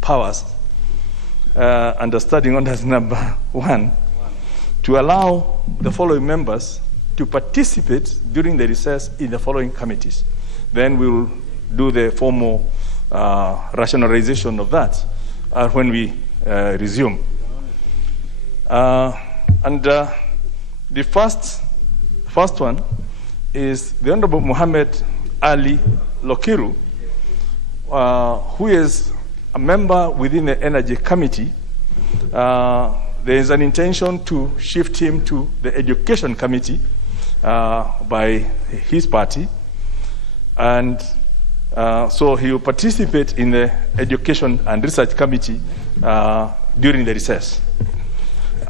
powers under Standing Orders number 1 to allow the following members to participate during the recess in the following committees. Then we will do the formal rationalization of that when we resume. The first one is the Honorable Muhammad Ali Lokiru, who is a member within the Energy Committee. There is an intention to shift him to the Education Committee by his party, and so he will participate in the Education and Research Committee during the recess.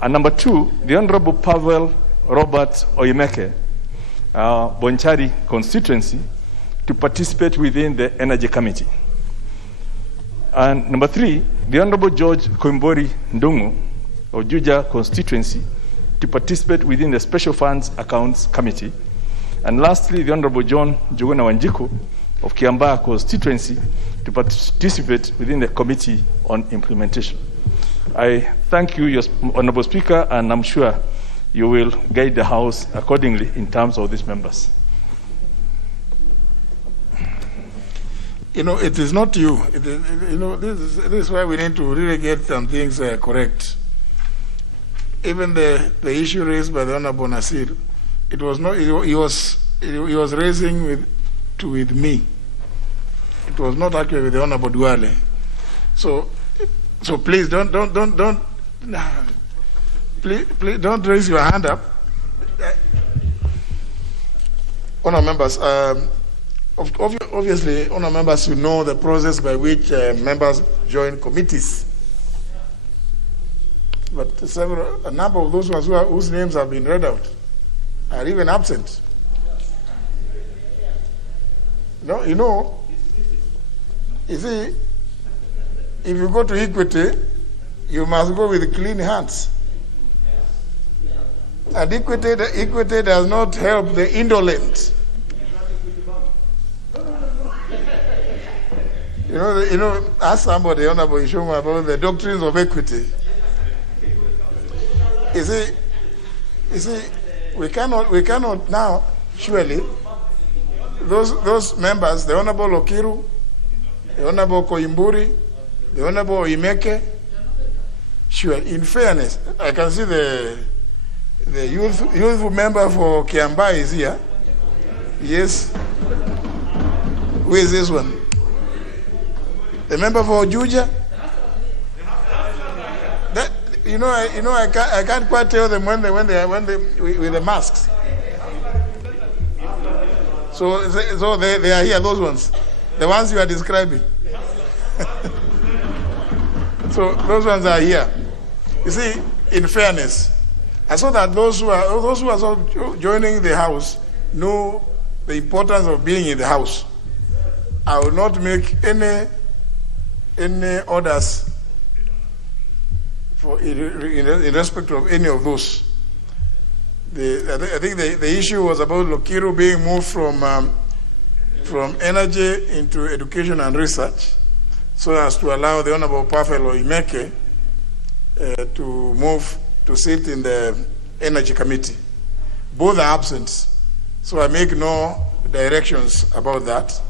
And number 2, the Honorable Pavel Robert Oyemeke, Bonchari constituency, to participate within the Energy Committee. And number 3, the Honorable George Koimbori Ndungu of Juja constituency, to participate within the Special Funds Accounts Committee. And lastly, the Honorable John Juguna Wanjiku of Kiambaa constituency, to participate within the Committee on Implementation. I thank you, Honorable Speaker, and I'm sure you will guide the House accordingly in terms of these members. You know, it is not you. It is, you know, this is why we need to really get some things correct. Even the issue raised by the Honorable Nasir, it was not. He was raising with me. It was not actually with the Honorable Duale. So please don't please don't raise your hand up. Honour members, obviously, honour members, you know the process by which members join committees. But a number of those ones whose names have been read out are even absent. No, you see, if you go to Equity, you must go with clean hands. And Equity does not help the indolent. You know, ask somebody, Honorable Ishoma, about the doctrines of equity. You see, we cannot now, surely, those members, the Honorable Okiru, the Honorable Koimburi, the Honorable Imeke, sure, in fairness, I can see the youthful member for Kiamba is here. Yes. Who is this one? The member for Juja? I can't quite tell them when they with the masks. So they are here, those ones, the ones you are describing. So those ones are here. You see, in fairness, I saw that those who are joining the house know the importance of being in the house. I will not make any orders in respect of any of those. I think the issue was about Lokiru being moved from energy into education and research, so as to allow the Honorable Pafelo Imeke to move to sit in the Energy Committee. Both are absent, so I make no directions about that.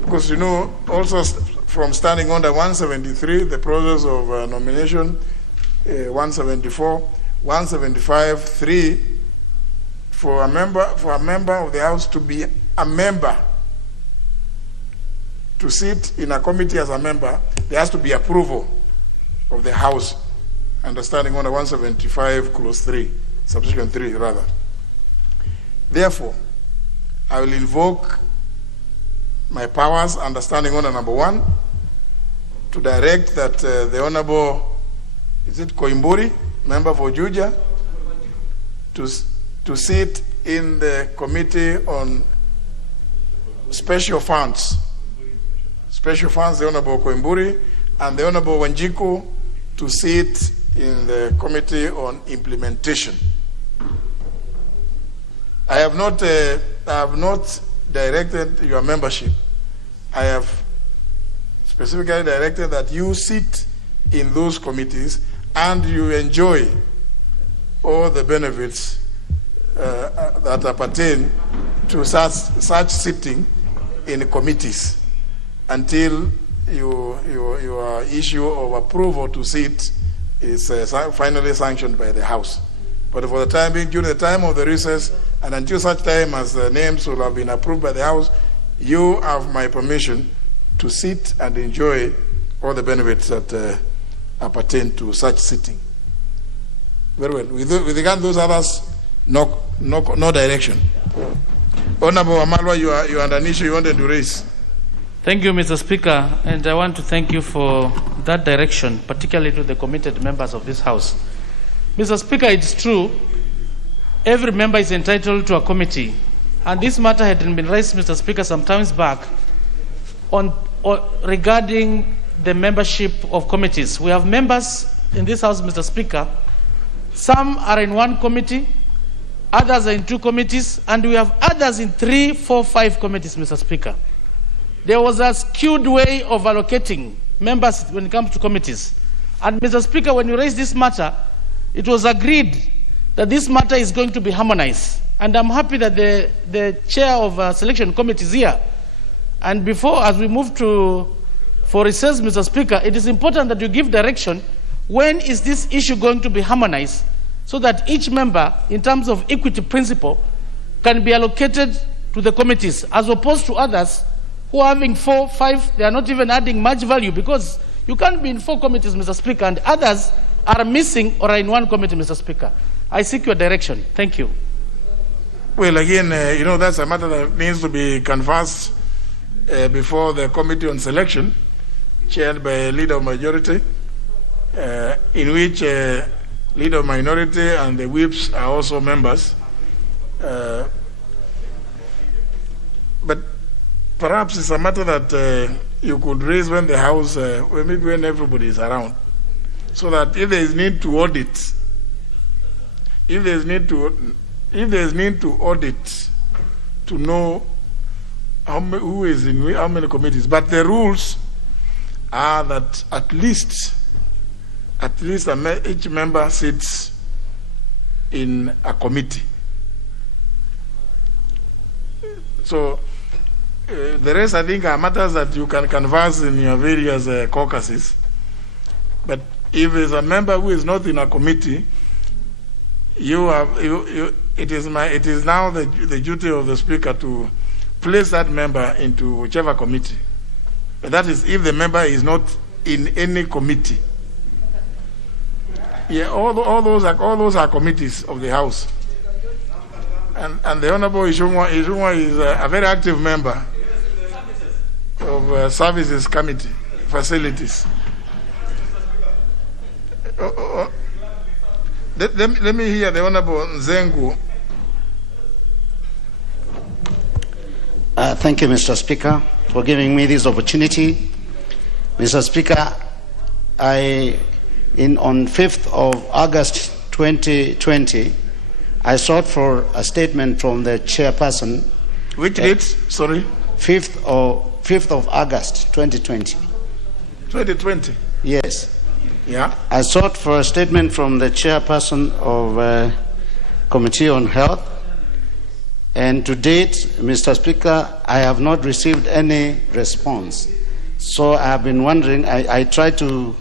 Because also from standing under 173, the process of nomination, 174, 175, 3, for a member of the House to be a member, to sit in a committee as a member, there has to be approval of the House, understanding under 175 clause 3, subsection 3 rather. Therefore, I will invoke my powers, understanding order number 1, to direct that the Honorable, is it Koimburi, member for Juja, to sit in the Committee on Special Funds. Special Funds, the Honorable Koimburi, and the Honorable Wanjiku to sit in the Committee on Implementation. I have not directed your membership. I have specifically directed that you sit in those committees and you enjoy all the benefits that appertain to such sitting in committees until your issue of approval to sit is finally sanctioned by the House. But for the time being, during the time of the recess, and until such time as the names will have been approved by the House, you have my permission to sit and enjoy all the benefits that appertain to such sitting. Very well. With regard to those others, no direction. Honorable Amalwa, you had an issue you wanted to raise. Thank you, Mr. Speaker, and I want to thank you for that direction, particularly to the committed members of this House. Mr. Speaker, it's true, every member is entitled to a committee, and this matter had been raised, Mr. Speaker, some times back regarding the membership of committees. We have members in this House, Mr. Speaker. Some are in one committee, others are in 2 committees, and we have others in 3, 4, 5 committees, Mr. Speaker. There was a skewed way of allocating members when it comes to committees. And Mr. Speaker, when you raised this matter, it was agreed that this matter is going to be harmonized. And I'm happy that the chair of selection committee is here. And before, as we move for recess, Mr. Speaker, it is important that you give direction. When is this issue going to be harmonized so that each member, in terms of equity principle, can be allocated to the committees, as opposed to others who are having 4, 5, they are not even adding much value, because you can't be in 4 committees, Mr. Speaker, and others are missing or are in 1 committee, Mr. Speaker. I seek your direction. Thank you. Well, again, that's a matter that needs to be canvassed before the Committee on Selection, chaired by a Leader of Majority, in which Leader of Minority and the whips are also members. But perhaps it's a matter that you could raise when the House, maybe when everybody is around, so that if there is need to audit, if there is need to audit to know who is in how many committees. But the rules are that at least each member sits in a committee. So the rest, I think, are matters that you can canvass in your various caucuses. But if there's a member who is not in a committee, it is now the duty of the Speaker to place that member into whichever committee. But that is if the member is not in any committee. Yeah, all those are committees of the House. And the Honorable Ishungwa is a very active member of Services Committee, Facilities. Let me hear the Honorable Nzengu. Thank you, Mr. Speaker, for giving me this opportunity. Mr. Speaker, on 5th of August 2020, I sought for a statement from the chairperson. Which date? Sorry? 5th of August 2020. 2020? Yes. Yeah. I sought for a statement from the chairperson of Committee on Health, and to date, Mr. Speaker, I have not received any response. So I have been wondering, I tried to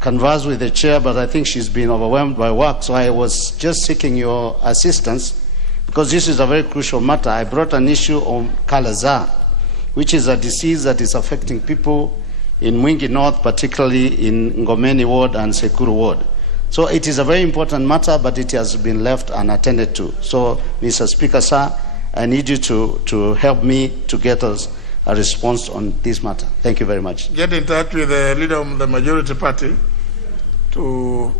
converse with the chair, but I think she's been overwhelmed by work, so I was just seeking your assistance, because this is a very crucial matter. I brought an issue on Kala-Azar, which is a disease that is affecting people in Mwingi North, particularly in Ngomeni Ward and Sekuru Ward. So it is a very important matter, but it has been left unattended to. So, Mr. Speaker, sir, I need you to help me to get us a response on this matter. Thank you very much. Get in touch with the leader of the majority party to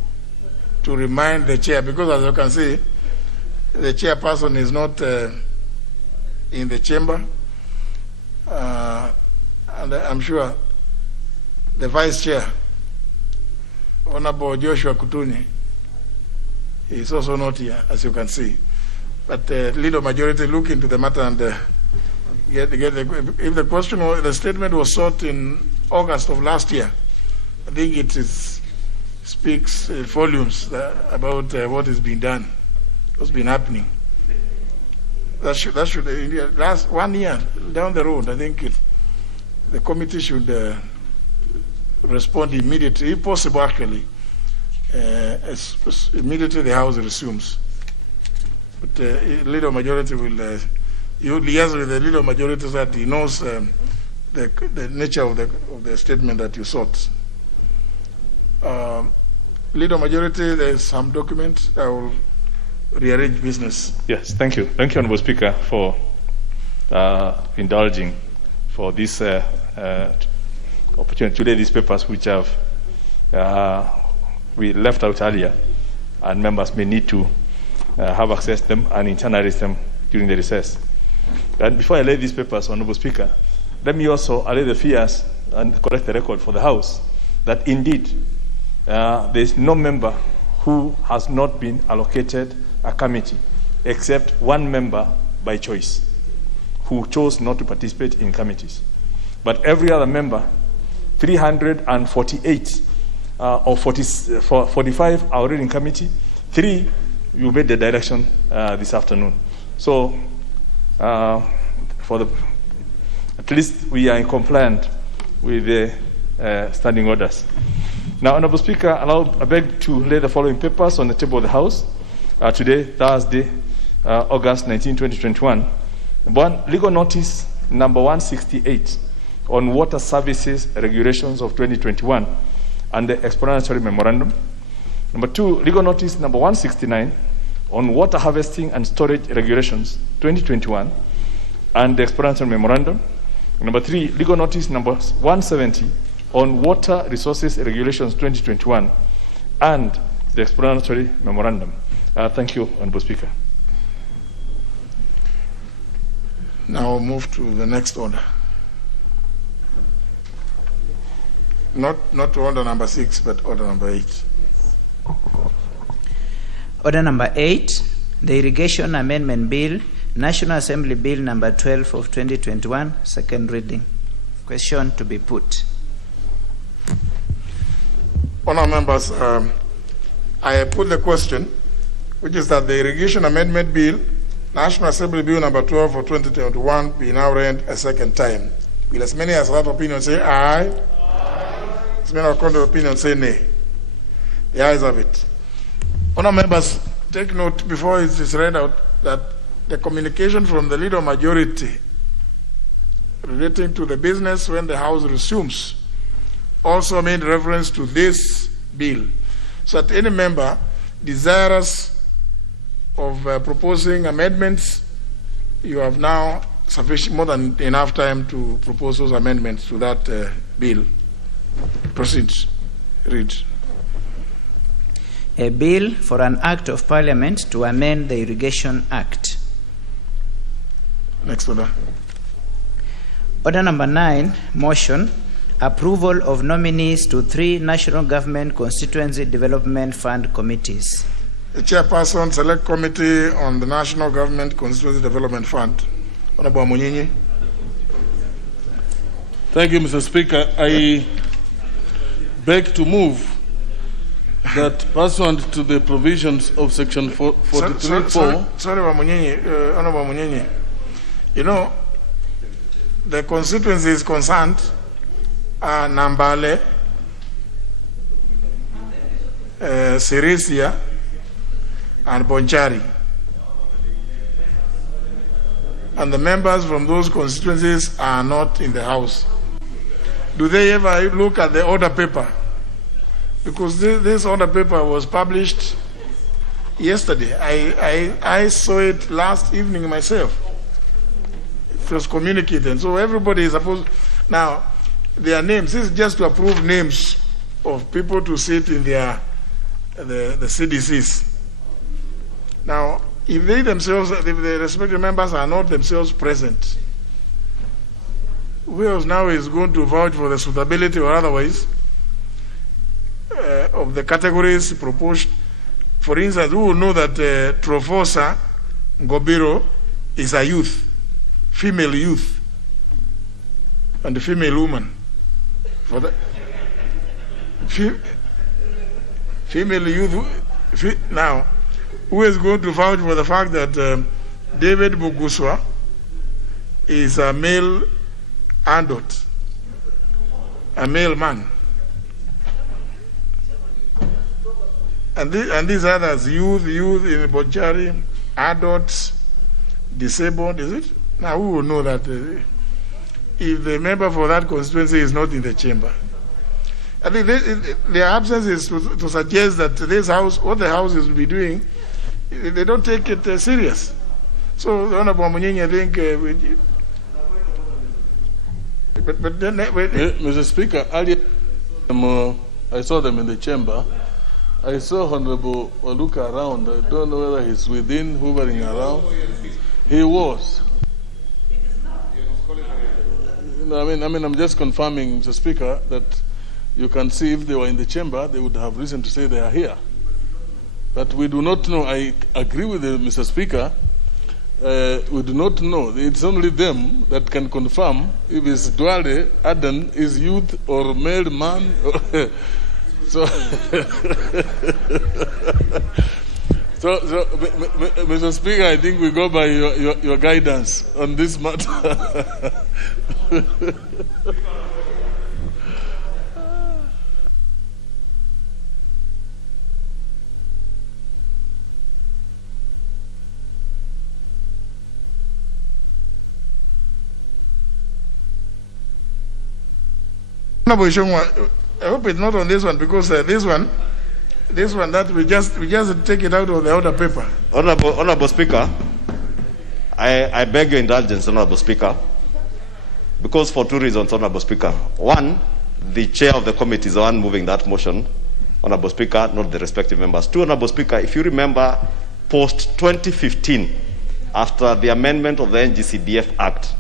remind the chair, because as you can see, the chairperson is not in the chamber, and I'm sure the vice chair, Honorable Joshua Kutuni, is also not here, as you can see. But the leader majority look into the matter and if the statement was sought in August of last year, I think it speaks volumes about what is being done, what's been happening. That should last 1 year down the road. I think the committee should respond immediately, if possible, actually, immediately the House resumes. But leader majority will you liaise with the leader majority so that he knows the nature of the statement that you sought. Leader majority, there's some document. I will rearrange business. Yes, thank you. Thank you, Honourable Speaker, for indulging for this opportunity. Today, these papers which have we left out earlier, and members may need to have access to them and internalize them during the recess. And before I lay these papers, Honourable Speaker, let me also allay the fears and correct the record for the House that indeed there is no member who has not been allocated a committee except one member by choice who chose not to participate in committees. But every other member, 348 or 45 are already in committee. 3, you made the direction this afternoon. So, for at least we are in compliance with the standing orders. Now, Honorable Speaker, I beg to lay the following papers on the table of the House today, Thursday, August 19, 2021. One, legal notice number 168 on water services regulations of 2021 and the explanatory memorandum. Number two, legal notice number 169 on water harvesting and storage regulations 2021 and the explanatory memorandum. Number three, legal notice number 170 on water resources regulations 2021 and the explanatory memorandum. Thank you, Honorable Speaker. Now we'll move to the next order. Not order number 6, but order number 8. Order number 8, the Irrigation Amendment Bill, National Assembly Bill number 12 of 2021, second reading. Question to be put. Honourable members, I put the question, which is that the Irrigation Amendment Bill, National Assembly Bill number 12 of 2021, be now read a second time. Will as many as have opinion say aye? Aye. As many as have opinion say nay? The ayes have it. Honourable members, take note before it is read out that the communication from the leader majority relating to the business when the House resumes also made reference to this bill. So that any member desirous of proposing amendments, you have now sufficient, more than enough time to propose those amendments to that bill. Proceed. Read. A bill for an act of Parliament to amend the Irrigation Act. Next order. Order number 9, motion, approval of nominees to 3 National Government Constituency Development Fund committees. The Chairperson, Select Committee on the National Government Constituency Development Fund. Honorable Munyinyi. Thank you, Mr. Speaker. I beg to move that pursuant to the provisions of Section 43.4... Sorry, Honorable Munyinyi. You know, the constituency is concerned Nambale, Sirisia, and Bonchari. And the members from those constituencies are not in the House. Do they ever look at the order paper? Because this order paper was published yesterday. I saw it last evening myself. It was communicated. So everybody is supposed... Now, their names, this is just to approve names of people to sit in the CDCs. Now, if they themselves, if the respective members are not themselves present, who else now is going to vouch for the suitability or otherwise of the categories proposed? For instance, who will know that Trofosa Ngobiro is a youth, female youth, and a female woman? For the female youth, now, who is going to vouch for the fact that David Buguswa is a male adult, a male man? And these others, youth in Bonchari, adults, disabled, is it? Now, who will know that if the member for that constituency is not in the chamber? I think their absence is to suggest that this House, what the House will be doing, they don't take it serious. So, Honorable Munyinyi, I think... but then... Mr. Speaker, earlier I saw them in the chamber. I saw Honorable Waluka around. I don't know whether he's within, hovering around. He was. I mean, I'm just confirming, Mr. Speaker, that you can see if they were in the chamber, they would have reason to say they are here. But we do not know. I agree with Mr. Speaker. We do not know. It's only them that can confirm if it's Duale, Aden, is youth or male man. So, Mr. Speaker, I think we go by your guidance on this matter. I hope it's not on this one, because this one that we just take it out of the order paper. Honorable Speaker, I beg your indulgence, Honorable Speaker, because for two reasons, Honorable Speaker. One, the chair of the committee is the one moving that motion, Honorable Speaker, not the respective members. Two, Honorable Speaker, if you remember, post 2015, after the amendment of the NG-CDF Act,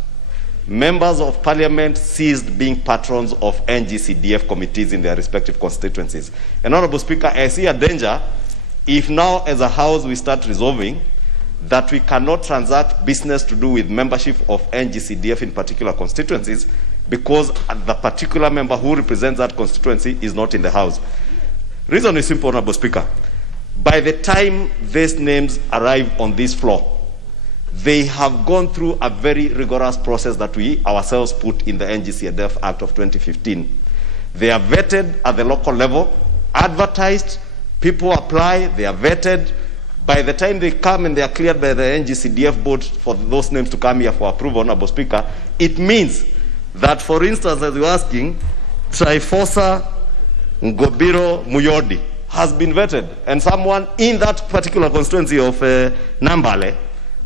members of parliament ceased being patrons of NG-CDF committees in their respective constituencies. And Honorable Speaker, I see a danger if now as a house we start resolving that we cannot transact business to do with membership of NG-CDF in particular constituencies because the particular member who represents that constituency is not in the house. Reason is simple, Honorable Speaker. By the time these names arrive on this floor, they have gone through a very rigorous process that we ourselves put in the NG-CDF Act of 2015. They are vetted at the local level, advertised, people apply, they are vetted. By the time they come and they are cleared by the NG-CDF board for those names to come here for approval, Honorable Speaker, it means that, for instance, as you're asking, Trifosa Ngobiro Muyodi has been vetted, and someone in that particular constituency of Nambale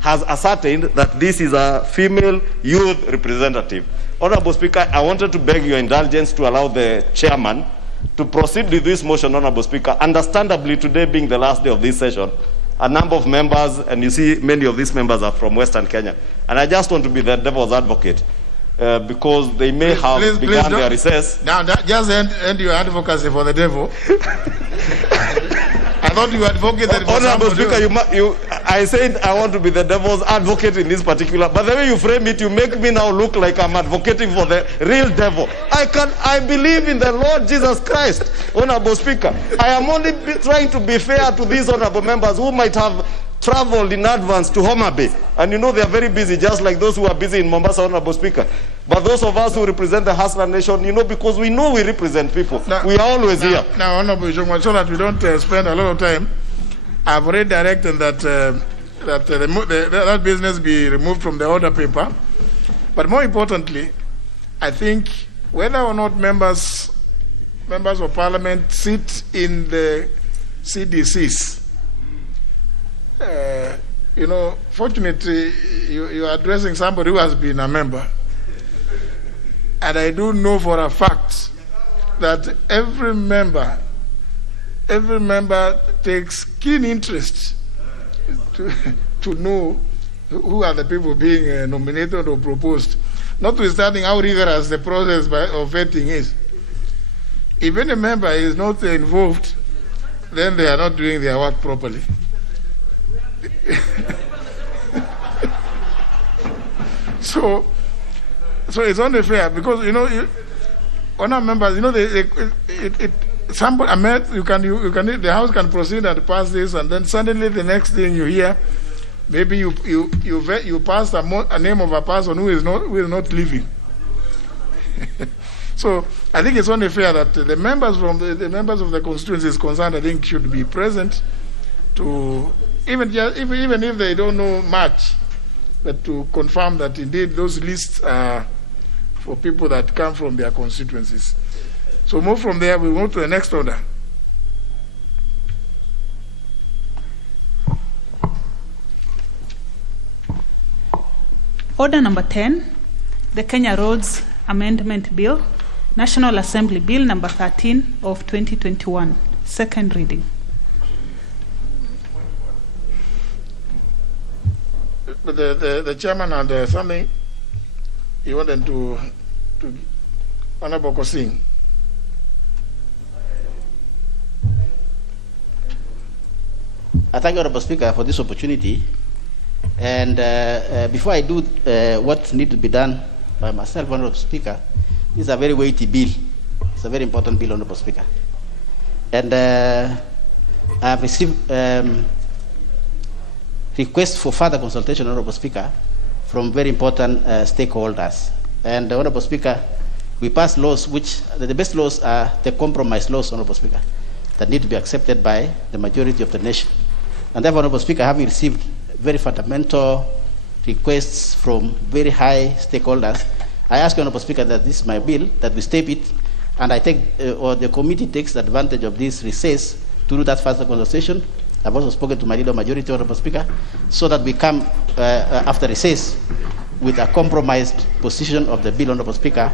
has ascertained that this is a female youth representative. Honorable Speaker, I wanted to beg your indulgence to allow the chairman to proceed with this motion, Honorable Speaker. Understandably, today being the last day of this session, a number of members, and you see many of these members are from Western Kenya, and I just want to be the devil's advocate because they may have begun their recess. Now, just end your advocacy for the devil. I thought you advocated for Honorable Speaker, I said I want to be the devil's advocate in this particular, but the way you frame it, you make me now look like I'm advocating for the real devil. I believe in the Lord Jesus Christ, Honorable Speaker. I am only trying to be fair to these honorable members who might have traveled in advance to Homa Bay. And you know they are very busy, just like those who are busy in Mombasa, Honorable Speaker. But those of us who represent the Hustler Nation, you know, because we know we represent people, we are always here. Now, Honorable Jungwa, so that we don't spend a lot of time, I've already directed that that business be removed from the order paper. But more importantly, I think whether or not members of parliament sit in the CDCs, you know, fortunately, you are addressing somebody who has been a member. And I do know for a fact that every member takes keen interest to know who are the people being nominated or proposed, notwithstanding how rigorous the process of vetting is. If any member is not involved, then they are not doing their work properly. So it's only fair because, you know, honor members, you know, the House can proceed and pass this, and then suddenly the next thing you hear, maybe you pass a name of a person who is not living. So I think it's only fair that the members from the members of the constituency is concerned, I think, should be present to even if they don't know much, but to confirm that indeed those lists are for people that come from their constituencies. So move from there, we move to the next order. Order number 10, the Kenya Roads Amendment Bill, National Assembly Bill number 13 of 2021, second reading. But the chairman had something he wanted to Honorable Kosing. I thank you, Honorable Speaker, for this opportunity. And before I do what needs to be done by myself, Honorable Speaker, this is a very weighty bill. It's a very important bill, Honorable Speaker. And I have received requests for further consultation, Honorable Speaker, from very important stakeholders. And Honorable Speaker, we pass laws which, the best laws are the compromise laws, Honorable Speaker, that need to be accepted by the majority of the nation. And therefore, Honorable Speaker, having received very fundamental requests from very high stakeholders, I ask Honorable Speaker that this is my bill, that we step it, and I take, or the committee takes advantage of this recess to do that further conversation. I've also spoken to my leader majority, Honorable Speaker, so that we come after recess with a compromised position of the bill, Honorable Speaker,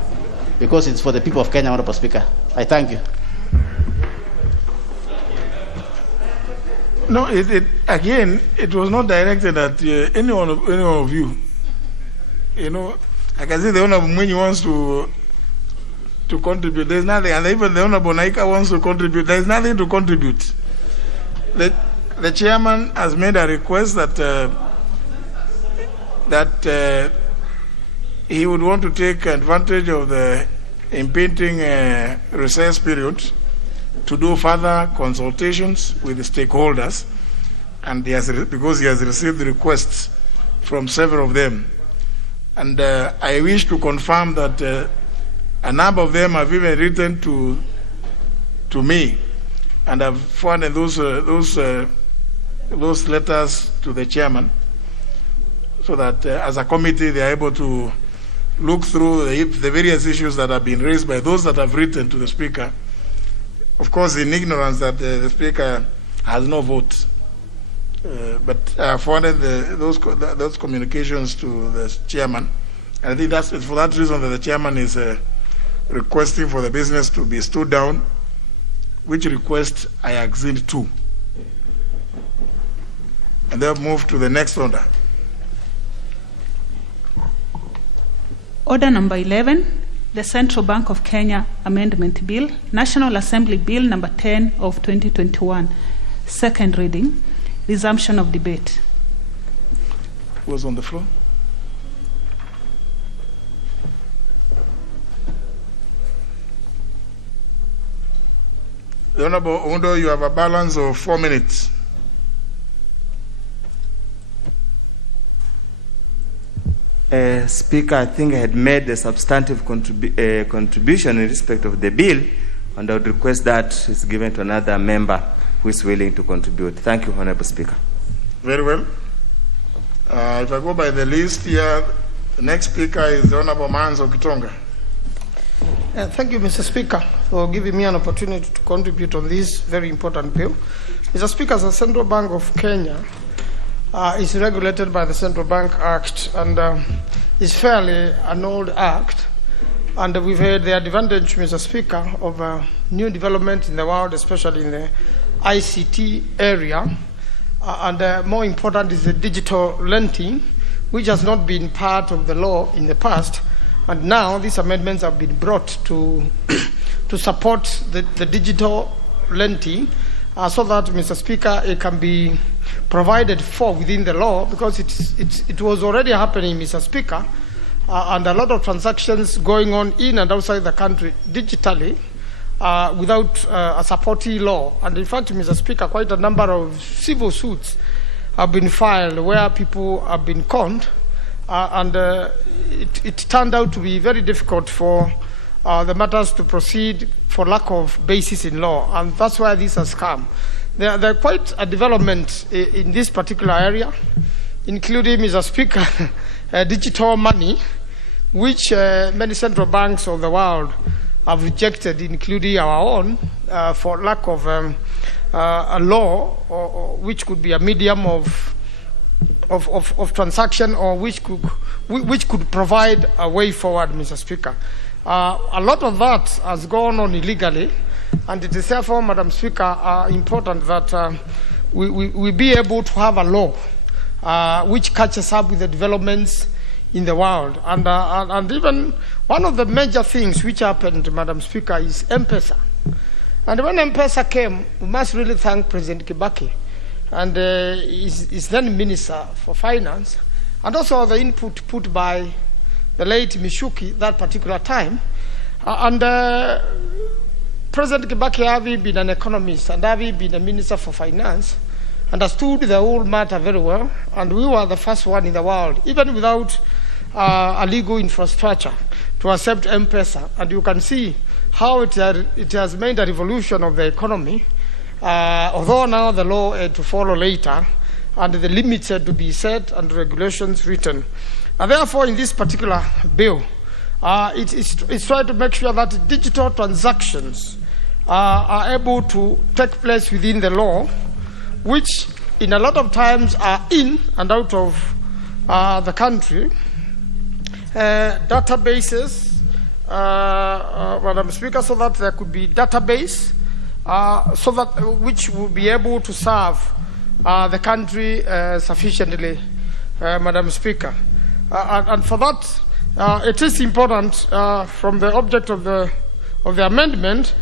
because it's for the people of Kenya, Honorable Speaker. I thank you. No, again, it was not directed at any one of you. You know, I can see the Honorable Mwenyi wants to contribute. There's nothing, and even the Honorable Naika wants to contribute. There's nothing to contribute. The chairman has made a request that he would want to take advantage of the impending recess period to do further consultations with the stakeholders, and because he has received requests from several of them. And I wish to confirm that a number of them have even written to me, and I've forwarded those letters to the chairman, so that as a committee they are able to look through the various issues that have been raised by those that have written to the Speaker. Of course, in ignorance that the Speaker has no vote. But I forwarded those communications to the chairman. And I think that's for that reason that the chairman is requesting for the business to be stood down, which request I accede to. And then move to the next order. Order number 11, the Central Bank of Kenya Amendment Bill, National Assembly Bill number 10 of 2021, second reading, resumption of debate. Who was on the floor? The Honorable Ondo, you have a balance of 4 minutes. Speaker, I think I had made a substantive contribution in respect of the bill, and I would request that it's given to another member who is willing to contribute. Thank you, Honorable Speaker. Very well. If I go by the list here, the next speaker is the Honorable Manzo Kitonga. Thank you, Mr. Speaker, for giving me an opportunity to contribute on this very important bill. Mr. Speaker, the Central Bank of Kenya is regulated by the Central Bank Act, and is fairly an old act. And we've had the advantage, Mr. Speaker, of new development in the world, especially in the ICT area. And more important is the digital lending, which has not been part of the law in the past. And now these amendments have been brought to support the digital lending, so that, Mr. Speaker, it can be provided for within the law, because it was already happening, Mr. Speaker, and a lot of transactions going on in and outside the country digitally without a supporting law. And in fact, Mr. Speaker, quite a number of civil suits have been filed where people have been conned, and it turned out to be very difficult for the matters to proceed for lack of basis in law, and that's why this has come. There quite a development in this particular area, including, Mr. Speaker, digital money, which many central banks of the world have rejected, including our own, for lack of a law which could be a medium of transaction, or which could provide a way forward, Mr. Speaker. A lot of that has gone on illegally, and it is therefore, Madam Speaker, important that we be able to have a law which catches up with the developments in the world. And even one of the major things which happened, Madam Speaker, is M-Pesa. And when M-Pesa came, we must really thank President Kibaki and his then Minister for Finance, and also the input put by the late Mishuki that particular time. And President Kibaki, having been an economist and having been a Minister for Finance, understood the whole matter very well, and we were the first one in the world, even without a legal infrastructure, to accept M-Pesa, and you can see how it has made a revolution of the economy, although now the law had to follow later, and the limits had to be set and regulations written. And therefore, in this particular bill, it's trying to make sure that digital transactions are able to take place within the law, which in a lot of times are in and out of the country. Databases, Madam Speaker, so that there could be database so that which will be able to serve the country sufficiently, Madam Speaker. And for that, it is important from the object of the amendment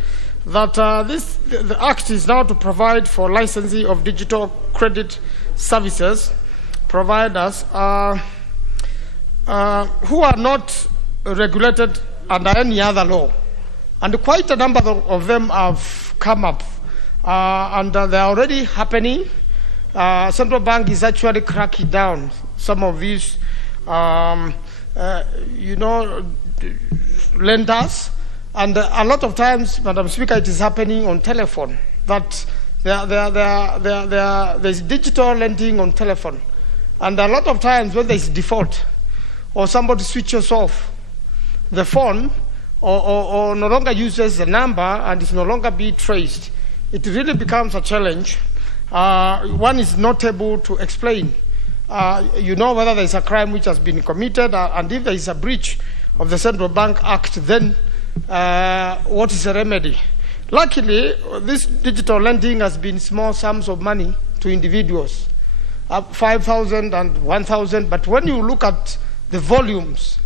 that the Act is now to provide for licensing of digital credit services providers who are not regulated under any other law. And quite a number of them have come up, and they are already happening. Central Bank is actually cracking down some of these, lenders. And a lot of times, Madam Speaker, it is happening on telephone. That there's digital lending on telephone. And a lot of times when there's default, or somebody switches off the phone, or no longer uses the number and is no longer being traced, it really becomes a challenge. One is not able to explain, whether there is a crime which has been committed, and if there is a breach of the Central Bank Act, then what is the remedy? Luckily, this digital lending has been small sums of money to individuals, 5,000 and 1,000. But when you look at the volumes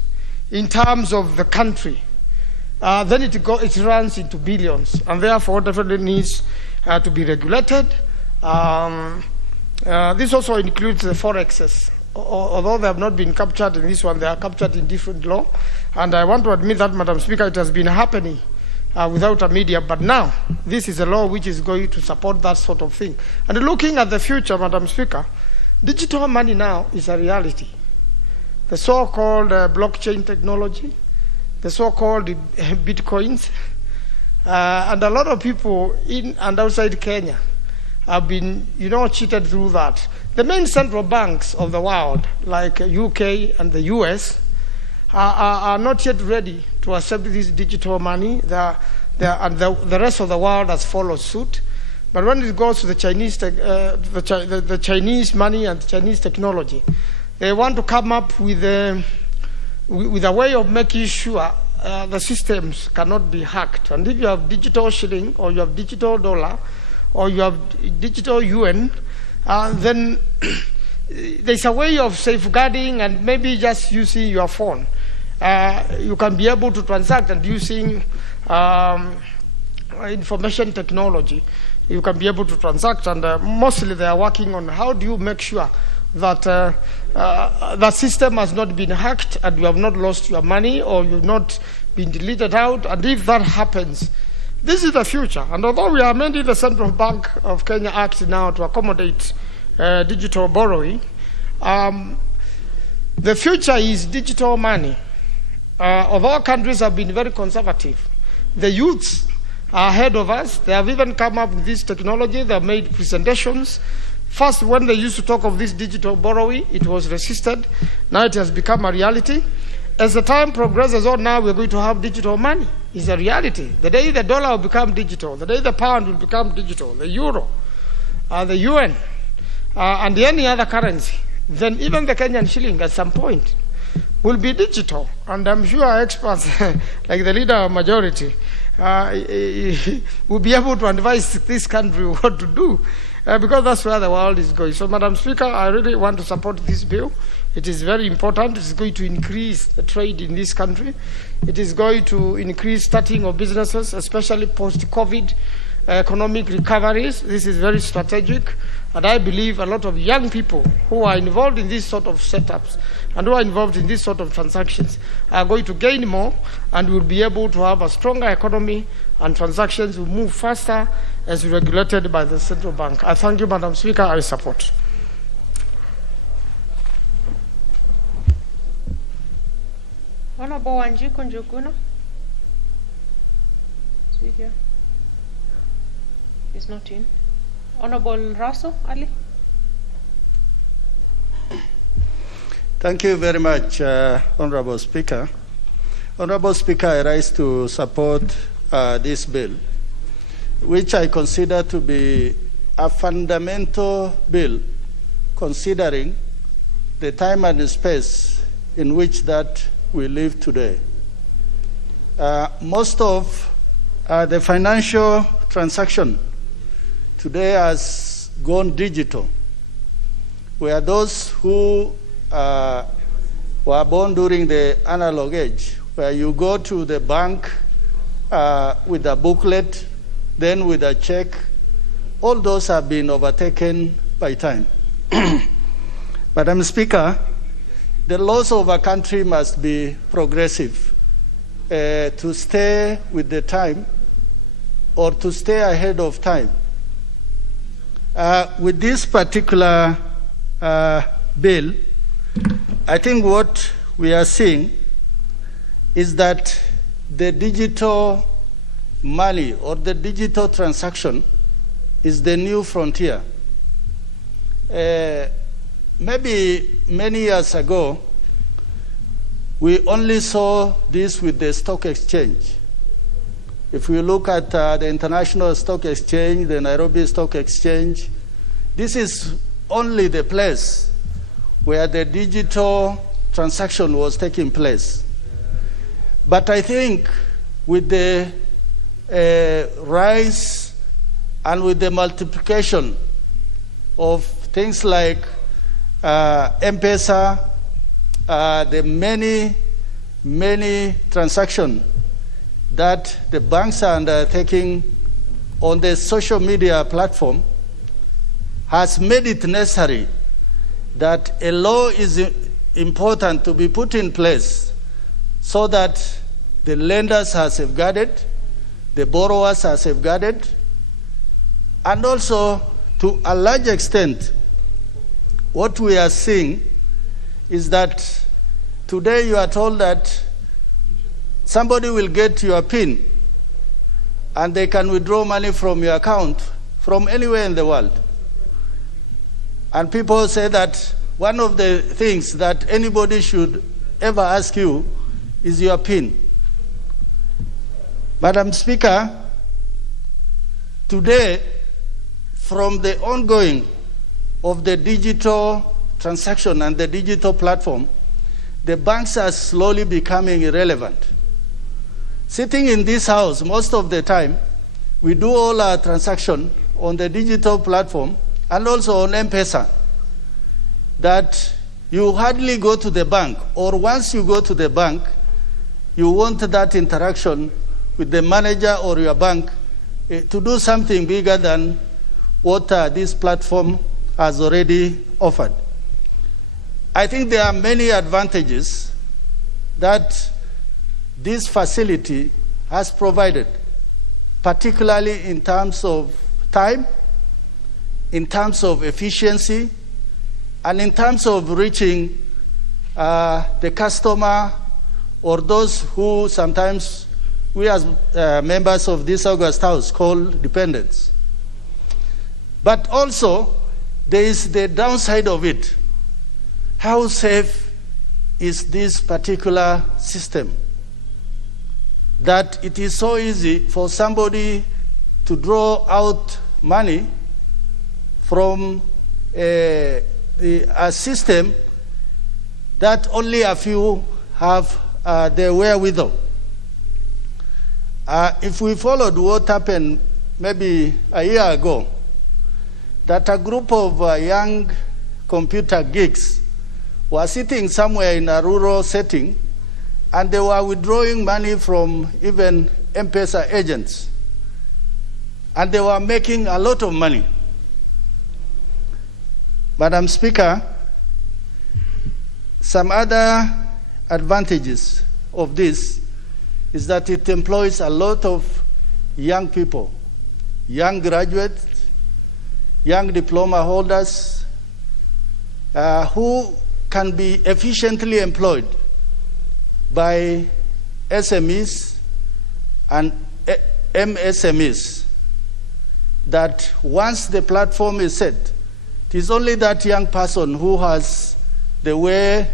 in terms of the country, then it runs into billions, and therefore definitely needs to be regulated. This also includes the forexes. Although they have not been captured in this one, they are captured in different law. And I want to admit that, Madam Speaker, it has been happening without a media, but now this is a law which is going to support that sort of thing. And looking at the future, Madam Speaker, digital money now is a reality. The so-called blockchain technology, the so-called bitcoins, and a lot of people in and outside Kenya have been, cheated through that. The main central banks of the world, like UK and the US, are not yet ready to accept this digital money. And the rest of the world has followed suit. But when it goes to the Chinese, the Chinese money and Chinese technology, they want to come up with a way of making sure the systems cannot be hacked. And if you have digital shilling, or you have digital dollar, or you have digital yuan, then there's a way of safeguarding, and maybe just using your phone. You can be able to transact, and using information technology, you can be able to transact. And mostly they are working on how do you make sure that the system has not been hacked, and you have not lost your money, or you've not been deleted out. And if that happens, this is the future. And although we are amending the Central Bank of Kenya Act now to accommodate digital borrowing, the future is digital money. Although countries have been very conservative, the youths are ahead of us. They have even come up with this technology. They have made presentations. First, when they used to talk of this digital borrowing, it was resisted. Now it has become a reality. As the time progresses on, now we're going to have digital money. It's a reality. The day the dollar will become digital, the day the pound will become digital, the euro, the yuan, and any other currency, then even the Kenyan shilling at some point will be digital. And I'm sure experts like the leader of majority will be able to advise this country what to do, because that's where the world is going. So, Madam Speaker, I really want to support this bill. It is very important. It is going to increase the trade in this country. It is going to increase starting of businesses, especially post-COVID economic recoveries. This is very strategic. And I believe a lot of young people who are involved in these sort of setups and who are involved in these sort of transactions are going to gain more, and will be able to have a stronger economy, and transactions will move faster as regulated by the Central Bank. I thank you, Madam Speaker. I support. Honorable Wanjiku Njuguna. Is he here? He's not in. Honorable Russell Ali. Thank you very much, Honorable Speaker. Honorable Speaker, I rise to support this bill, which I consider to be a fundamental bill, considering the time and the space in which that we live today. Most of the financial transaction today has gone digital, where those who were born during the analog age, where you go to the bank with a booklet, then with a check, all those have been overtaken by time. Madam Speaker, the laws of a country must be progressive to stay with the time or to stay ahead of time. With this particular bill, I think what we are seeing is that the digital money or the digital transaction is the new frontier. Maybe many years ago, we only saw this with the stock exchange. If we look at the International Stock Exchange, the Nairobi Stock Exchange, this is only the place where the digital transaction was taking place. But I think with the rise and with the multiplication of things like M-Pesa, the many transactions that the banks are undertaking on the social media platform has made it necessary that a law is important to be put in place so that the lenders are safeguarded, the borrowers are safeguarded, and also to a large extent, what we are seeing is that today you are told that somebody will get your PIN and they can withdraw money from your account from anywhere in the world. And people say that one of the things that anybody should ever ask you is your PIN. Madam Speaker, today, from the ongoing of the digital transaction and the digital platform, the banks are slowly becoming irrelevant. Sitting in this house, most of the time, we do all our transaction on the digital platform and also on M-Pesa, that you hardly go to the bank, or once you go to the bank, you want that interaction with the manager or your bank to do something bigger than what this platform has already offered. I think there are many advantages that this facility has provided, particularly in terms of time, in terms of efficiency, and in terms of reaching the customer or those who sometimes we as members of this August House call dependents. But also, there is the downside of it. How safe is this particular system? That it is so easy for somebody to draw out money from a system that only a few have the wherewithal. If we followed what happened maybe a year ago, that a group of young computer geeks were sitting somewhere in a rural setting and they were withdrawing money from even M-Pesa agents. And they were making a lot of money. Madam Speaker, some other advantages of this is that it employs a lot of young people, young graduates, young diploma holders, who can be efficiently employed by SMEs and MSMEs, that once the platform is set, it is only that young person who has the way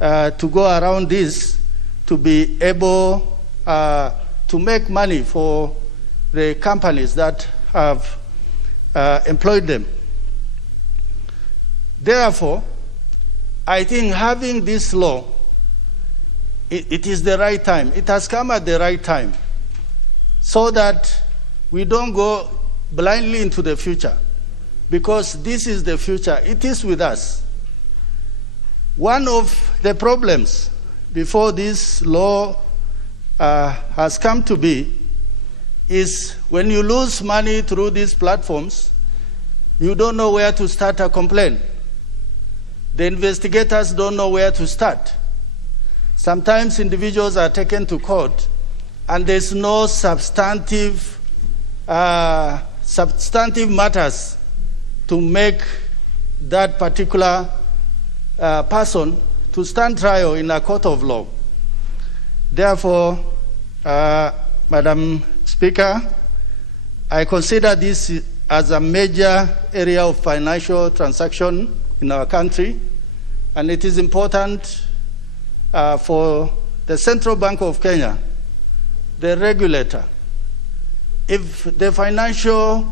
to go around this to be able to make money for the companies that have employed them. Therefore, I think having this law, it is the right time. It has come at the right time so that we don't go blindly into the future, because this is the future. It is with us. One of the problems before this law has come to be is when you lose money through these platforms, you don't know where to start a complaint. The investigators don't know where to start. Sometimes individuals are taken to court and there's no substantive matters to make that particular person to stand trial in a court of law. Therefore, Madam Speaker, I consider this as a major area of financial transaction in our country, and it is important for the Central Bank of Kenya, the regulator. If the financial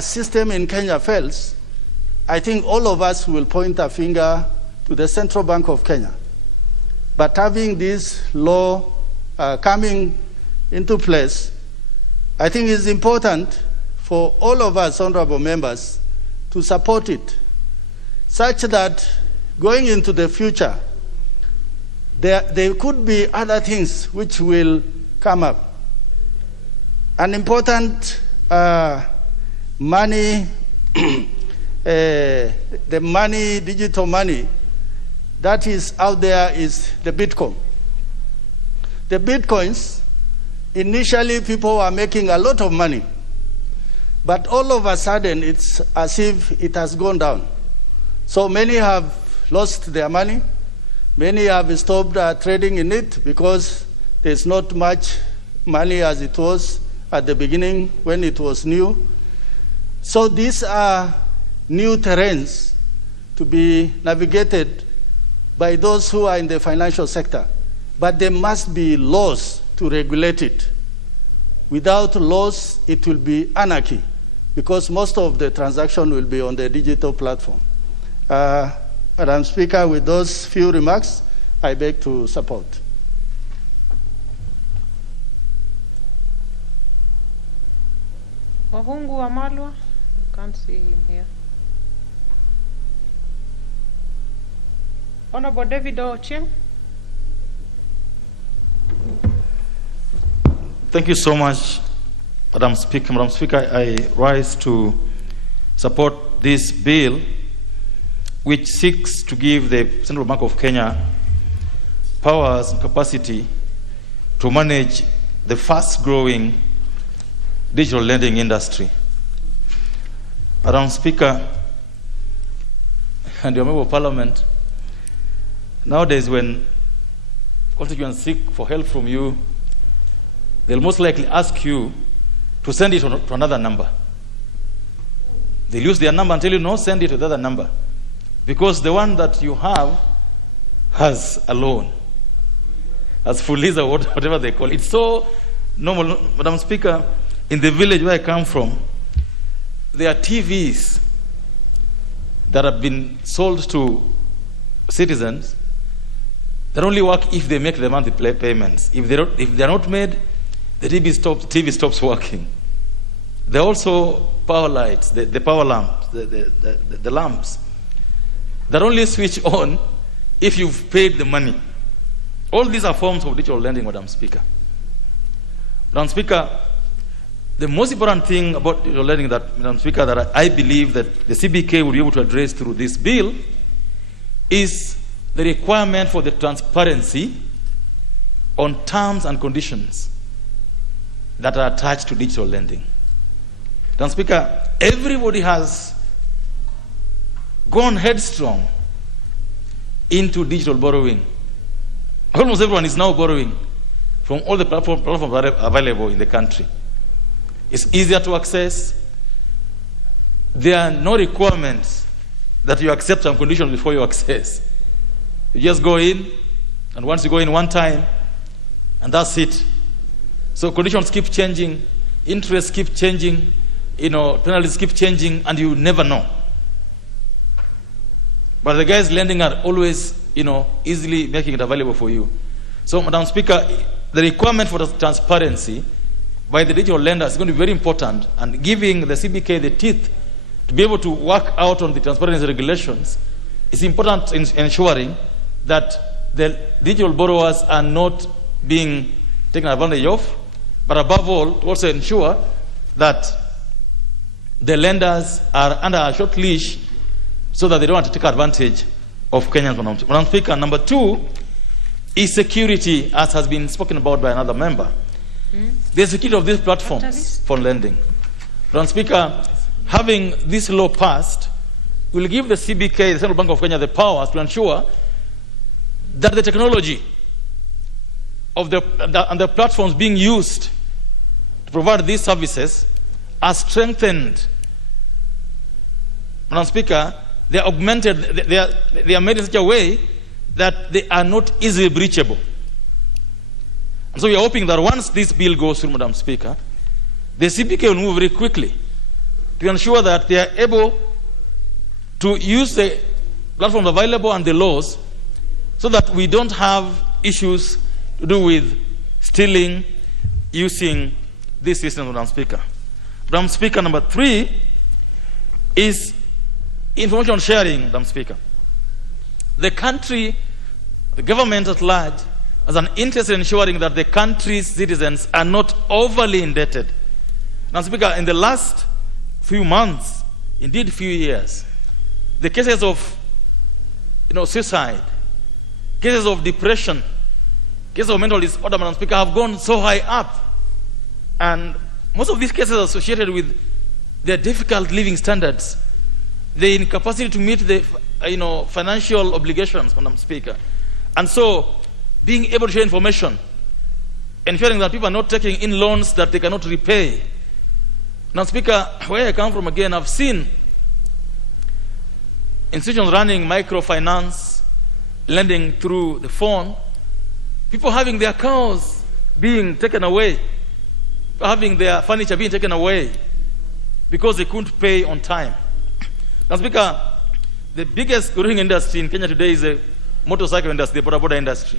system in Kenya fails, I think all of us will point a finger to the Central Bank of Kenya. But having this law coming into place, I think it's important for all of us, honorable members, to support it, such that going into the future, there could be other things which will come up. An important money, the money, digital money, that is out there is the Bitcoin. The Bitcoins, initially people were making a lot of money, but all of a sudden it's as if it has gone down. So many have lost their money. Many have stopped trading in it because there's not much money as it was at the beginning when it was new. So these are new terrains to be navigated by those who are in the financial sector. But there must be laws to regulate it. Without laws, it will be anarchy, because most of the transaction will be on the digital platform. Madam Speaker, with those few remarks, I beg to support. Wahungu Wamalwa, I can't see him here. Honorable David Ochieng. Thank you so much, Madam Speaker. Madam Speaker, I rise to support this bill which seeks to give the Central Bank of Kenya powers and capacity to manage the fast-growing digital lending industry. Madam Speaker and your member of Parliament, nowadays when constituents seek for help from you, they'll most likely ask you to send it to another number. They'll use their number and tell you, no, send it to the other number, because the one that you have has a loan, has fuliza, whatever they call it. It's so normal. Madam Speaker, in the village where I come from, there are TVs that have been sold to citizens that only work if they make the monthly payments. If they're not made, the TV stops working. There are also power lights, the power lamps, the lamps that only switch on if you've paid the money. All these are forms of digital lending, Madam Speaker. Madam Speaker, the most important thing about digital lending, that, Madam Speaker, that I believe that the CBK will be able to address through this bill is the requirement for the transparency on terms and conditions that are attached to digital lending. Madam Speaker, everybody has gone headstrong into digital borrowing. Almost everyone is now borrowing from all the platforms available in the country. It's easier to access. There are no requirements that you accept some conditions before you access. You just go in, and once you go in one time, and that's it. So conditions keep changing, interests keep changing, penalties keep changing, and you never know. But the guys lending are always, easily making it available for you. So, Madam Speaker, the requirement for the transparency by the digital lenders is going to be very important, and giving the CBK the teeth to be able to work out on the transparency regulations is important in ensuring that the digital borrowers are not being taken advantage of, but above all, to also ensure that the lenders are under a short leash so that they don't have to take advantage of Kenyans. Madam Speaker, number 2 is security, as has been spoken about by another member. The security of these platforms for lending. Madam Speaker, having this law passed will give the CBK, the Central Bank of Kenya, the powers to ensure that the technology of the platforms being used to provide these services are strengthened. Madam Speaker, they are augmented, they are made in such a way that they are not easily breachable. And so we are hoping that once this bill goes through, Madam Speaker, the CBK will move very quickly to ensure that they are able to use the platforms available and the laws so that we don't have issues to do with stealing, using this system, Madam Speaker. Madam Speaker, number 3 is information sharing, Madam Speaker. The country, the government at large, has an interest in ensuring that the country's citizens are not overly indebted. Madam Speaker, in the last few months, indeed few years, the cases of suicide, cases of depression, cases of mental disorder, Madam Speaker, have gone so high up. And most of these cases are associated with their difficult living standards, the incapacity to meet the financial obligations, Madam Speaker. And so being able to share information, ensuring that people are not taking in loans that they cannot repay. Madam Speaker, where I come from again, I've seen institutions running microfinance, lending through the phone, people having their cows being taken away, having their furniture being taken away because they couldn't pay on time. Madam Speaker, the biggest growing industry in Kenya today is the motorcycle industry, the boda industry.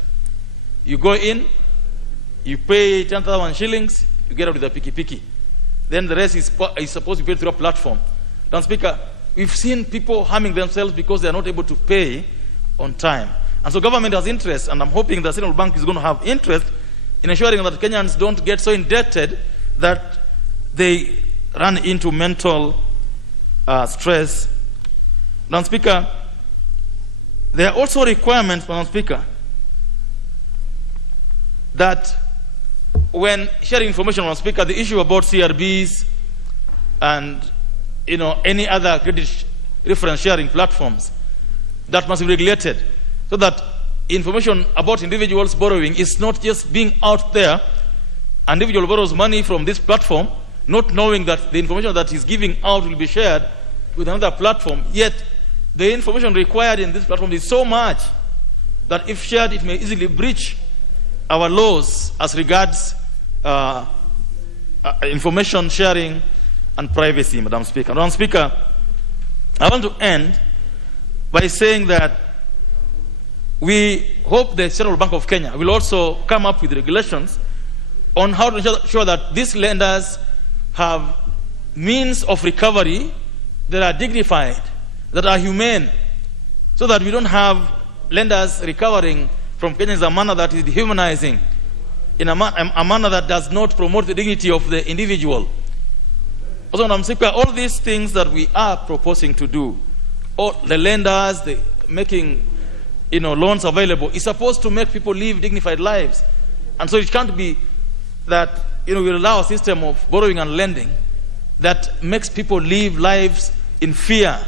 You go in, you pay 10,000 shillings, you get out with a piki. Then the rest is supposed to be paid through a platform. Madam Speaker, we've seen people harming themselves because they are not able to pay on time. And so government has interest, and I'm hoping the Central Bank is going to have interest in ensuring that Kenyans don't get so indebted that they run into mental stress. Madam Speaker, there are also requirements, Madam Speaker, that when sharing information, Madam Speaker, the issue about CRBs and any other credit reference sharing platforms, that must be regulated so that information about individuals borrowing is not just being out there. An individual borrows money from this platform, not knowing that the information that he's giving out will be shared with another platform, yet the information required in this platform is so much that if shared, it may easily breach our laws as regards information sharing and privacy, Madam Speaker. Madam Speaker, I want to end by saying that we hope the Central Bank of Kenya will also come up with regulations on how to ensure that these lenders have means of recovery that are dignified, that are humane, so that we don't have lenders recovering from Kenyans in a manner that is dehumanizing, in a manner that does not promote the dignity of the individual. Also, Madam Speaker, all these things that we are proposing to do, all the lenders, the making loans available, is supposed to make people live dignified lives. And so it can't be that we allow a system of borrowing and lending that makes people live lives in fear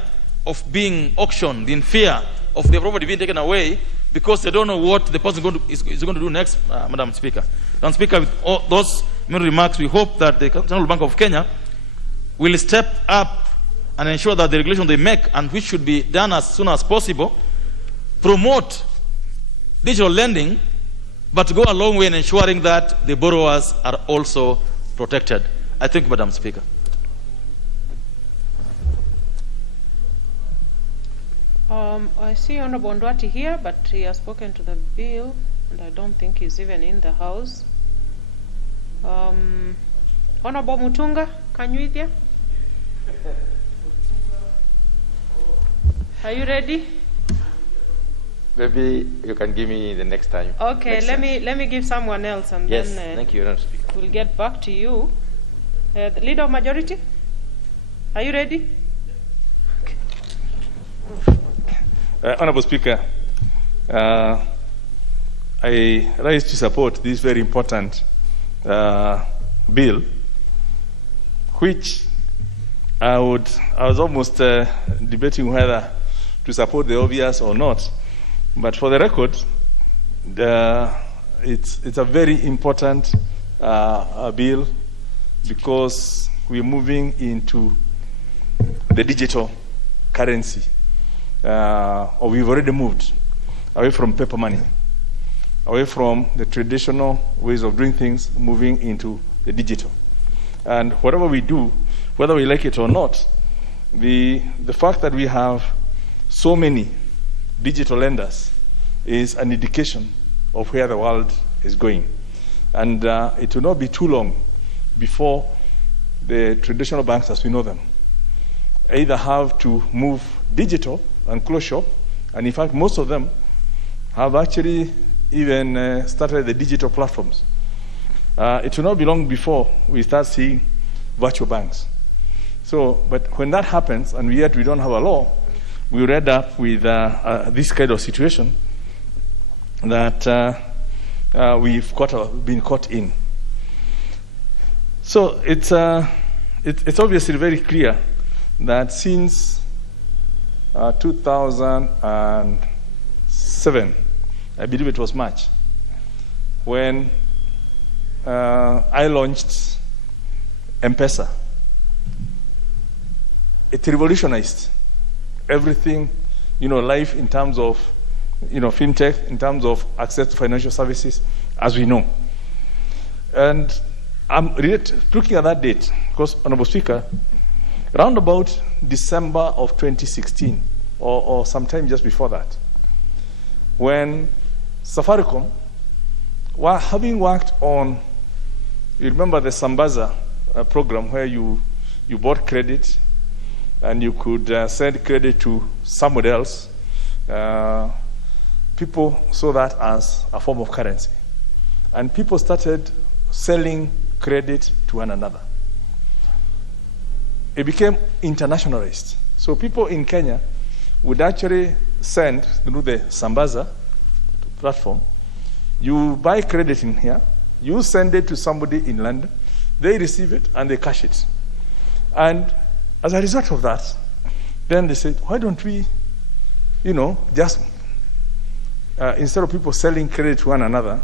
of being auctioned, in fear of their property being taken away, because they don't know what the person is going to do next, Madam Speaker. Madam Speaker, with all those many remarks, we hope that the Central Bank of Kenya will step up and ensure that the regulation they make, and which should be done as soon as possible, promote digital lending, but to go a long way in ensuring that the borrowers are also protected. I thank you, Madam Speaker. I see Honorable Ndwati here, but he has spoken to the bill, and I don't think he's even in the House. Honorable Mutunga, can you hear? Are you ready? Maybe you can give me the next time. Okay, let me give someone else, and yes, then thank you, Madam Speaker. We'll get back to you. The Leader of Majority, are you ready? Honorable Speaker, I rise to support this very important bill, which I was almost debating whether to support the obvious or not. But for the record, it's a very important bill, because we're moving into the digital currency. Or we've already moved away from paper money, away from the traditional ways of doing things, moving into the digital. And whatever we do, whether we like it or not, the fact that we have so many digital lenders is an indication of where the world is going. And it will not be too long before the traditional banks as we know them either have to move digital and close shop, and in fact most of them have actually even started the digital platforms. It will not be long before we start seeing virtual banks. So, but when that happens, and yet we don't have a law, we will end up with this kind of situation that we've been caught in. So it's obviously very clear that since 2007, I believe it was March, when I launched M-Pesa, it revolutionized everything, life in terms of, fintech, in terms of access to financial services, as we know. And I'm looking at that date, because, Honorable Speaker, around about December of 2016, or sometime just before that, when Safaricom, having worked on, you remember the Sambaza program where you bought credit and you could send credit to somebody else, people saw that as a form of currency. And people started selling credit to one another. It became internationalized. So people in Kenya would actually send through the Sambaza platform. You buy credit in here, you send it to somebody in London, they receive it and they cash it. And as a result of that, then they said, why don't we, just instead of people selling credit to one another,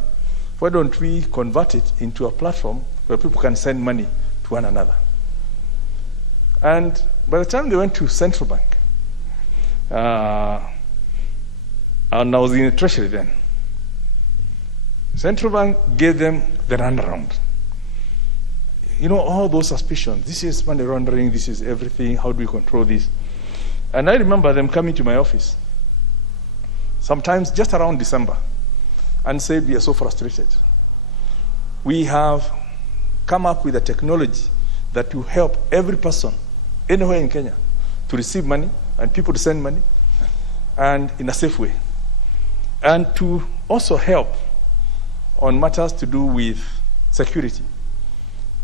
why don't we convert it into a platform where people can send money to one another? And by the time they went to Central Bank, and I was in the Treasury then, Central Bank gave them the runaround. All those suspicions. This is money laundering, this is everything, how do we control this? And I remember them coming to my office, sometimes just around December, and said, we are so frustrated. We have come up with a technology that will help every person anywhere in Kenya to receive money and people to send money, and in a safe way, and to also help on matters to do with security.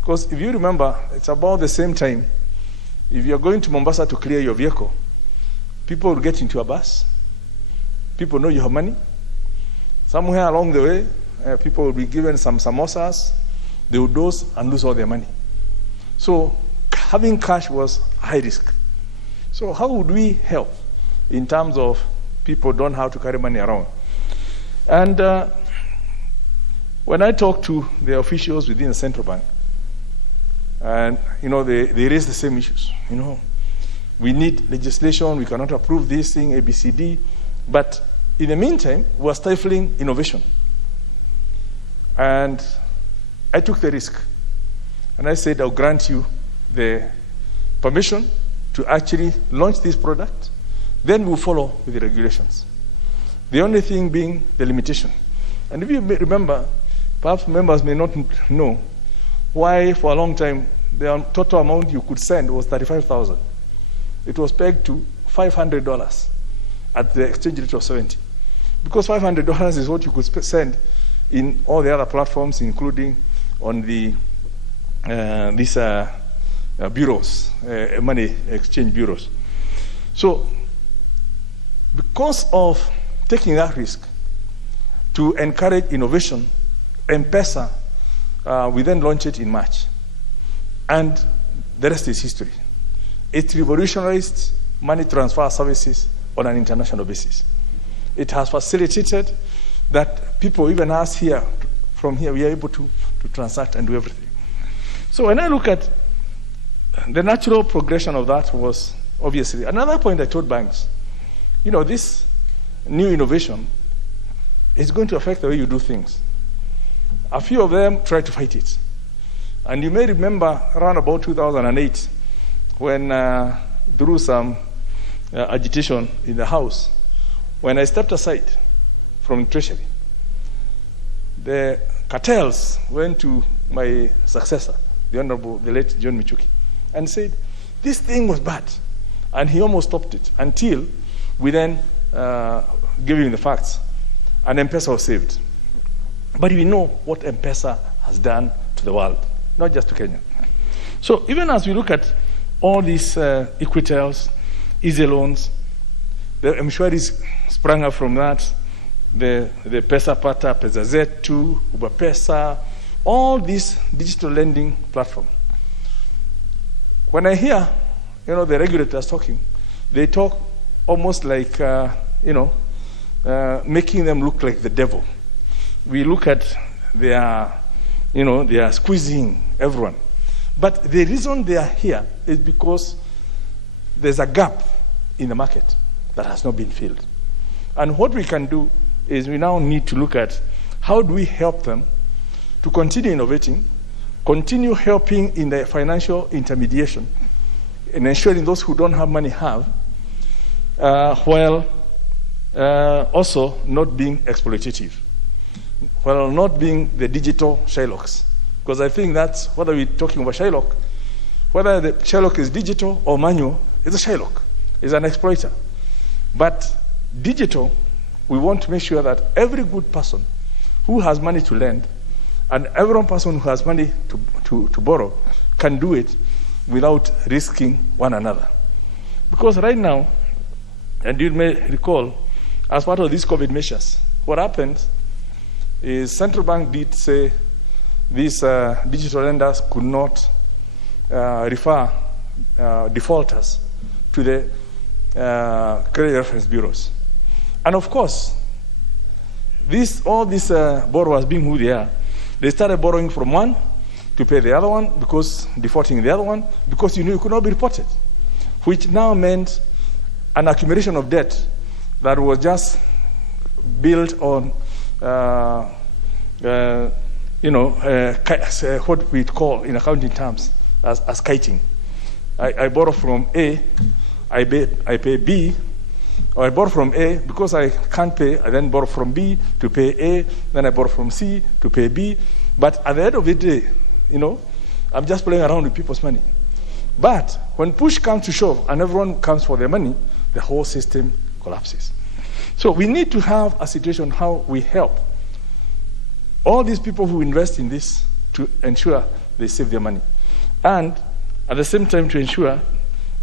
Because if you remember, it's about the same time, if you're going to Mombasa to clear your vehicle, people will get into a bus, people know you have money. Somewhere along the way, people will be given some samosas, they will dose and lose all their money. So having cash was high risk. So how would we help in terms of people don't have to carry money around? And when I talk to the officials within the central bank, and they raise the same issues. We need legislation. We cannot approve this thing, ABCD. But in the meantime, we're stifling innovation. And I took the risk. And I said, I'll grant you the permission to actually launch this product. Then we'll follow with the regulations. The only thing being the limitation. And if you remember, perhaps members may not know why for a long time the total amount you could send was $35,000. It was pegged to $500 at the exchange rate of 70. Because $500 is what you could send in all the other platforms, including on the these bureaus, money exchange bureaus. So because of taking that risk to encourage innovation, M-Pesa, we then launched it in March. And the rest is history. It revolutionized money transfer services on an international basis. It has facilitated that people, even us here, from here, we are able to transact and do everything. So when I look at the natural progression of that was obviously, another point I told banks, this new innovation is going to affect the way you do things. A few of them tried to fight it. And you may remember around about 2008 when through some agitation in the House, when I stepped aside from Treasury, the cartels went to my successor, the Honorable, the late John Michuki, and said, this thing was bad. And he almost stopped it until we then gave him the facts. And M-Pesa was saved. But we know what M-Pesa has done to the world, not just to Kenya. So even as we look at all these Equitels, easy loans, the M-Shwaris sprang up from that, the Pesa Pata, Pesa Z2, Uber Pesa, all these digital lending platforms. When I hear, the regulators talking, they talk almost like, making them look like the devil. We look at they are squeezing everyone. But the reason they are here is because there's a gap in the market that has not been filled. And what we can do is we now need to look at how do we help them to continue innovating, continue helping in the financial intermediation, and ensuring those who don't have money have, while also not being exploitative, while not being the digital Shylocks. Because I think that's, whether we're talking about Shylock, whether the Shylock is digital or manual, it's a Shylock, it's an exploiter. But digital, we want to make sure that every good person who has money to lend and every person who has money to borrow can do it without risking one another. Because right now, and you may recall, as part of these COVID measures, what happened is central bank did say these digital lenders could not refer defaulters to the credit reference bureaus. And of course, all these borrowers, being who they are, they started borrowing from one to pay the other one, because defaulting the other one, because you could not be reported, which now meant an accumulation of debt that was just built on what we call in accounting terms as kiting. I borrow from A, I pay B, or I borrow from A because I can't pay, I then borrow from B to pay A, then I borrow from C to pay B. But at the end of the day, I'm just playing around with people's money. But when push comes to shove and everyone comes for their money, the whole system collapses. So we need to have a situation how we help all these people who invest in this to ensure they save their money. And at the same time to ensure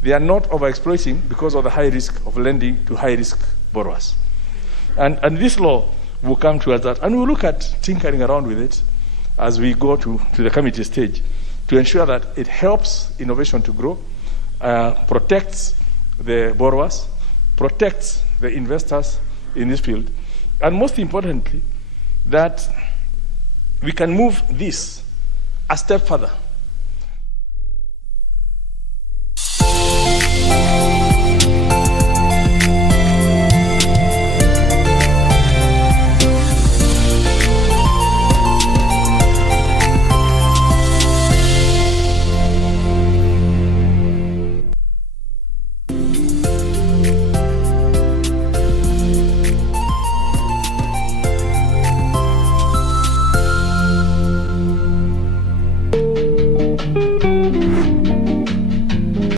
they are not overexploiting because of the high risk of lending to high risk borrowers. And this law will come towards that. And we'll look at tinkering around with it as we go to the committee stage to ensure that it helps innovation to grow, protects the borrowers, protects the investors in this field, And most importantly, that we can move this a step further.